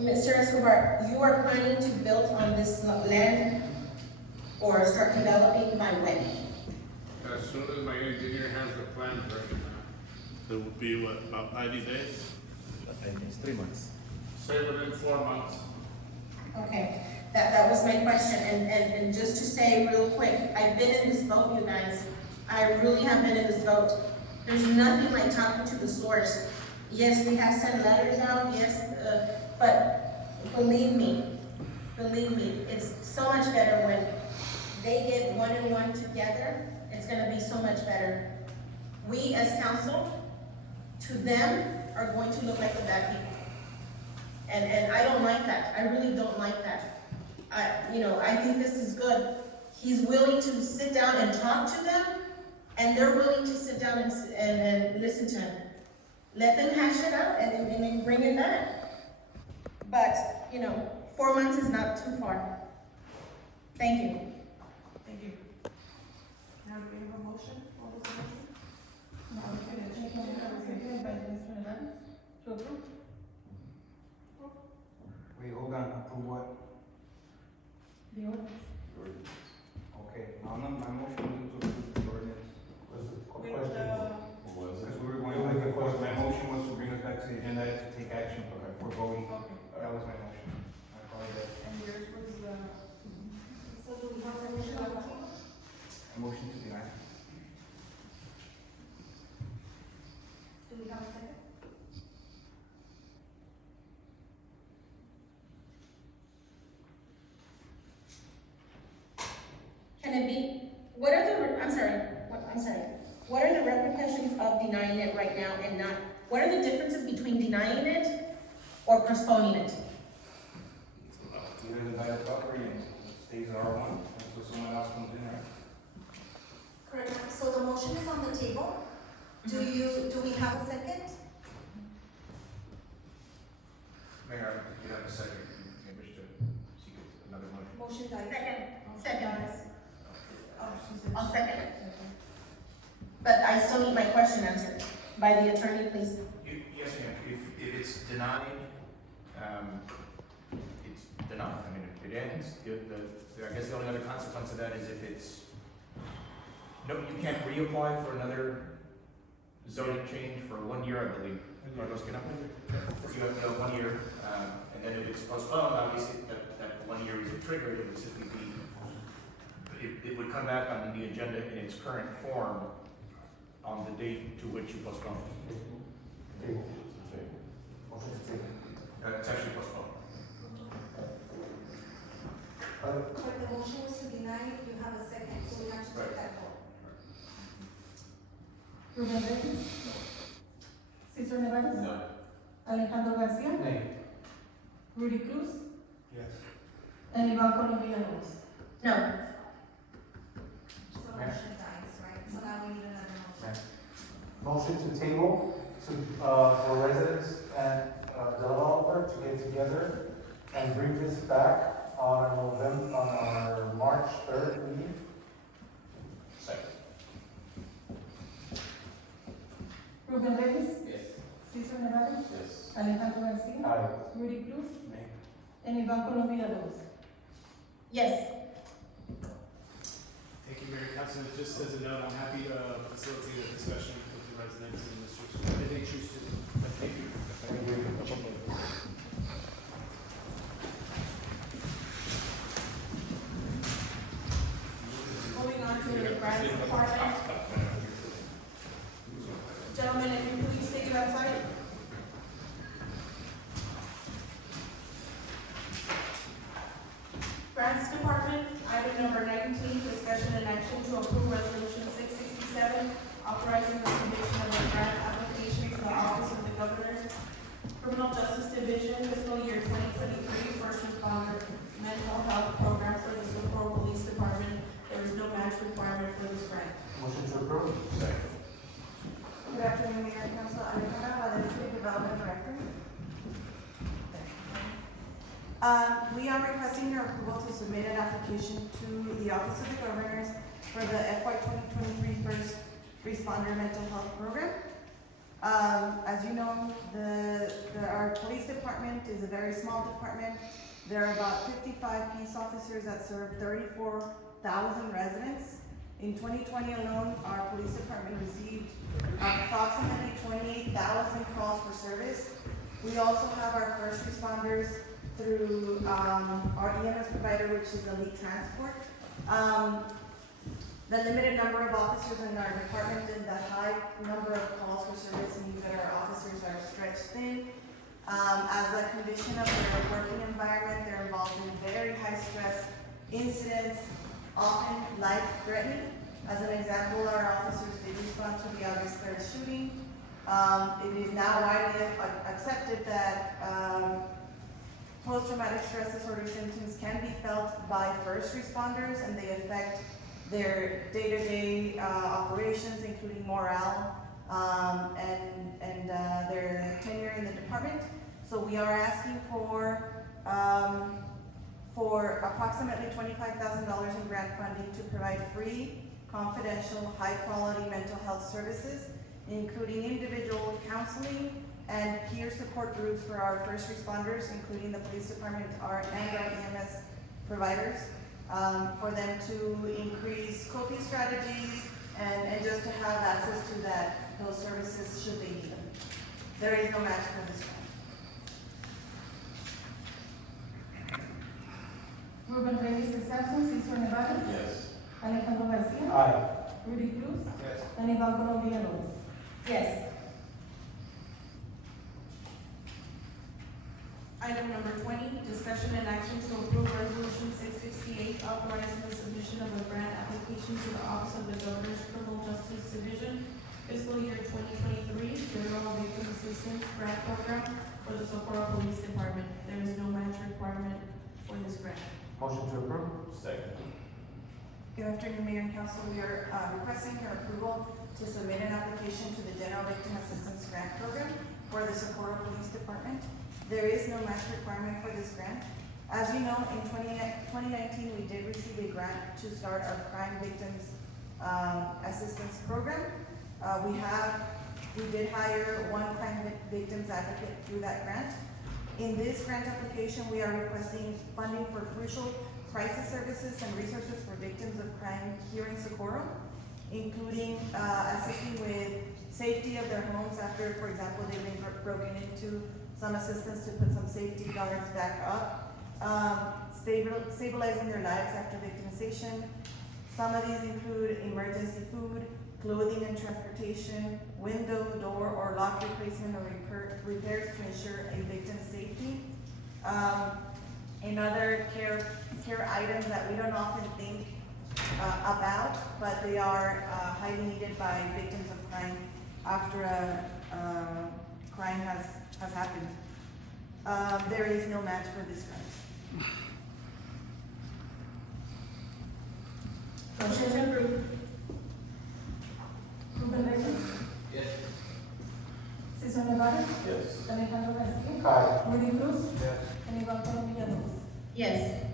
Mr. Escobar, you are planning to build on this land or start developing by when? As soon as my engineer has the plans ready, it will be what, about 90 days? It's 3 months. Say within 4 months. Okay, that was my question, and just to say real quick, I've been in this boat, you guys. I really have been in this boat. There's nothing like talking to the source. Yes, we have sent letters out, yes, but believe me, it's so much better when they get one and one together. It's gonna be so much better. We as council, to them, are going to look like the bad people. And I don't like that. I really don't like that. I think this is good. He's willing to sit down and talk to them, and they're willing to sit down and listen to him. Let them hash it out and then bring it back. But, 4 months is not too far. Thank you. Thank you. Now, do we have a motion? What was the motion? No, second by Mr. Nevares, to approve. Wait, hold on, approve what? The ordinance. Okay, my motion was to approve the ordinance. Which, Because we were going back and forth, my motion was to bring us back to the agenda to take action for voting. okay. That was my motion. I apologize. And yours was, So do we have a motion on the table? A motion to deny. Do we have a second? Can it be, what are the repercussions of denying it right now and not, what are the differences between denying it or postponing it? Either the buyer property and stays at R1, until someone else comes in, right? Correct. So the motion is on the table. Do we have a second? Mayor, if you have a second, you wish to seek another motion. Motion dies. Second. oh, she said. I'll second it. But I still need my question answered by the attorney, please. Yes, ma'am, if it's denied, it's denied, I mean, it ends. I guess the only other consequence of that is if it's, no, you can't reapply for another zoning change for 1 year, I believe. Carlos, can I? You have 1 year, and then if it's postponed, obviously, that 1 year isn't triggered, it would simply be, it would come back on the agenda in its current form on the date to which you postpone it. It's actually postponed. But the motion was to deny, you have a second, so we have to take that vote. Rubén Reyes? Cesar Nevares? No. Alejandro Garcia? Nay. Rudy Cruz? Yes. And Iván Colombia López. No. So motion dies, right? So now we need another motion. Motion to table for residents and developer to get together and bring this back on our March 3rd meeting. Second. Rubén Reyes? Yes. Cesar Nevares? Yes. Alejandro Garcia? Aye. Rudy Cruz? Nay. And Iván Colombia López. Yes. Thank you, Mayor Council. Just as a note, I'm happy to facilitate a discussion with the residents and Mr. if they choose to. Thank you. Moving on to the grants department. Gentlemen, if you please take it outside. Grants department, item number 19, discussion and action to approve resolution 667, authorizing the submission of a grant application to the Office of the Governor's Criminal Justice Division fiscal year 2020 We are requesting your approval to submit an application to the Office of the Governors for the FY 2023 First Responder Mental Health Program. As you know, our police department is a very small department. There are about 55 peace officers that serve 34,000 residents. In 2020 alone, our police department received approximately 28,000 calls for service. We also have our first responders through our EMS provider, which is Elite Transport. The limited number of officers in our department and the high number of calls for service means that our officers are stretched thin. As a condition of their working environment, they're involved in very high stress incidents, often life-threatening. As an example, our officers did respond to the August 3rd shooting. It is now widely accepted that post-traumatic stress disorder symptoms can be felt by first responders, and they affect their day-to-day operations, including morale and their tenure in the department. So we are asking for approximately $25,000 in grant funding to provide free, confidential, high-quality mental health services, including individual counseling and peer support groups for our first responders, including the police department and our EMS providers, for them to increase coping strategies and just to have access to those services should they need them. There is no match for this grant. Ruben Reyes is absent. Cesar Nevares. Yes. Alejandro Garcia. Aye. Rudy Cruz. Yes. And Iván Colom Villalobos. Yes. Item number 20, discussion and action to approve resolution 668, authorizing the submission of a grant application to the Office of the Governor's Criminal Justice Division, fiscal year 2023, General Victim Assistance Grant Program for the Socorro Police Department. There is no match requirement for this grant. Motion to approve? Second. Good afternoon, Mayor and Council. We are requesting your approval to submit an application to the General Victim Assistance Grant Program for the Socorro Police Department. There is no match requirement for this grant. As you know, in 2019, we did receive a grant to start our Crime Victims Assistance Program. We did hire one crime victims advocate through that grant. In this grant application, we are requesting funding for crucial crisis services and resources for victims of crime here in Socorro, including assisting with safety of their homes after, for example, they've been broken into, some assistance to put some safety guards back up, stabilizing their lives after victimization. Some of these include emergency food, clothing and transportation, window, door, or lock replacement or repairs to ensure a victim's safety. And other care items that we don't often think about, but they are highly needed by victims of crime after a crime has happened. There is no match for this grant. Motion to approve. Ruben Reyes. Yes. Cesar Nevares. Yes. Alejandro Garcia. Aye. Rudy Cruz. Yes. And Iván Colom Villalobos. Yes.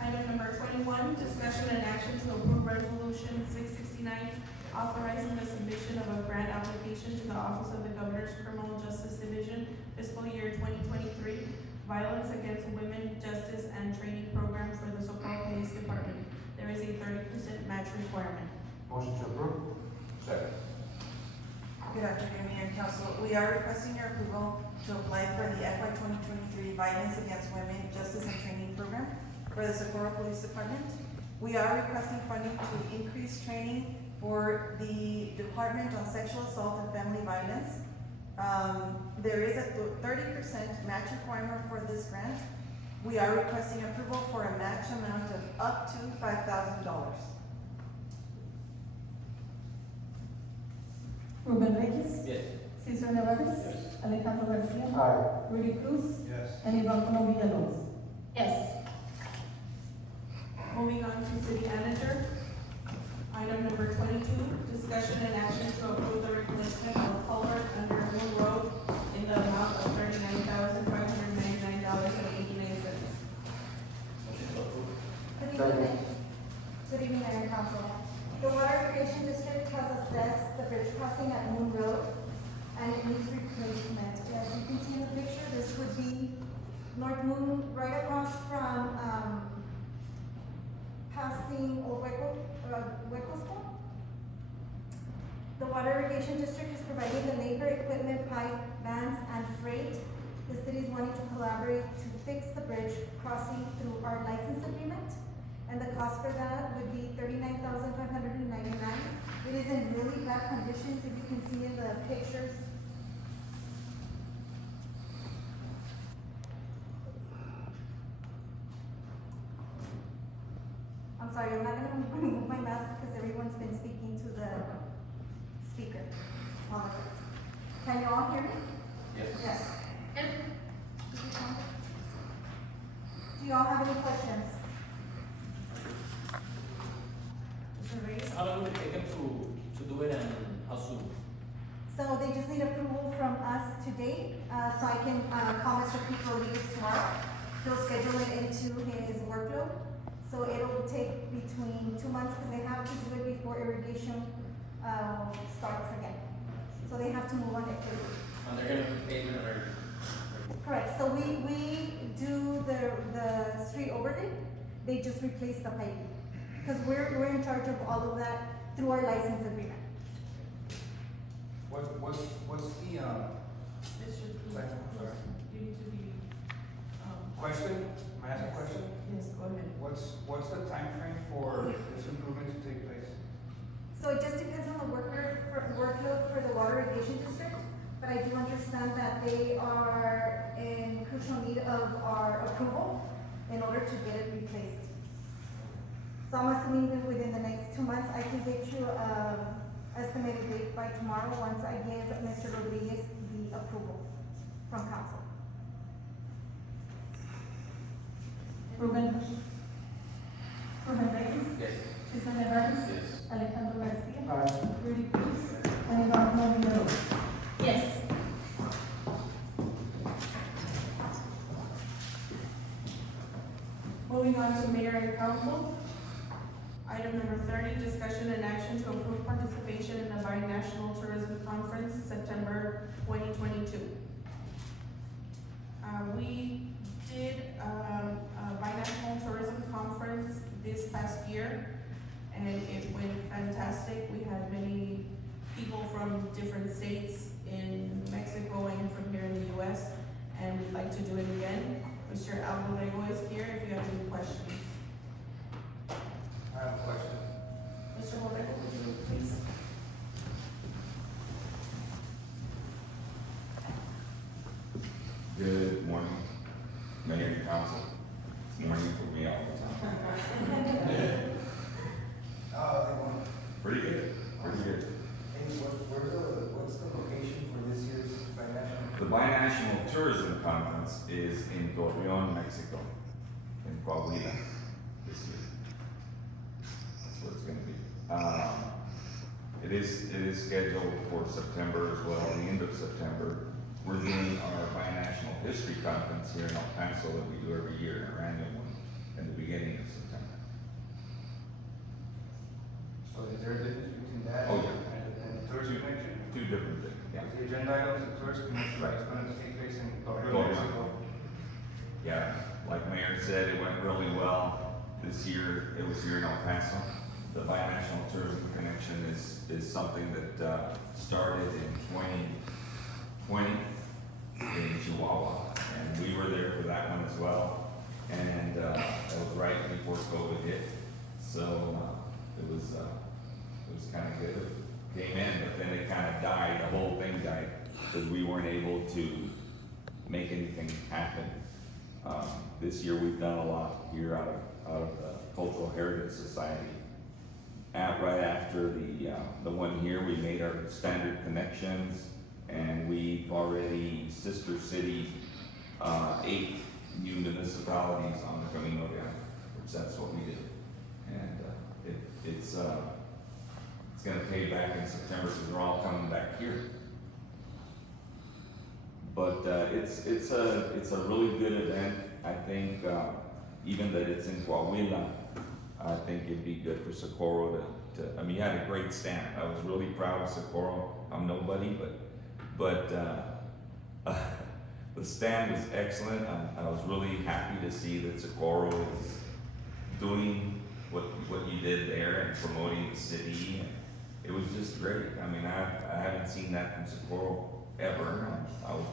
Item number 21, discussion and action to approve resolution 669, authorizing the submission of a grant application to the Office of the Governor's Criminal Justice Division, fiscal year 2023, Violence Against Women, Justice and Training Program for the Socal Police Department. There is a 30% match requirement. Motion to approve? Second. Good afternoon, Mayor and Council. We are requesting your approval to apply for the FY 2023 Violence Against Women, Justice and Training Program for the Socorro Police Department. We are requesting funding to increase training for the Department on Sexual Assault and Family Violence. There is a 30% match requirement for this grant. We are requesting approval for a match amount of up to $5,000. Ruben Reyes. Yes. Cesar Nevares. Yes. Alejandro Garcia. Aye. Rudy Cruz. Yes. And Iván Colom Villalobos. Yes. Moving on to City Manager. Item number 22, discussion and action to approve the replacement of a culvert under Moon Road in the amount of North Moon, right across from, passing Old Hueco School. The Water Irrigation District is providing the labor, equipment, pipe, vans, and freight. The city is wanting to collaborate to fix the bridge crossing through our license agreement. And the cost for that would be $39,599. It is in really bad conditions, if you can see in the pictures. I'm sorry, I'm not gonna remove my mask because everyone's been speaking to the speaker. Apologies. Can you all hear me? Yes. Yes. Do you all have any questions? Mr. Reyes? How long would it take them to do it and how soon? So they just need approval from us today, so I can, call Mr. Pete Rodriguez tomorrow. He'll schedule it into his workload. So it'll take between 2 months, because they have to do it before irrigation, starts again. So they have to move on it quickly. And they're gonna put pavement or? Correct, so we do the street overlay, they just replace the piping. Because we're in charge of all of that through our license agreement. What's the, sorry, You need to be, question? May I ask a question? yes, go ahead. What's the time frame for this improvement to take place? So it just depends on the workload for the water irrigation district, but I do understand that they are in crucial need of our approval in order to get it replaced. So I'm assuming that within the next 2 months, I can get you, estimated date by tomorrow, once I give Mr. Rodriguez the approval from council. Ruben? Ruben Reyes? Yes. Cesar Nevares? Yes. Alejandro Garcia? Aye. Rudy Cruz? And Iván Rivera. Yes. Moving on to mayor and council. Item number 30, discussion and action to approve participation in the Binational Tourism Conference, September 2022. We did a Binational Tourism Conference this past year, and it went fantastic. We had many people from different states in Mexico and from here in the US, and we'd like to do it again. Mr. Alvarego is here if you have any questions. I have a question. Mr. Alvarego, would you please? Good morning, Mayor and Council. It's morning for me all the time. Pretty good, pretty good. What's the location for this year's financial? The Binational Tourism Conference is in Torreon, Mexico, in Coahuila this year. That's what it's gonna be. It is scheduled for September as well, the end of September. We're doing our Binational History Conference here in El Paso that we do every year, our annual one, in the beginning of September. So is there a difference between that Oh, yeah. and the tourism convention? Two different things, yeah. The agenda items, the tourist convention, Right. is gonna take place in Torreon. Torreon, Mexico. Yeah, like Mayor said, it went really well. This year, it was here in El Paso. The Binational Tourism Connection is something that, started in 2020 in Chihuahua. And we were there for that one as well. And, it was right before COVID hit. So, it was kind of good. It came in, but then it kind of died, the whole thing died, because we weren't able to make anything happen. This year we've done a lot here out of the Cultural Heritage Society. Right after the one here, we made our standard connections, and we've already sister city 8 new municipalities on the Camino Real, which that's what we did. And it's gonna pay back in September because they're all coming back here. But it's a really good event. I think even that it's in Coahuila, I think it'd be good for Socorro to I mean, you had a great stand. I was really proud of Socorro. I'm nobody, but The stand was excellent. I was really happy to see that Socorro is doing what you did there and promoting the city. It was just great. I mean, I haven't seen that from Socorro ever. I was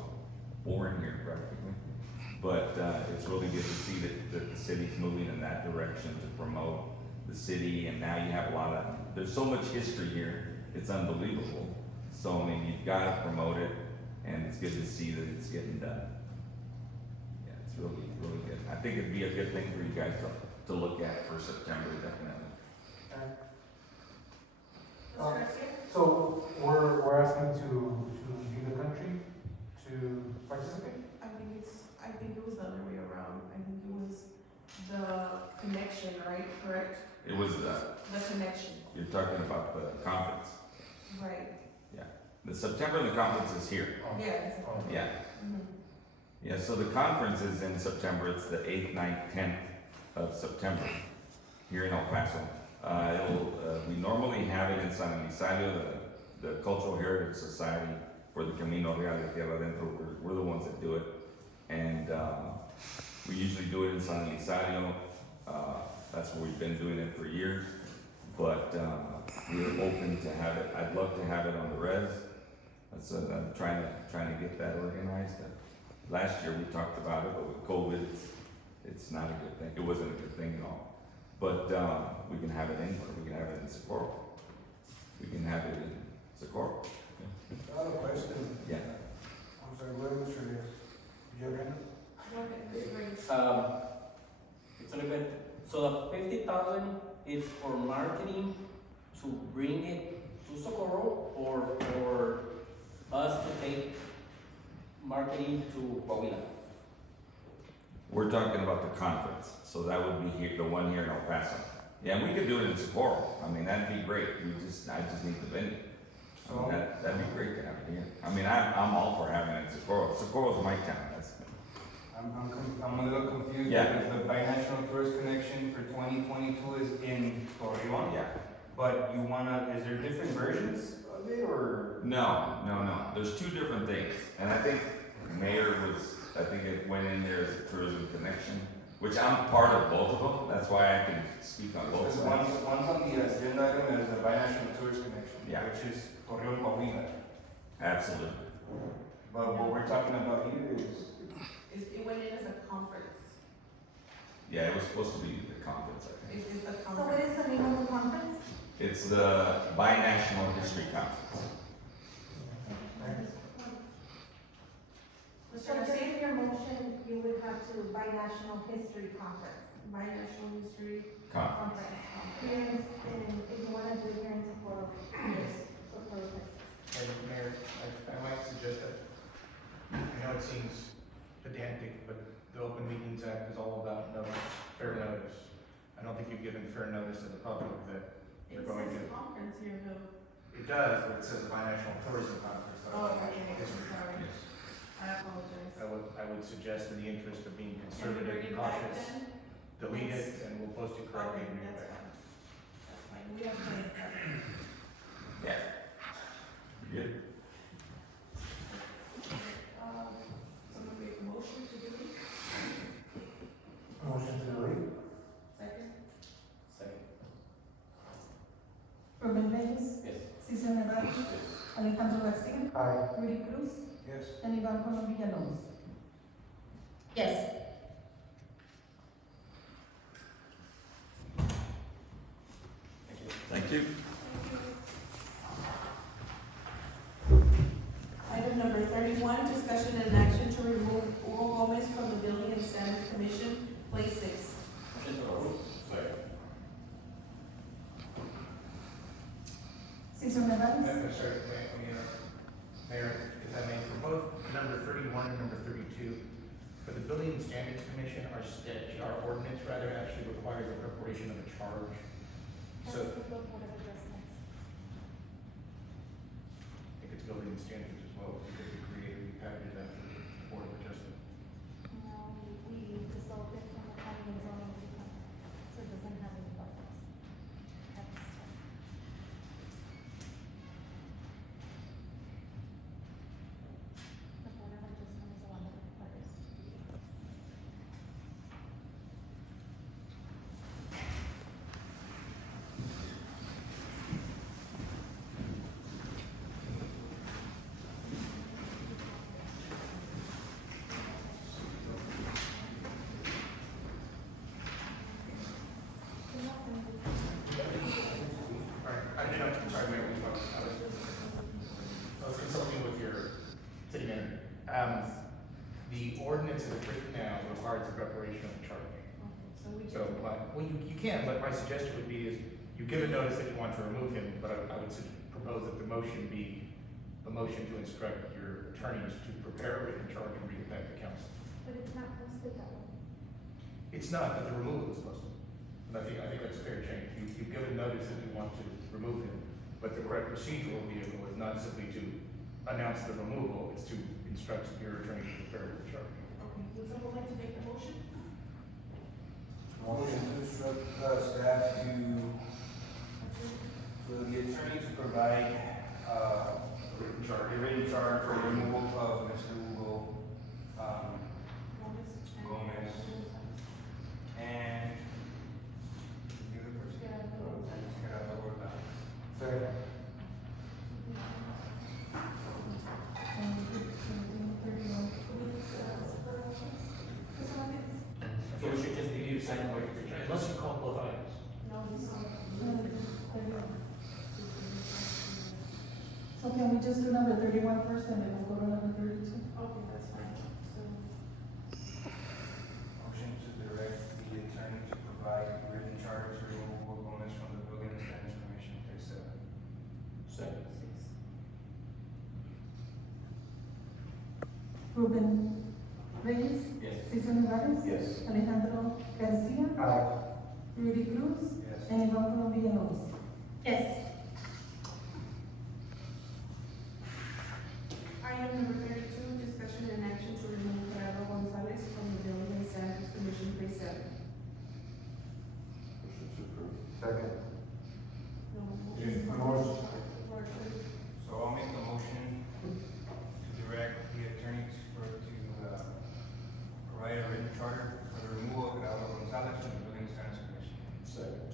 born here practically. But it's really good to see that the city's moving in that direction to promote the city, and now you have a lot of, there's so much history here, it's unbelievable. So, I mean, you've got to promote it, and it's good to see that it's getting done. Yeah, it's really, really good. I think it'd be a good thing for you guys to look at for September, definitely. So we're asking to leave the country to participate? I think it was the other way around. I think it was the connection, right? Correct? It was The connection, you're talking about the conference. right? The September, the conference is here. Yeah. Yeah. Yeah, so the conference is in September. It's the 8th, 9th, 10th of September here in El Paso. We normally have it in San Elizario, the Cultural Heritage Society for the Camino Real de Tierra Adentro. We're the ones that do it. And we usually do it in San Elizario. That's where we've been doing it for years. But we're open to have it. I'd love to have it on the res. I'm trying to get that organized. Last year we talked about it, but with COVID, it's not a good thing. It wasn't a good thing at all. But we can have it anywhere. We can have it in Socorro. We can have it in Socorro. I have a question. Yeah. I'm sorry, where was your, did you have any? It's a little bit, so the 50,000 is for marketing to bring it to Socorro, or for us to take marketing to Coahuila? We're talking about the conference, so that would be here, the one here in El Paso. Yeah, and we could do it in Socorro. I mean, that'd be great. I just need the venue. I mean, that'd be great to have it here. I mean, I'm all for having it in Socorro. Socorro's my town. I'm a little confused because the binational tourist connection for 2022 is in Torreon. Yeah. But is there different versions of it, or? No. There's two different things. And I think it went in there as a tourism connection, which I'm part of both of them. That's why I can speak on both sides. One's on the agenda item as the binational tourist connection, Yeah. which is Torreon Coahuila. Absolutely. But what we're talking about here is. It went in as a conference. Yeah, it was supposed to be the conference, I think. It's a So what is the name of the conference? It's the Binational History Conference. So just in your motion, you would have to binational history conference. Binational history Conference. Yes, and if you want to do it here in Socorro, yes, Socorro, Texas. And Mayor, I might suggest that, I know it seems pedantic, but the Open Meetings Act is all about fair notice. I don't think you've given fair notice to the public that you're going to. conference here, though. It does, but it says Binational Tourism Conference. Sorry. Yes. I apologize. I would suggest in the interest of being Can we conservative bring and it back cautious, then? delete it and we'll post it correctly and bring it That's back. fine. That's fine. We have plenty of time. Yeah. Good. Someone make a motion to delete? Motion to delete? Second? Second. Ruben Reyes, Yes. Cesar Nevares, Yes. Alejandro Garcia, Aye. Rudy Cruz, Yes. and Iván Colom Villalobos. Yes. Thank you. Item number 31, discussion and action to remove Hugo Gomez from the Building and Standards Commission, place 6. Motion to approve. Second. Cesar Nevares, Sorry, Mayor, if I may, for both number 31 and number 32, for the Building and Standards Commission, our ordinance rather actually requires the preparation of a charge. So, I think it's Building and Standards as well, because we created, we packaged that for the Board of Adjustment. No, we dissolved it from the planning and zoning department, so it doesn't have any buttons. At this time. The Board of Adjustment is the one that not. The ordinance as it's written now requires the preparation of the charge. So we So, well, you can, but my suggestion would be is, you give a notice that you want to remove him, but I would propose that the motion be a motion to instruct your attorneys to prepare a written charge and bring it back to council. But it's not posted that way. It's not, but the removal is posted. And I think that's a fair change. You give a notice that you want to remove him, but the correct procedural vehicle is not simply to announce the removal, it's to instruct your attorney to prepare the charge. Okay, would someone like to make the motion? Motion to instruct staff for the attorney to provide, a written charge for removal of Mr. Hugo, Gomez, and the other person? Gerardo Gordon. Second. So we should just leave you to sign the waiver, unless you call both items. So can we just do number 31 first and then we'll go to number 32? Okay, that's fine. So, Motion to direct the attorney to provide written charge to remove Hugo Gomez from the Building and Standards Commission, place 7. Second. Ruben Reyes? Yes. Cesar Nevares? Yes. Alejandro Garcia? Aye. Rudy Cruz? Yes. And Iván Colombia López. Yes. item number 32, discussion and action to remove Gerardo Gonzalez from the Building and Standards Commission, place 7. Motion to approve. Second. No. So I'll make the motion to direct the attorney to provide a written charter for the removal of Gerardo Gonzalez from the Building and Standards Commission. Second.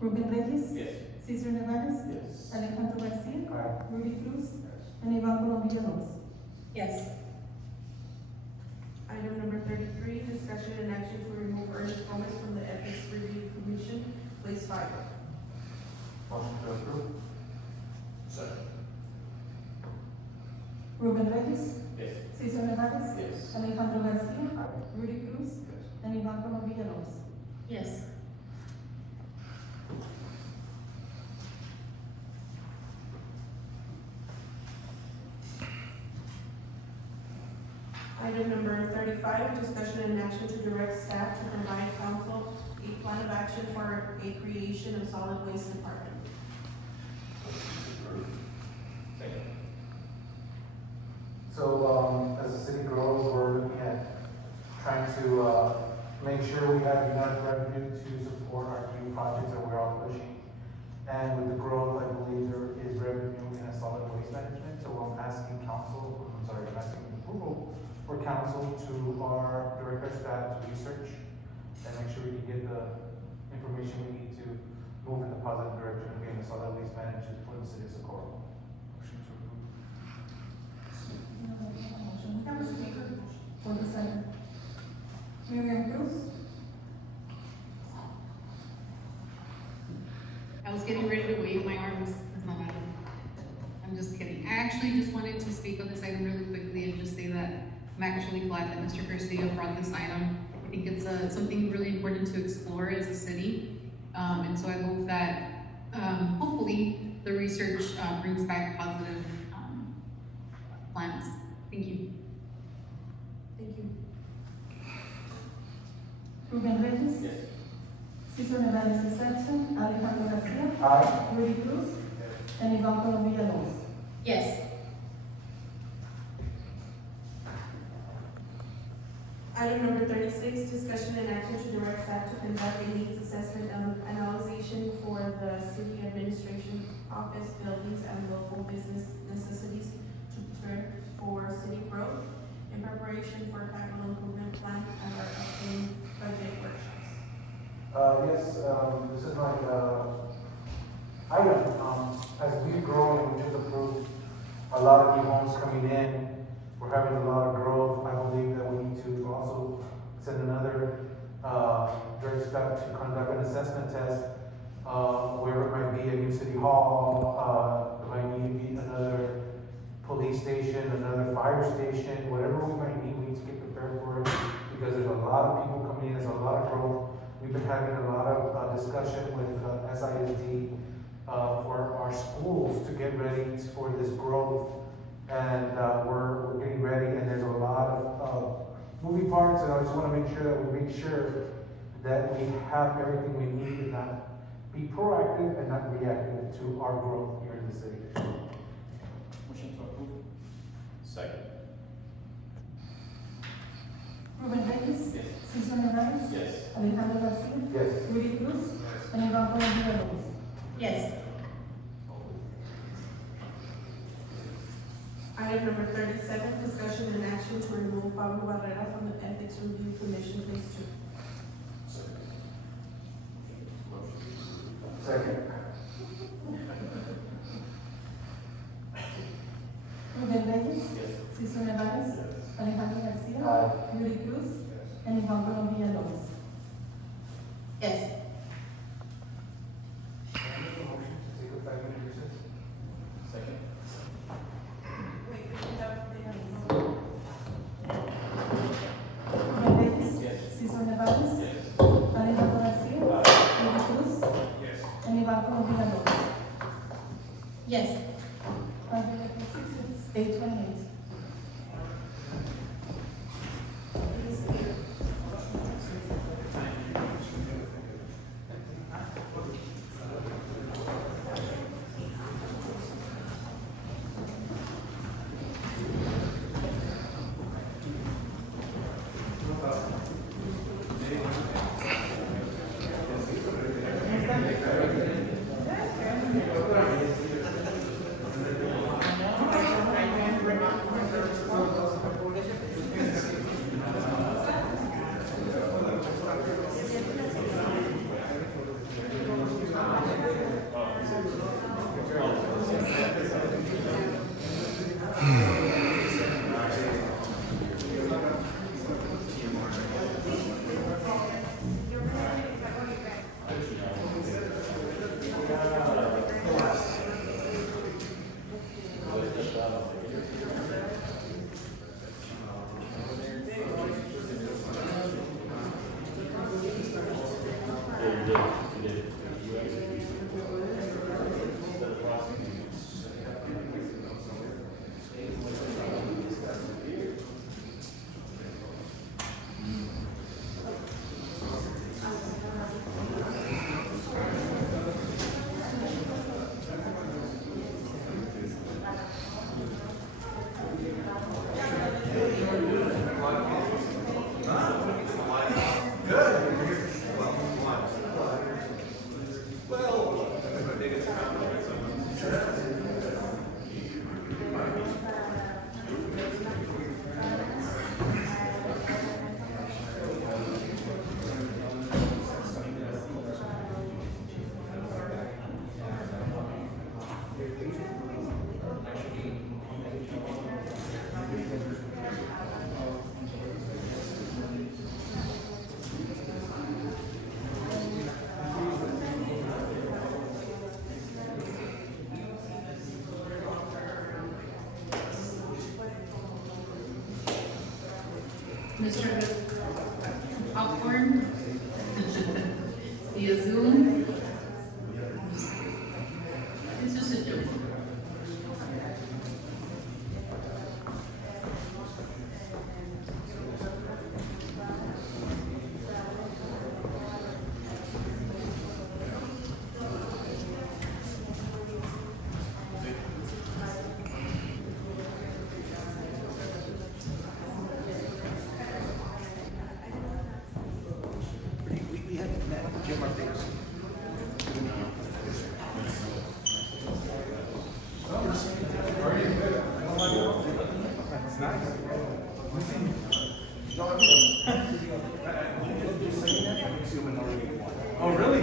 Ruben Reyes? Yes. Cesar Nevares? Yes. Alejandro Garcia? Aye. Rudy Cruz? Yes. And Iván Colombia López. Yes. Item number 33, discussion and action to remove Ernest Gomez from the Ethics Review Commission, place 5. Motion to approve. Second. Ruben Reyes? Yes. Cesar Nevares? Yes. Alejandro Garcia? Aye. Rudy Cruz? Yes. And Iván Colombia López. Yes. Item number 35, discussion and action to direct staff to provide council a plan of action for a creation of solid waste department. Second. So, as the city grows, we're looking at trying to, make sure we have enough revenue to support our new projects that we're all pushing. And with the growth, I believe there is revenue in a solid waste management, so I'm asking approval for council to direct our staff to research and make sure we can get the information we need to move in the positive direction of being a solid waste management for the city of Socorro. Motion to approve. We have a speaker for the second. Miriam Cruz? I was getting ready to wave my arms. That's not bad. I'm just kidding. I actually just wanted to speak on this item really quickly and just say that I'm actually glad that Mr. Garcia brought this item. I think it's something really important to explore as a city. And so I hope that hopefully the research brings back positive plans. Thank you. Thank you. Ruben Reyes? Yes. Cesar Nevares is absent. Alejandro Garcia? Aye. Rudy Cruz? And Iván Colombia López. Yes. Item number 36, discussion and action to direct staff to conduct a needs assessment and analyzation for the city administration office buildings and local business necessities to prepare for city growth in preparation for capital improvement plan and our upcoming budget workshops. Yes, this is my, item. As we grow, we just approved a lot of new homes coming in. We're having a lot of growth. I believe that we need to also send another, direct staff to conduct an assessment test, where it might be a new city hall, there might need to be another police station, another fire station, whatever we might need, we need to get prepared for it, because there's a lot of people coming in, there's a lot of growth. We've been having a lot of discussion with SISD for our schools to get ready for this growth. And we're getting ready, and there's a lot of moving parts, and I just want to make sure that we have everything we need and not be proactive and not reactive to our growth here in the city. Motion to approve. Second. Ruben Reyes. Yes. Cesar Nevares. Yes. Alejandro Garcia. Yes. Rudy Cruz. And Iván Colombia López. Yes. Item number 37, discussion and action to remove Pablo Barrera from the Ethics Review Commission, Phase 2. Second. Ruben Reyes. Yes. Cesar Nevares. Alejandro Garcia. Aye. Rudy Cruz. And Iván Colombia López. Yes. Take a 5-minute recess. Second. Ruben Reyes. Yes. Cesar Nevares. Yes. Alejandro Garcia. Rudy Cruz. Yes. And Iván Colombia López. Yes. 5 minutes, it's 8:28. Mr. Popcorn, via Zoom. It's just a joke. We haven't met Jim Martinez. That's nice. Oh, really?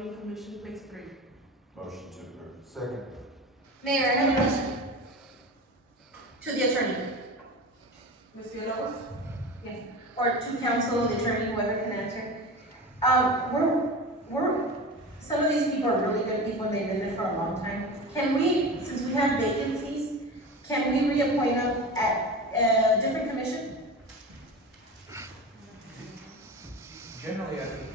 Zoning Commission, Place 3. Motion to approve. Second. Mayor, I have a question. To the attorney, Ms. Villalobos? yes, or to counsel, the attorney, whoever can answer. Some of these people are really good people, and they've been there for a long time. Can we, since we have vacancies, can we reappoint them at a different commission? Generally, I think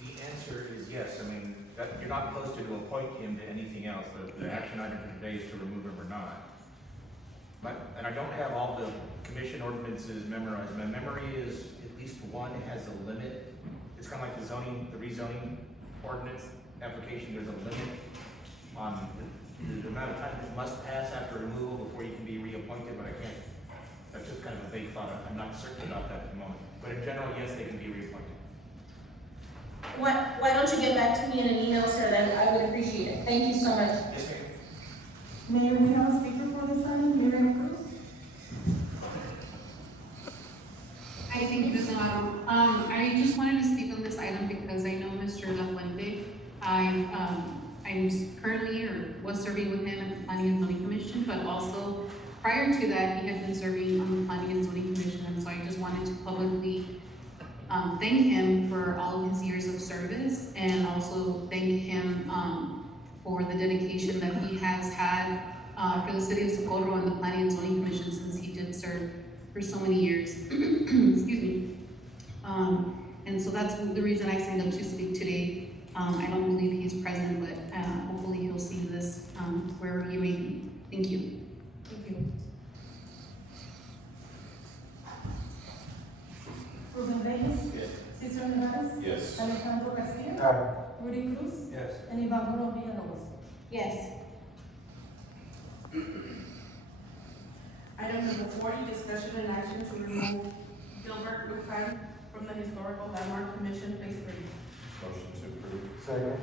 the answer is yes. I mean, that, you're not posted to appoint him to anything else. The action item for today is to remove him or not. And I don't have all the commission ordinances memorized. My memory is at least one has a limit. It's kind of like the rezoning ordinance application. There's a limit on the amount of time it must pass after removal before you can be reappointed, but I can't. That's just kind of a vague thought. I'm not certain about that at the moment. But in general, yes, they can be reappointed. Why don't you get back to me in an email, sir, then I would appreciate it. Thank you so much. Yes, ma'am. Mayor, we have a speaker for this item, Miriam Cruz. Hi, thank you, Ms. Navarro. I just wanted to speak on this item because I know Mr. La Fuente. I'm currently or was serving with him at the Planning and Zoning Commission, but also prior to that, he had been serving on the Planning and Zoning Commission, and so I just wanted to publicly thank him for all of his years of service, and also thank him for the dedication that he has had for the city of Socorro and the Planning and Zoning Commission since he did serve for so many years. Excuse me. And so that's the reason I signed up to speak today. I don't believe he's present, but hopefully he'll see this wherever he may be. Thank you. Thank you. Ruben Reyes? Yes. Cesar Nevares? Yes. Alejandro Garcia? Aye. Rudy Cruz? Yes. And Iván Villalobos. Yes. Item number 40, discussion and action to remove Gilbert Lupin from the Historical Landmark Commission, Place 3. Motion to approve. Second.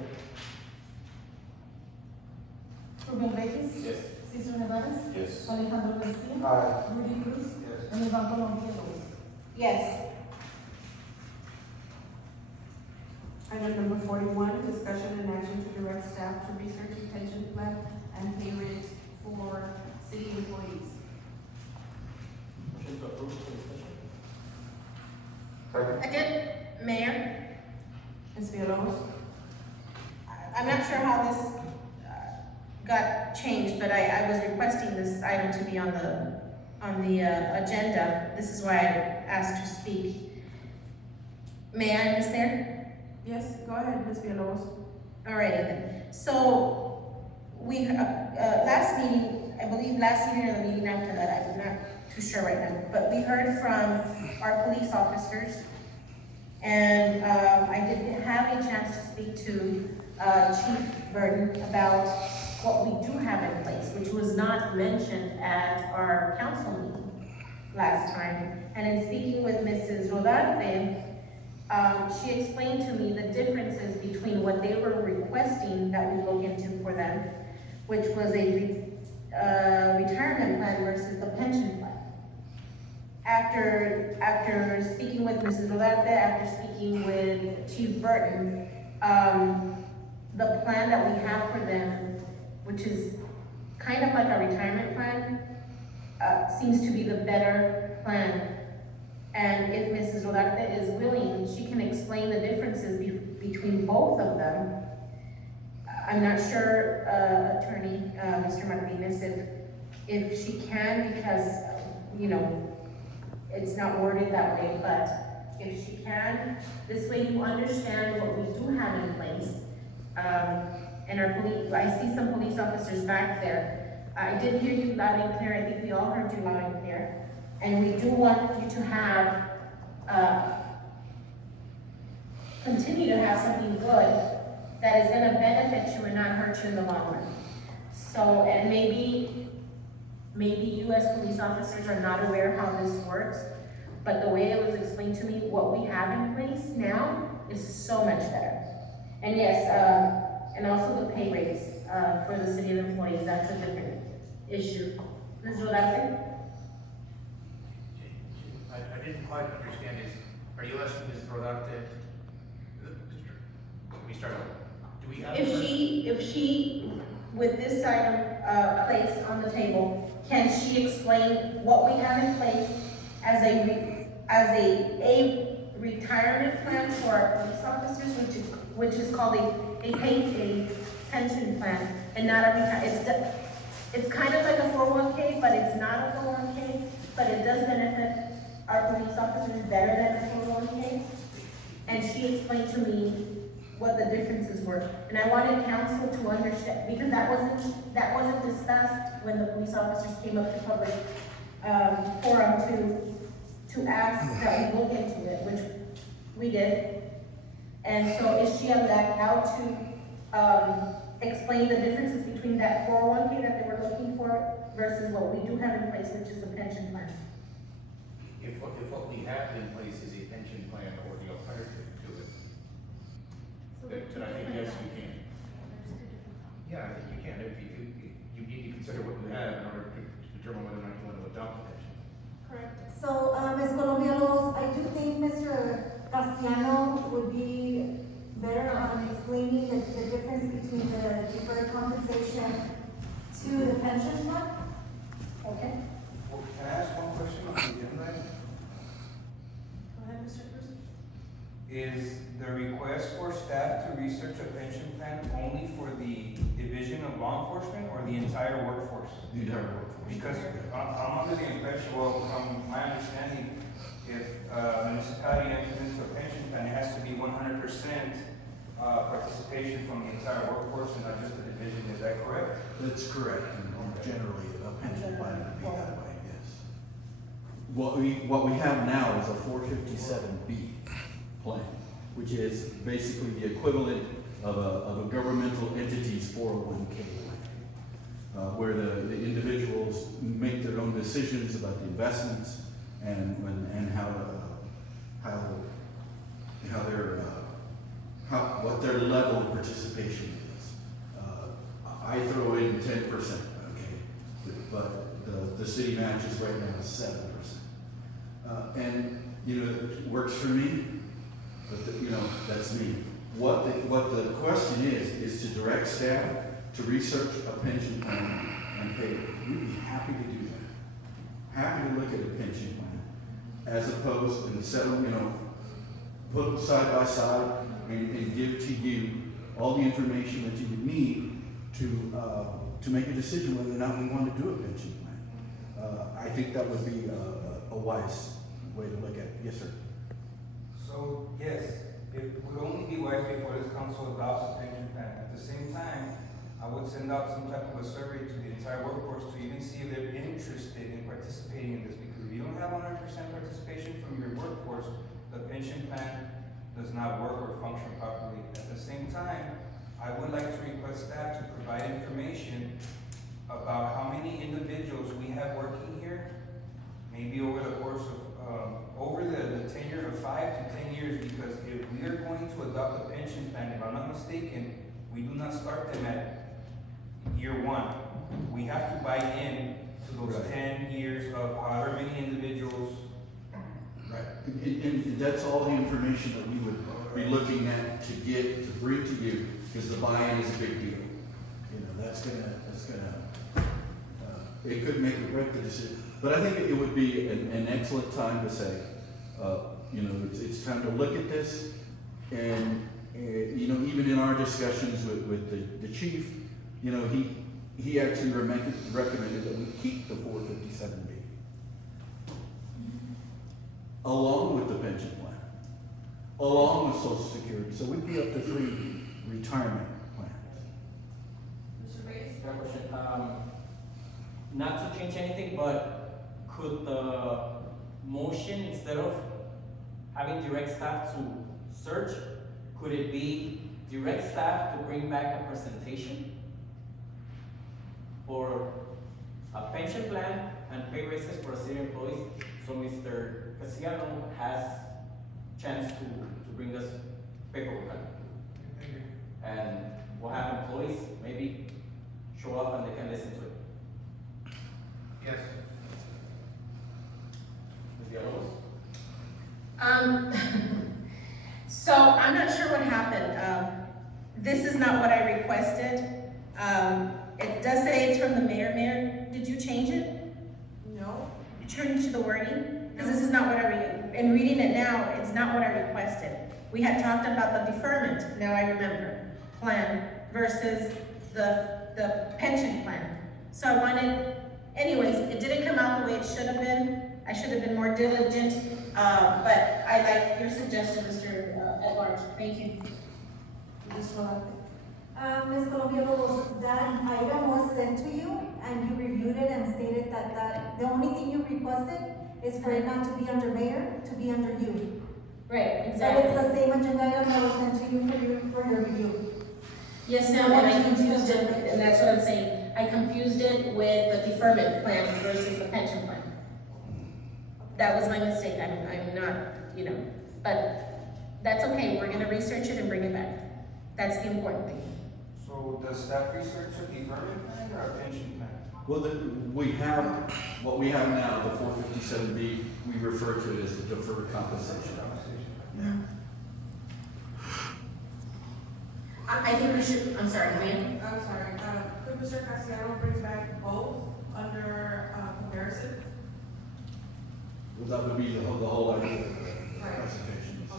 Ruben Reyes? Yes. Cesar Nevares? Yes. Alejandro Garcia? Aye. Rudy Cruz? Yes. And Iván Villalobos. Yes. Item number 41, discussion and action to direct staff to research the pension plan and pay rates for city employees. Motion to approve for discussion. Second. Again, Mayor, Ms. Villalobos? I'm not sure how this got changed, but I was requesting this item to be on the agenda. This is why I asked to speak. May I, Ms. Mayor? Yes, go ahead, Ms. Villalobos. Alrighty then. So, we, last meeting, I believe last meeting or the meeting after that, I'm not too sure right now, but we heard from our police officers, and I did have a chance to speak to Chief Burton about what we do have in place, which was not mentioned at our council meeting last time. And in speaking with Mrs. Rodarte, she explained to me the differences between what they were requesting that we look into for them, which was a retirement plan versus the pension plan. After speaking with Mrs. Rodarte, after speaking with Chief Burton, the plan that we have for them, which is kind of like a retirement plan, seems to be the better plan. And if Mrs. Rodarte is willing, she can explain the differences between both of them. I'm not sure, Attorney, Mr. Martinez, if she can, because, you know, it's not worded that way, but if she can, this way you understand what we do have in place. And our police, I see some police officers back there. I did hear you loud and clear. I think we all heard you loud and clear. And we do want you to have, continue to have something good that is gonna benefit you and not hurt you in the long run. So, and maybe you as police officers are not aware how this works, but the way it was explained to me, what we have in place now is so much better. And yes, and also the pay rates, for the city employees, that's a different issue. Ms. Rodarte? I didn't quite understand is, are you asking Ms. Rodarte, let me start over. Do if she, with this item, placed on the table, can she explain what we have in place as a retirement plan for our police officers, which is called a pension plan, and not a it's kind of like a 401k, but it's not a 401k, but it does benefit our police officers better than a 401k. And she explained to me what the differences were. And I wanted council to understand, because that wasn't discussed when the police officers came up to public forum to ask that we look into it, which we did. And so is she allowed to explain the differences between that 401k that they were looking for versus what we do have in place, which is a pension plan? If what we have in place is a pension plan or the alternative to it, then I think yes, you can. Yeah, I think you can. If you need to consider what you have in order to determine whether or not you want to adopt a pension. Correct. So, Ms. Colombianos, I do think Mr. Cassiano would be better on explaining the difference between the deferred compensation to the pension fund. Okay? Well, can I ask one question on the agenda item? Go ahead, Mr. Cruz. Is the request for staff to research a pension plan only for the division of law enforcement or the entire workforce? The entire workforce. Because I'm under the impression, well, from my understanding, if a municipality enters into a pension plan, it has to be 100% participation from the entire workforce and not just the division. Is that correct? That's correct, and generally a pension plan would be that way, yes. What we have now is a 457B plan, which is basically the equivalent of a governmental entity's 401k plan, where the individuals make their own decisions about the investments and what their level of participation is. I throw in 10%, okay, but the city matches right now is 7%. And it works for me, but that's me. What the question is to direct staff to research a pension plan and pay it. We'd be happy to do that. Happy to look at a pension plan, as opposed to put side by side and give to you all the information that you would need to make a decision whether or not we want to do a pension plan. I think that would be a wise way to look at it. Yes, sir. So, yes, it would only be wise before this council adopts a pension plan. At the same time, I would send out some type of a survey to the entire workforce to even see if they're interested in participating in this, because if you don't have 100% participation from your workforce, the pension plan does not work or function properly. At the same time, I would like to request staff to provide information about how many individuals we have working here, maybe over the course of, over the tenure of 5 to 10 years, because if we are going to adopt a pension plan, if I'm not mistaken, we do not start them at year 1. We have to buy in to those 10 years of however many individuals. Right. And that's all the information that we would be looking at to bring to you, because the buy-in is a big deal. It could make or break the decision. But I think it would be an excellent time to say, it's time to look at this, and even in our discussions with the chief, he actually recommended that we keep the 457B. Along with the pension plan, along with Social Security. So we'd be up to 3 retirement plans. Mr. Reyes? I have a question. Not to change anything, but could the motion, instead of having direct staff to search, could it be direct staff to bring back a presentation for a pension plan and pay raises for city employees? So Mr. Cassiano has chance to bring us paperwork. And we'll have employees maybe show up and they can listen to it. Yes. Ms. Villalobos? So I'm not sure what happened. This is not what I requested. It does say it's from the mayor. Mayor, did you change it? No. You changed the wording? Because this is not what I read. In reading it now, it's not what I requested. We had talked about the deferment, now I remember, plan versus the pension plan. So I wanted, anyways, it didn't come out the way it should have been. I should have been more diligent, but I like your suggestion, Mr. Edwards. Thank you. Ms. Rodarte? Ms. Colombia, that item was sent to you and you reviewed it and stated that the only thing you requested is for it not to be under mayor, to be under you. Right, So exactly. it's the same agenda item that was sent to you for your review. Yes, ma'am, and I confused it, and that's what I'm saying. I confused it with the deferment plan versus the pension plan. That was my mistake. I'm not, but that's okay. We're gonna research it and bring it back. That's the important thing. So does staff research a deferment plan or a pension plan? Well, we have, what we have now, the 457B, we refer to it as the deferred compensation. I think we should, I'm sorry, ma'am. I'm sorry, could Mr. Casiano bring back both under, comparison? Well, that would be the whole idea of the Right. presentation, is to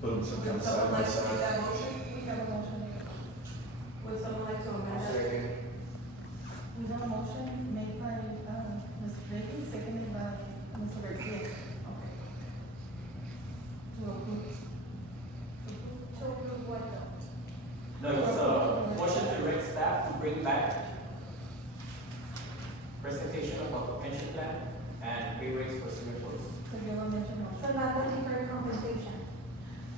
put them some kind Would of someone side by like to make side. that motion? We have a motion. Would someone like to amend that? We have a motion made by, Mr. Bailey, seconded by Mr. Garcia. Okay. To approve. To approve what though? No, it was a motion to direct staff to bring back presentation about the pension plan and pay rates for civil employees. So you want to mention So motion? not the deferred compensation.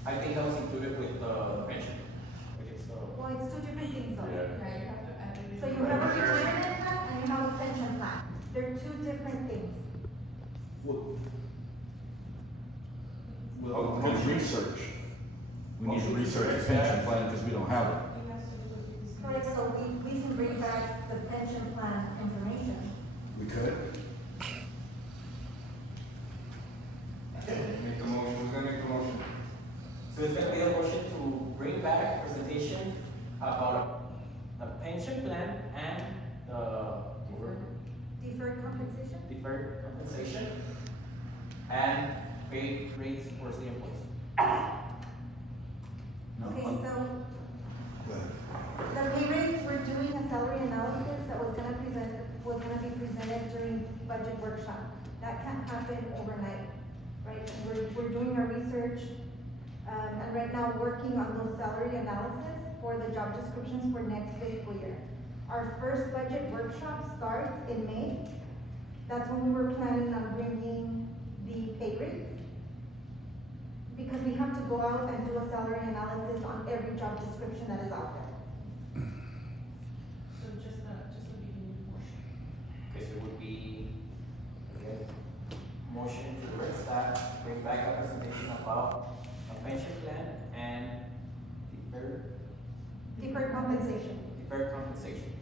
I think that was included with the pension. Like it's, Well, it's two different things though. Yeah. Right, you have to add it. So you have a retirement plan and you have a pension plan. They're two different things. Well, we need research. We need to research the pension plan because we don't have it. Correct, so we can bring back the pension plan information. We could. Make a motion, who's gonna make a motion? So it's gonna be a motion to bring back presentation about the pension plan and the Deferred compensation? deferred compensation and pay rates for the employees. No, Okay, go so ahead. the pay rates, we're doing a salary analysis that was gonna be presented during budget workshop. That can't happen overnight, right? We're doing our research, and right now working on those salary analysis for the job descriptions for next fiscal year. Our first budget workshop starts in May. That's when we were planning on bringing the pay rates. Because we have to go out and do a salary analysis on every job description that is out there. So just a beginning portion. Okay, so it would be, okay, motion to direct staff, bring back a presentation about a pension plan and Deferred compensation. deferred compensation.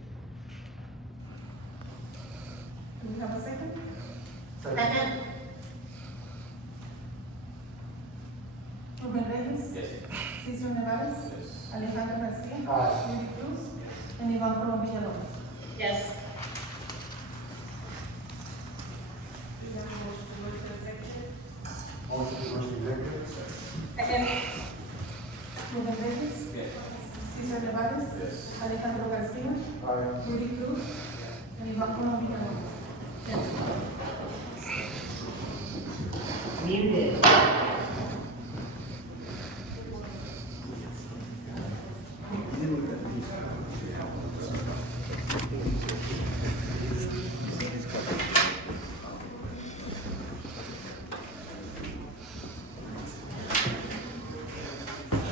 Do we have a second? Second. Rubén Reyes? Yes. Cesar Nevares? Yes. Alejandro Garcia? Aye. Rudy Cruz? And Iván Colombia López. Yes. We have a motion to move to executive. Motion to go to executive. Second. Rubén Reyes? Yes. Cesar Nevares? Yes. Alejandro Garcia? Aye. Rudy Cruz? And Iván Colombia López. Muted.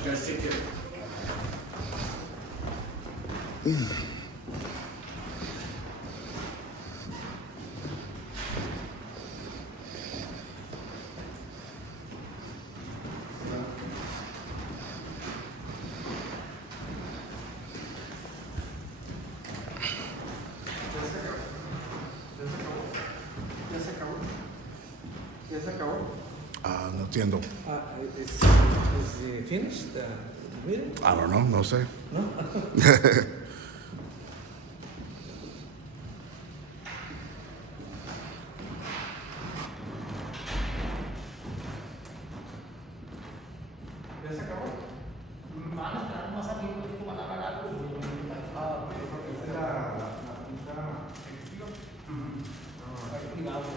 Guys, take care. No entiendo. Is finished? I don't know, no sé. ¿Ya se acabó? Van a esperar más amigos, van a hablar algo. Esta es la junta ejecutiva. Privado.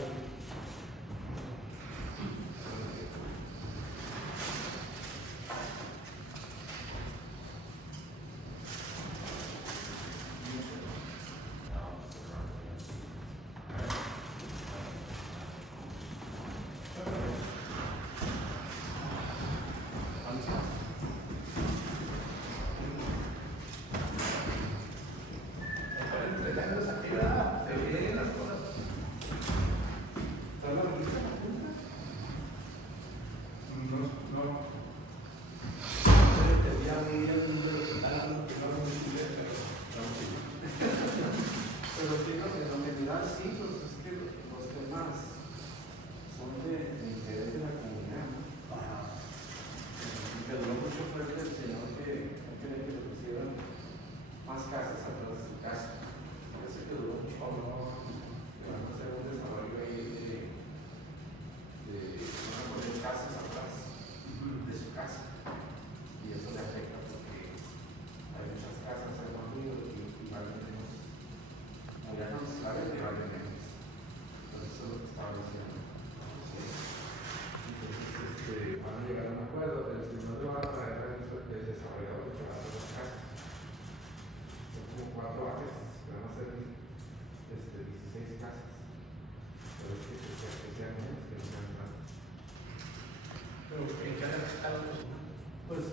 Pues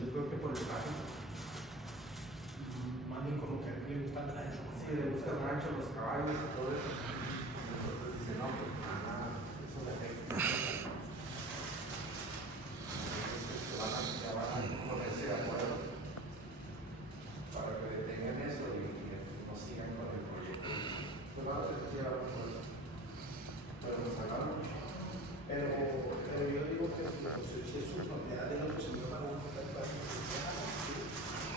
yo creo que por el página. Más bien como que le gusta el rancho. Sí, le gusta el rancho, los caballos y todo eso. Entonces dice, no, pues nada, eso le afecta. Entonces van a ponerse de acuerdo para que detengan eso y no sigan con el proyecto. Pues va a tener que llevar un pueblo. Pero nos hablaron mucho. Pero yo digo que si es su propiedad de lo que se me va a un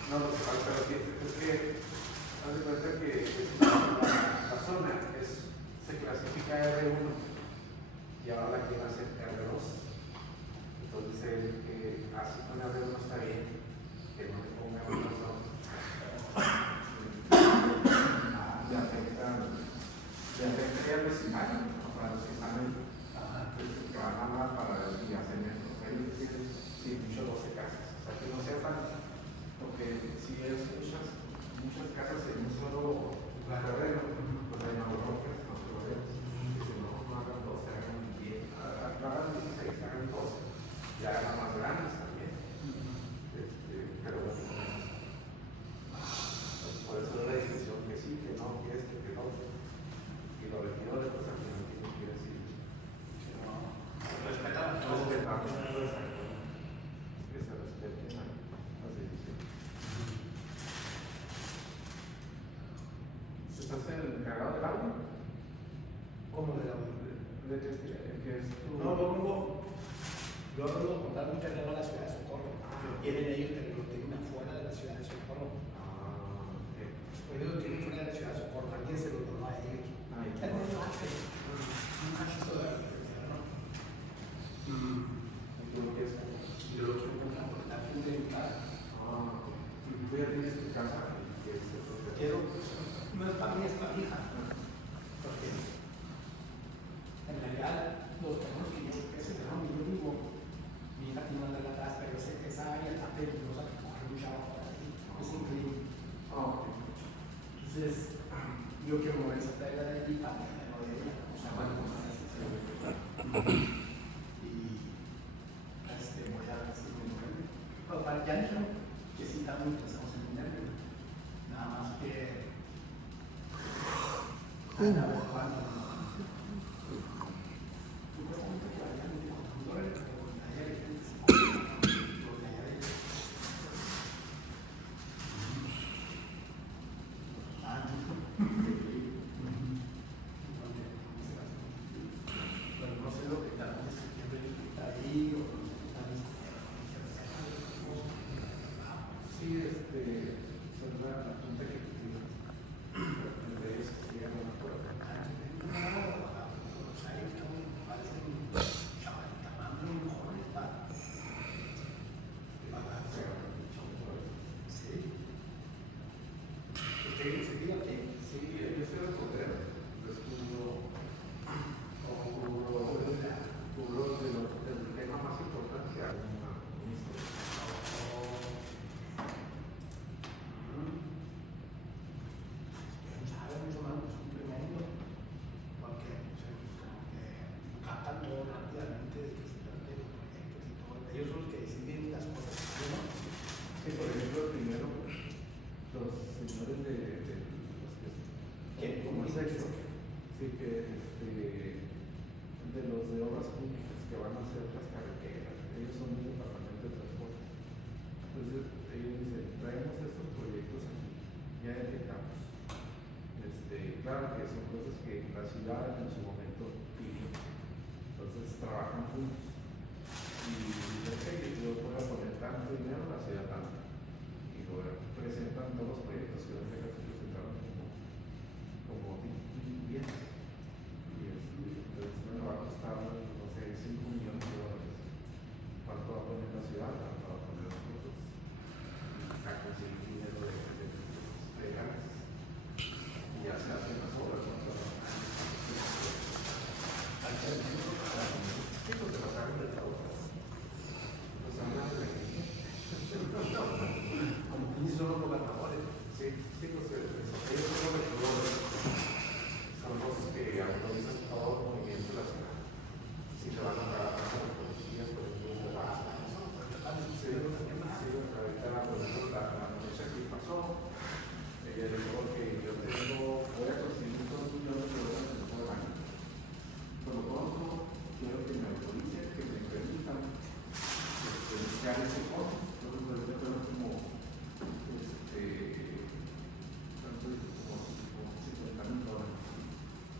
No, lo que pasa es que haz de cuenta que la zona se clasifica R1 y ahora la quieren hacer R2. Entonces él que así con R1 está bien, que no le pongan una zona. Le afectaría al vecindario, para los que están que van a más para el yacimiento. Ellos tienen 12 casas, o sea que no sea tan. Porque si es muchas casas en un solo terreno, pues hay más broncas, más problemas. Que si no hagan 12, hagan 10, hagan 16, hagan 12, y hagan más grandes también. Pero bueno, pues por eso es la decisión que sí, que no, que esto, que no. Y lo retiro de cosas que no tienen que decir. Respetamos. Respetamos, que se respeten las decisiones. ¿Estás encargado del audio? ¿Cómo del audio? Que es tu... No, yo vengo a contar un terreno a la ciudad de Socorro. Tienen ellos, pero lo tienen afuera de la ciudad de Socorro. Ellos lo tienen fuera de la ciudad de Socorro. Alguien se lo donó a ellos. Tengo un machito de terreno. ¿Y tú lo quieres comprar? Yo lo quiero comprar porque está bien de mi casa. ¿Tú ya tienes tu casa? Quiero, no es para mí, es para mi hija. Porque en realidad los terrenos que ese terreno que yo vivo, mi hija tiene una atrás, pero esa área está peligrosa que coge mucha agua por ahí. Es increíble. Entonces, yo quiero mover esa tela de allí para que no de ella. O sea, bueno, y voy a ver si me mueve. Pero para ya dijeron que sí están muy interesados en venderme. Nada más que a ver cuánto. Yo creo que vayan de $1,000, pero con la idea de que pero no sé lo que tal vez septiembre está ahí o no sé. sexto. Sí, que de los de obras públicas que van a hacer las carreteras, ellos son del departamento de transporte. Entonces, ellos dicen, traemos estos proyectos aquí, ya detectamos. Claro que son cosas que la ciudad en su momento pidió. Entonces, trabajan juntos. Y dicen, ok, yo puedo poner tanto dinero, la ciudad tanto. Y luego presentan todos los proyectos que van a se presentaron como 10. Y entonces me va a costar, no sé, 5 millones de dólares. ¿Cuánto va a poner la ciudad? ¿Cuánto va a poner nosotros? A conseguir dinero de legales. Y ya se hacen las obras. Sí, pues se las hagan de todo. Pues hablan de como 15 solo gobernadores. Sí, pues ellos son los regidores. Son los que autorizan todo el movimiento de la ciudad. Si te van a pagar a la policía, por ejemplo, sí, ahorita la noticia que pasó, ella dijo que yo voy a conseguir 2 millones de dólares en todo el año. Por lo pronto, quiero que me autoricen, que me permitan buscar ese fondo. Entonces, yo creo como 50,000 dólares.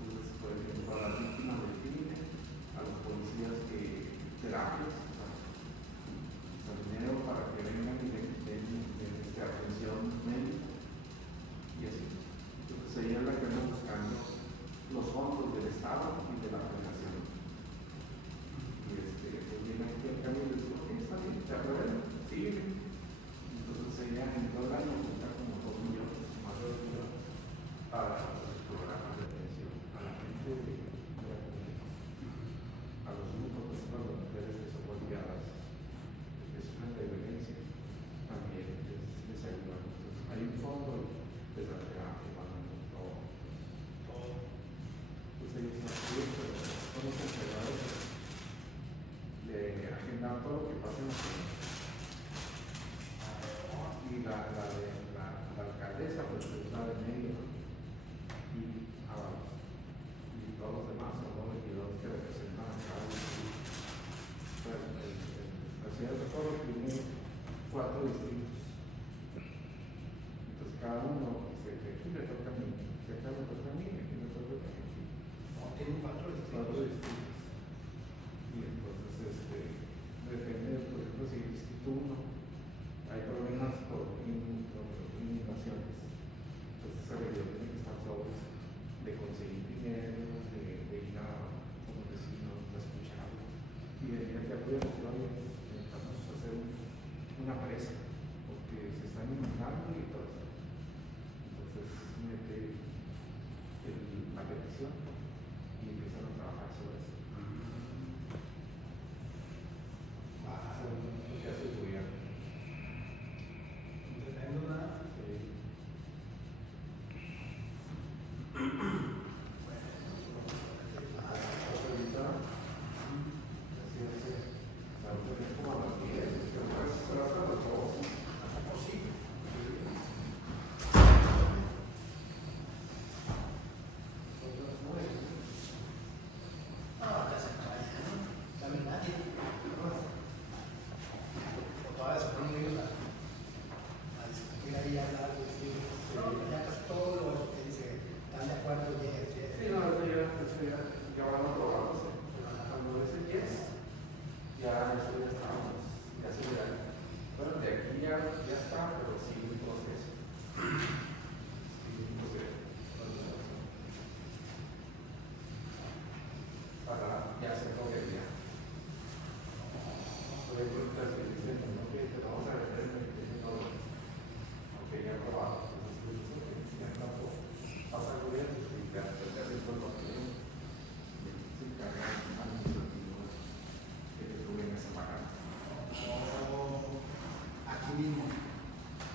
Entonces, por ejemplo, a las víctimas del crimen, a los policías que terapias, dinero para que vengan y den atención médica y así. Entonces, ella es la que anda buscando los fondos del Estado y de la Federación. Y pues viene aquí al cambio y le dice, ok, está bien, te apruebo, sígueme. Entonces ella en todo el año cuenta como 2 millones, más de 2 millones, para los programas de atención a la gente de la comunidad, a los grupos, por ejemplo, a las mujeres que son golpeadas, que sufren de violencia, también les ayudan. Entonces hay un fondo de la terapia, todo. Pues ellos son los encargados de agendar todo lo que pasa en la ciudad. Y la alcaldesa, pues está de medio, y todos los demás son los regidores que representan a cada uno. La ciudad de Socorro tiene 4 distritos. Entonces cada uno dice que aquí le toca a mí, que acá le toca a mí, aquí le toca a mí. Tiene 4 distritos. Y entonces, depende, por ejemplo, si el distrito 1 hay problemas por inundaciones. Entonces, esa región tiene que estar sobres de conseguir dinero, de ir a los vecinos, de escucharlos y de ir a apoyar los ciudadanos. Necesitamos hacer una presa porque se están inundando y todo eso. Entonces, mete la petición y empiezan a trabajar sobre eso. Lo que hace el gobierno.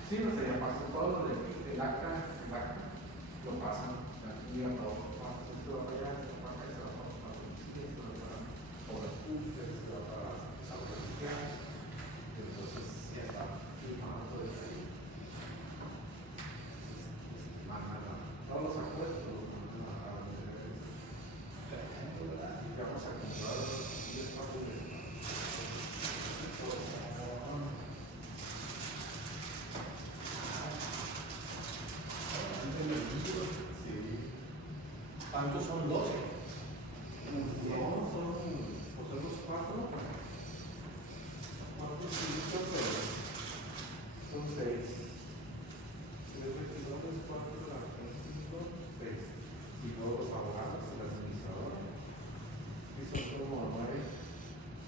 Sí, o sea, ya pasó todo el acta, lo pasan aquí a todo, esto va para allá, esto va para acá, esto va para policía, esto va para obras públicas, esto va para salud social, entonces ya está firmado todo eso ahí. Mandan todos los acuerdos, los mandan a ¿Cuántos son 12? No, son los 4. 4, 5, son 6. 3 regidores, 4 de la 5, 6. Y luego los abogados, el administrador. Y son como 9.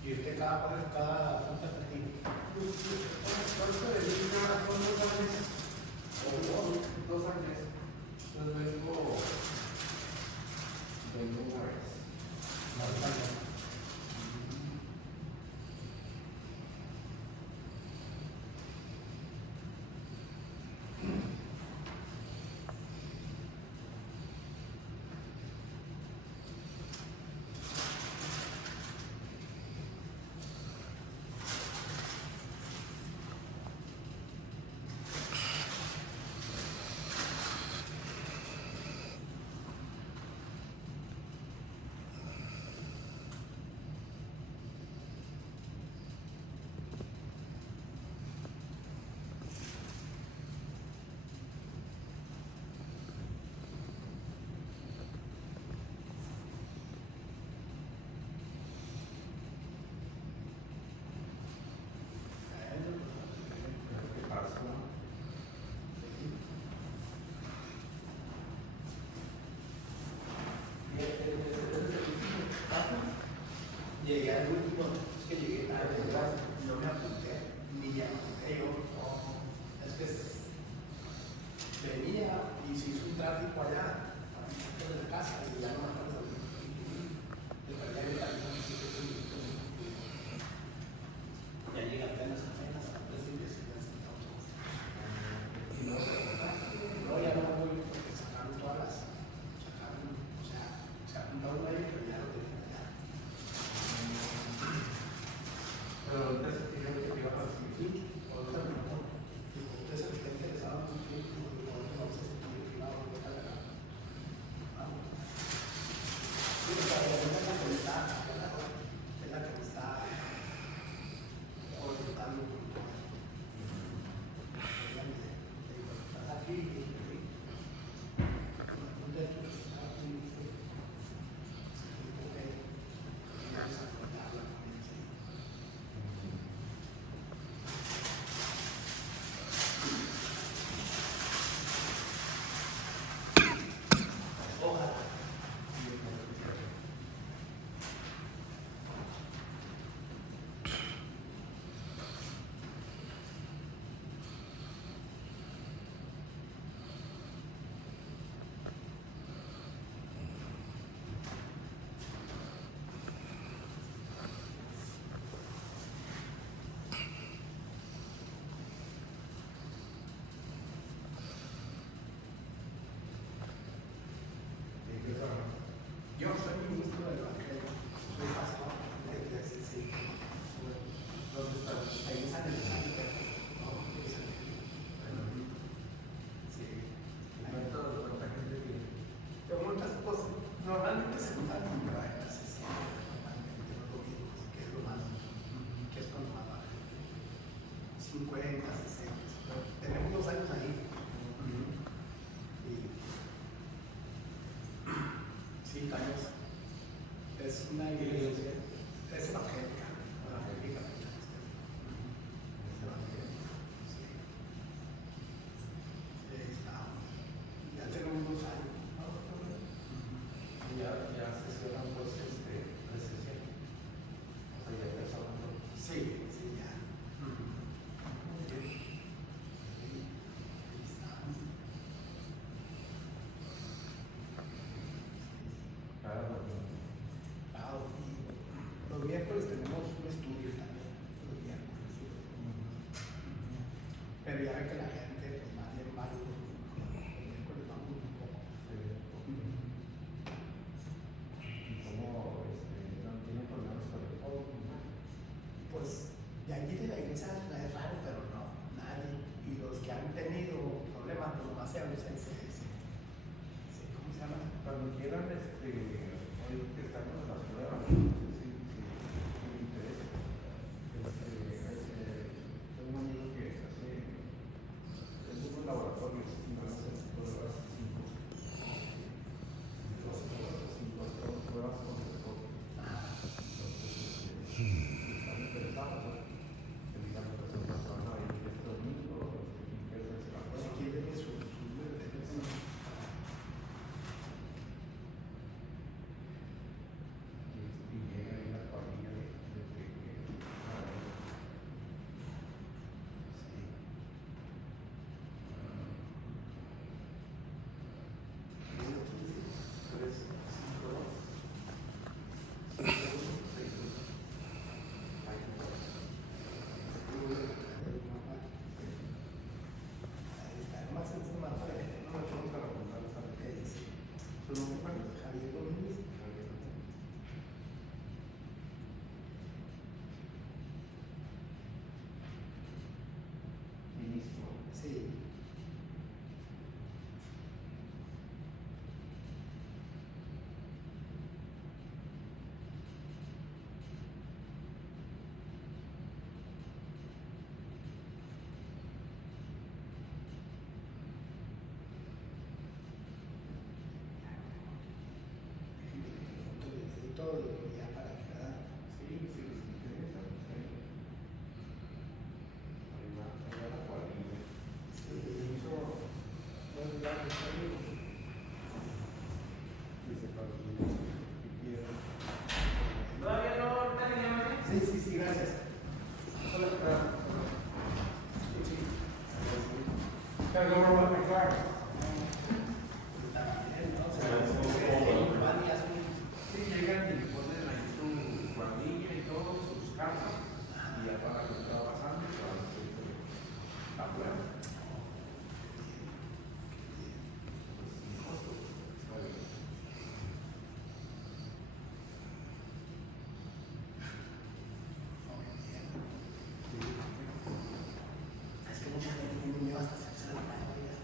¿Y usted cada cuánto tiene? Pues, ¿cuánto de vida? Son 2 años. O 2 años. Entonces vengo una vez. Llegué al último, es que llegué tarde, no me apunté, ni ya apunté yo, es que venía y se hizo un tráfico allá, en la casa, y ya no me acuerdo. Ya llega apenas, y no, ya no voy porque sacaron todas las, o sea, se apuntaron ahí, pero ya lo tenían allá. Pero ahorita se tiene que llevar a la solicitud, o sea, mejor. Si usted se está interesado en un tiempo, no sé si tiene privado o está legal. Vamos. Sí, o sea, es la que me está orientando. Estás aquí, yo soy ministro del Evangelio, soy pastor de la iglesia, sí. ¿Dónde está? Ahí en San Alejandro. Sí. Hay todo lo que gente tiene. Pero muchas cosas, normalmente se juntan con trajes, sí. Normalmente no comimos, que es lo más, que es cuando más baja. 50, 60. Tenemos 2 años ahí. Sí, años. Es una iglesia, es evangélica, evangélica. Es evangélica, sí. Ya tenemos 2 años. Ya se cierran pues recesión. O sea, ya empezamos. Sí, sí, ya. Muy bien. Ahí está. Los miércoles tenemos un estudio también, los miércoles. Pero ya ve que la gente, pues más bien varios, los miércoles vamos un poco. ¿Cómo no tienen problemas con el juego? Pues de aquí de la iglesia es raro, pero no, nadie. Y los que han tenido problemas, pues nomás se hablan, ¿cómo se llama? Cuando quieran, hoy que estamos en las pruebas, no sé si me interesa. Tengo un amigo que hace unos laboratorios y van a hacer pruebas todo y ya para quedar. Sí, gracias. Sí, llegan y ponen ahí su guardilla y todo, sus cartas, y ya para que está pasando, afuera. Es que mucha gente tiene miedo hasta hacerse la mayoría.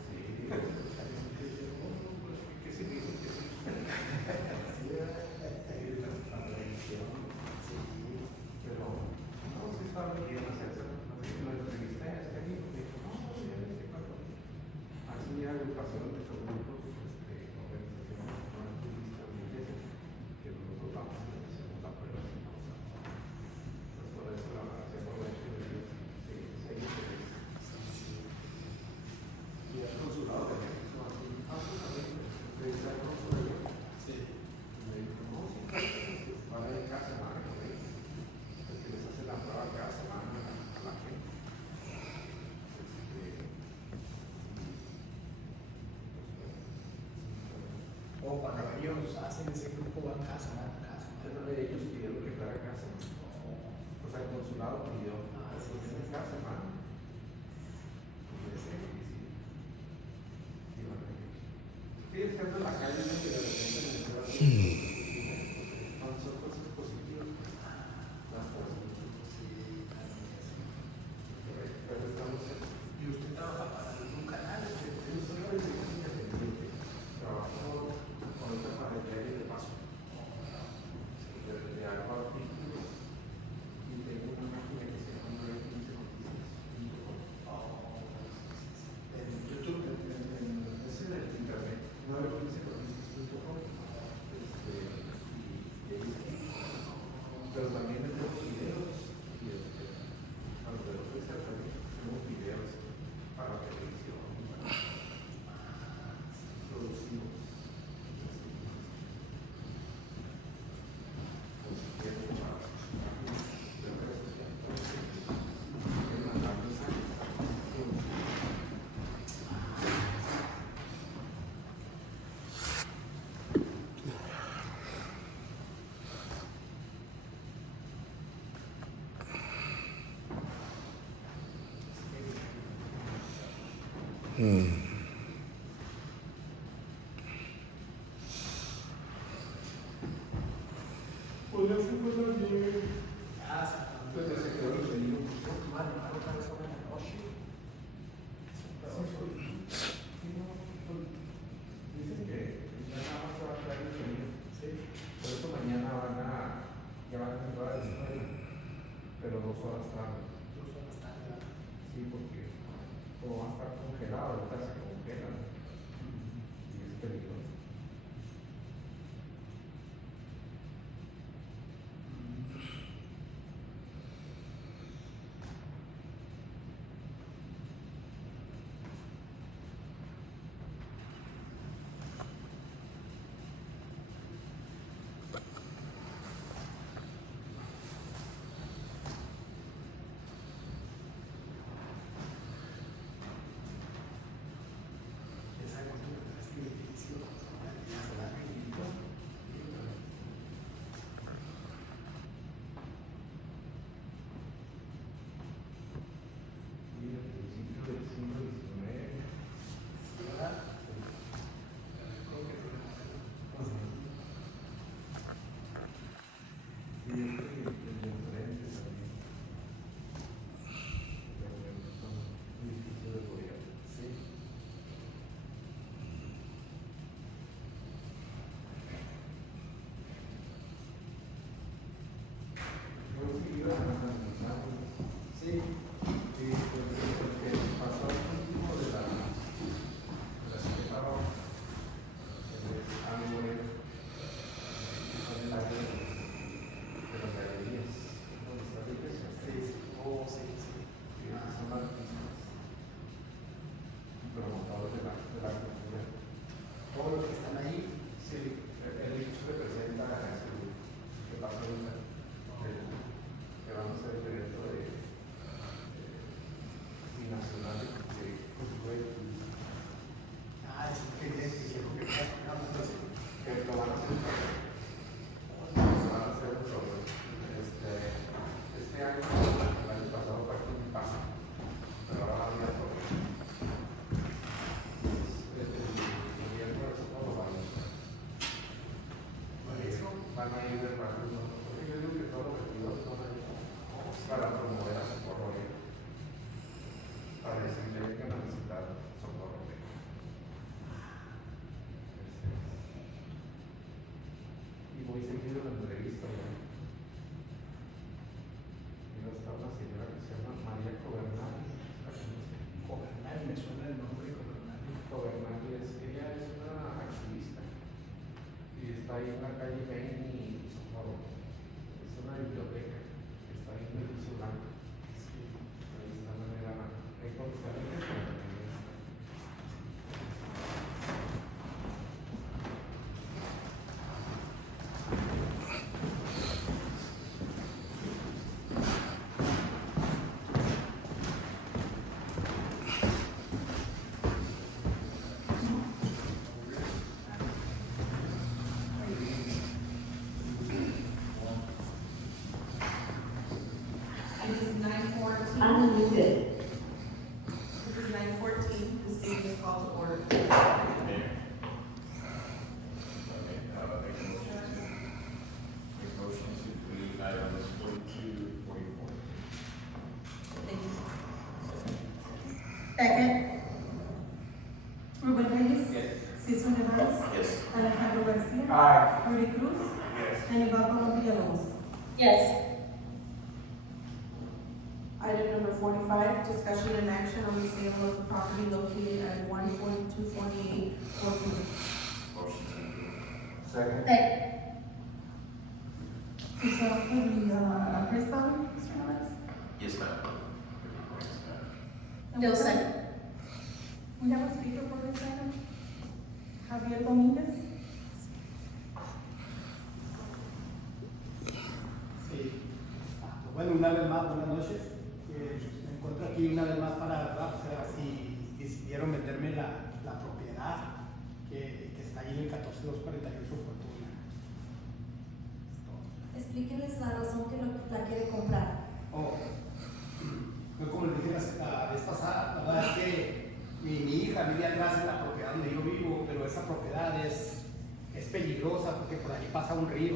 O cuando ellos hacen ese grupo van casa a casa. Ellos pidieron que fuera casa. O sea, el consulado pidió. En casa, hermano. Sí, estando en la calle, no, que de repente me encuentro son cosas positivas. Las cosas. Pero estamos ¿Y usted trabaja para algún canal? yo soy independiente. Trabajo con otra para el diario de paso. De hago artículos y tengo una máquina que se llama 03FEB22. En YouTube. Es en el internet, 03FEB22.com. Pero también tenemos videos y a los de los también tenemos videos para televisión. Producimos. Podría ser buena bien. Entonces se quedó el sonido. Otra vez ahora en la noche. Dicen que ya nada más se va a traer el sonido. Por eso mañana ya van a entrar a la escuela, pero 2 horas tarde. Sí, porque como va a estar congelado, ahorita se congela y es peligroso. van a ir del barrio. Yo digo que todos los vestidos son para promover a Socorro, para decirle que necesitar Socorro. Y voy seguido en la entrevista, y no está una señora que se llama María Cobernal. Gobernal, me suena el nombre Gobernal. Cobernal, ella es una activista y está ahí en la calle Mainland y Socorro. Es una biblioteca que está ahí en el piso blanco. Ahí está la manera de confiar. It is 9:14. Unmuted. It is 9:14. This meeting is called to order. Okay, make a motion to approve items 42, 44. Thank you. Second. Rubén Reyes. Yes. Cesar Nevares. Yes. Alejandro Garcia. Aye. Rudy Cruz. Yes. And Iván Villalobos. Yes. Item number 45, discussion and action on the sale of the property located at 14248 Sophomore. Motion to approve. Second. Cesar, for the press file, Mr. Nevares. Yes, ma'am. And Bill we have- second. We have a speaker for this item. Javier Dominguez. Sí. Bueno, una vez más, buenas noches. Me encuentro aquí una vez más para hablar, o sea, si decidieron venderme la propiedad que está ahí en el 14248 Fortuna. Explíquenles la razón que la quiere comprar. Oh, yo como les dije la vez pasada, la verdad es que mi hija vive atrás en la propiedad donde yo vivo, pero esa propiedad es peligrosa porque por ahí pasa un río.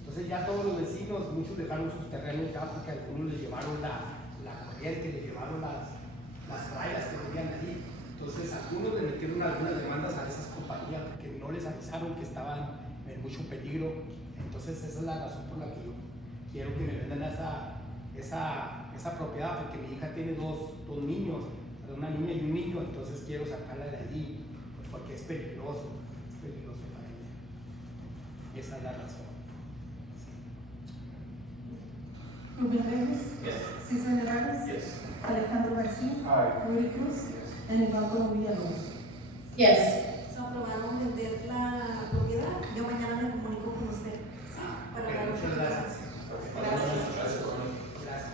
Entonces ya todos los vecinos, muchos dejaron sus terrenos ya porque algunos les llevaron la corriente, les llevaron las trailas que tenían ahí. Entonces algunos le metieron algunas demandas a esas compañías porque no les avisaron que estaban en mucho peligro. Entonces esa es la razón por la que yo quiero que me vendan esa propiedad, porque mi hija tiene dos niños, una niña y un niño, entonces quiero sacarla de allí porque es peligroso para ella. Y esa es la razón. Rubén Reyes. Yes. Cesar Nevares. Yes. Alejandro Garcia. Aye. Rudy Cruz. And Iván Villalobos. Yes. ¿Se aprobaron vender la propiedad? Yo mañana me comunico con usted. Sí, para Ok, dar muchas gracias. Gracias. Gracias.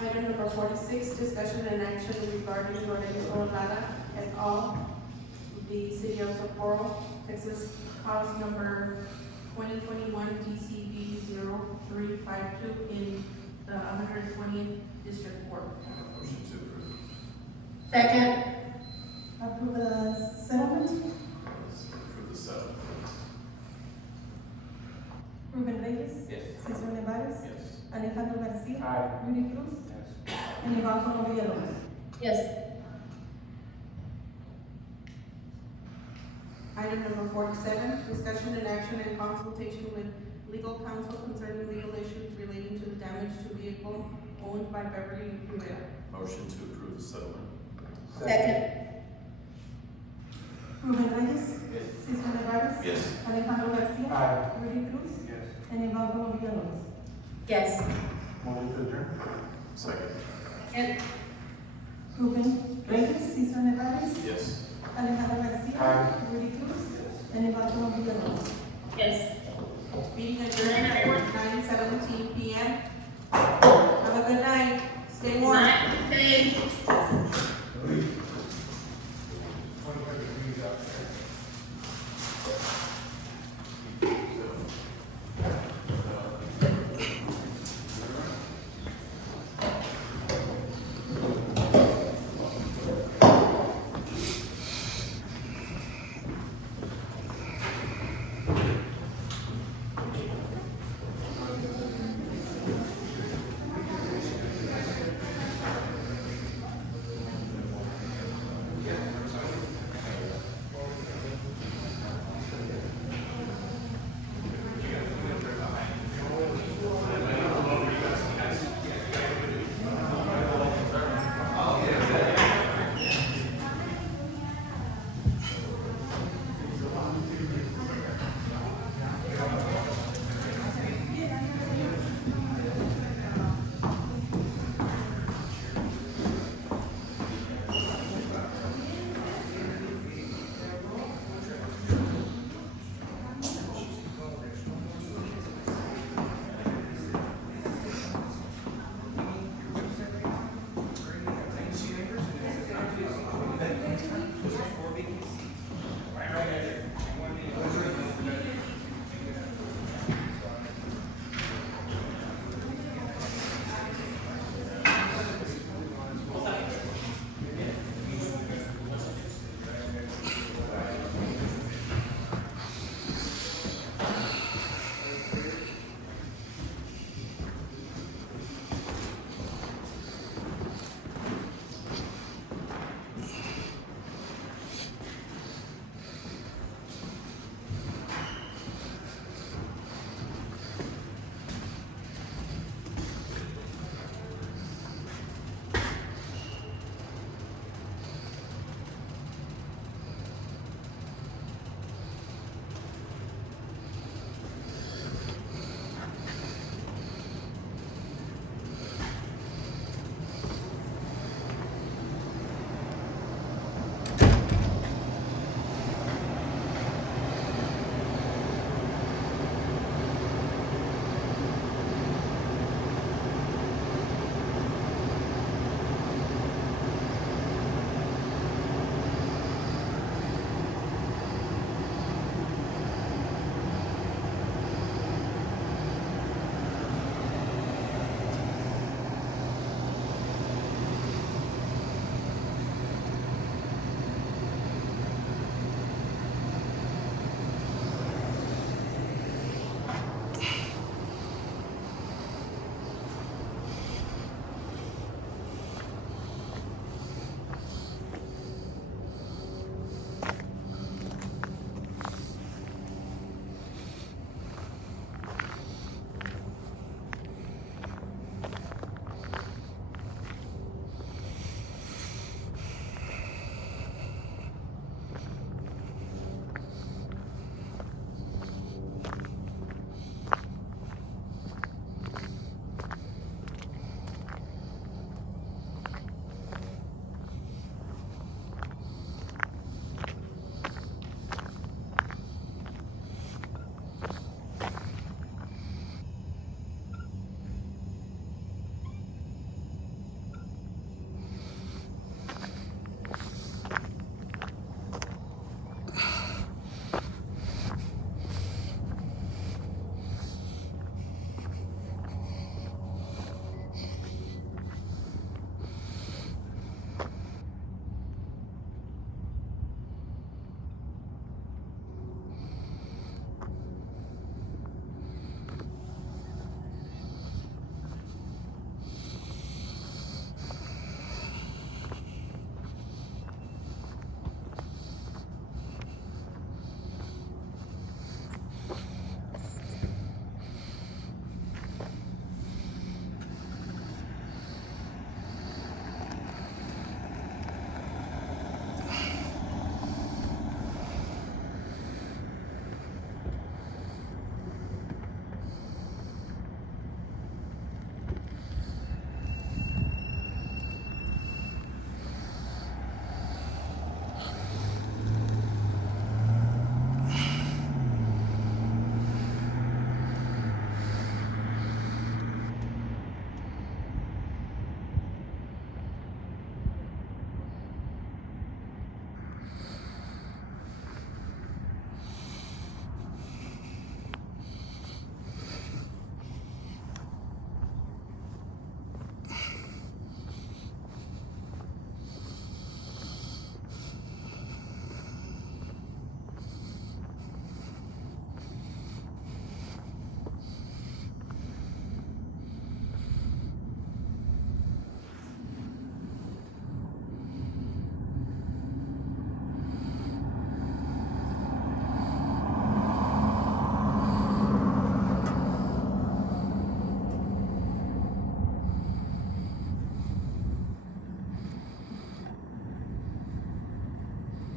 Item number 46, discussion and action regarding Lorenzo Lara et al., the city of Socorro, Texas, cause number 2021 DCB 0352 in the 120th District Court. Motion to approve. Second. Approve the settlement. Approve the settlement. Rubén Reyes. Yes. Cesar Nevares. Yes. Alejandro Garcia. Aye. Rudy Cruz. And Iván Villalobos. Yes. Item number 47, discussion and action and consultation with legal counsel concerning legal issues relating to the damage to vehicle owned by Beverly Rivera. Motion to approve the settlement. Second. Rubén Reyes. Yes. Cesar Nevares. Yes. Alejandro Garcia. Aye. Rudy Cruz. Yes. And Iván Villalobos. Yes. Motion to adjourn. Second. And Rubén Reyes. Cesar Nevares. Yes. Alejandro Garcia. Aye. Rudy Cruz. And Iván Villalobos. yes. Meeting adjourned at 9:17 p.m. Have a good night. Stay warm. Night, safe.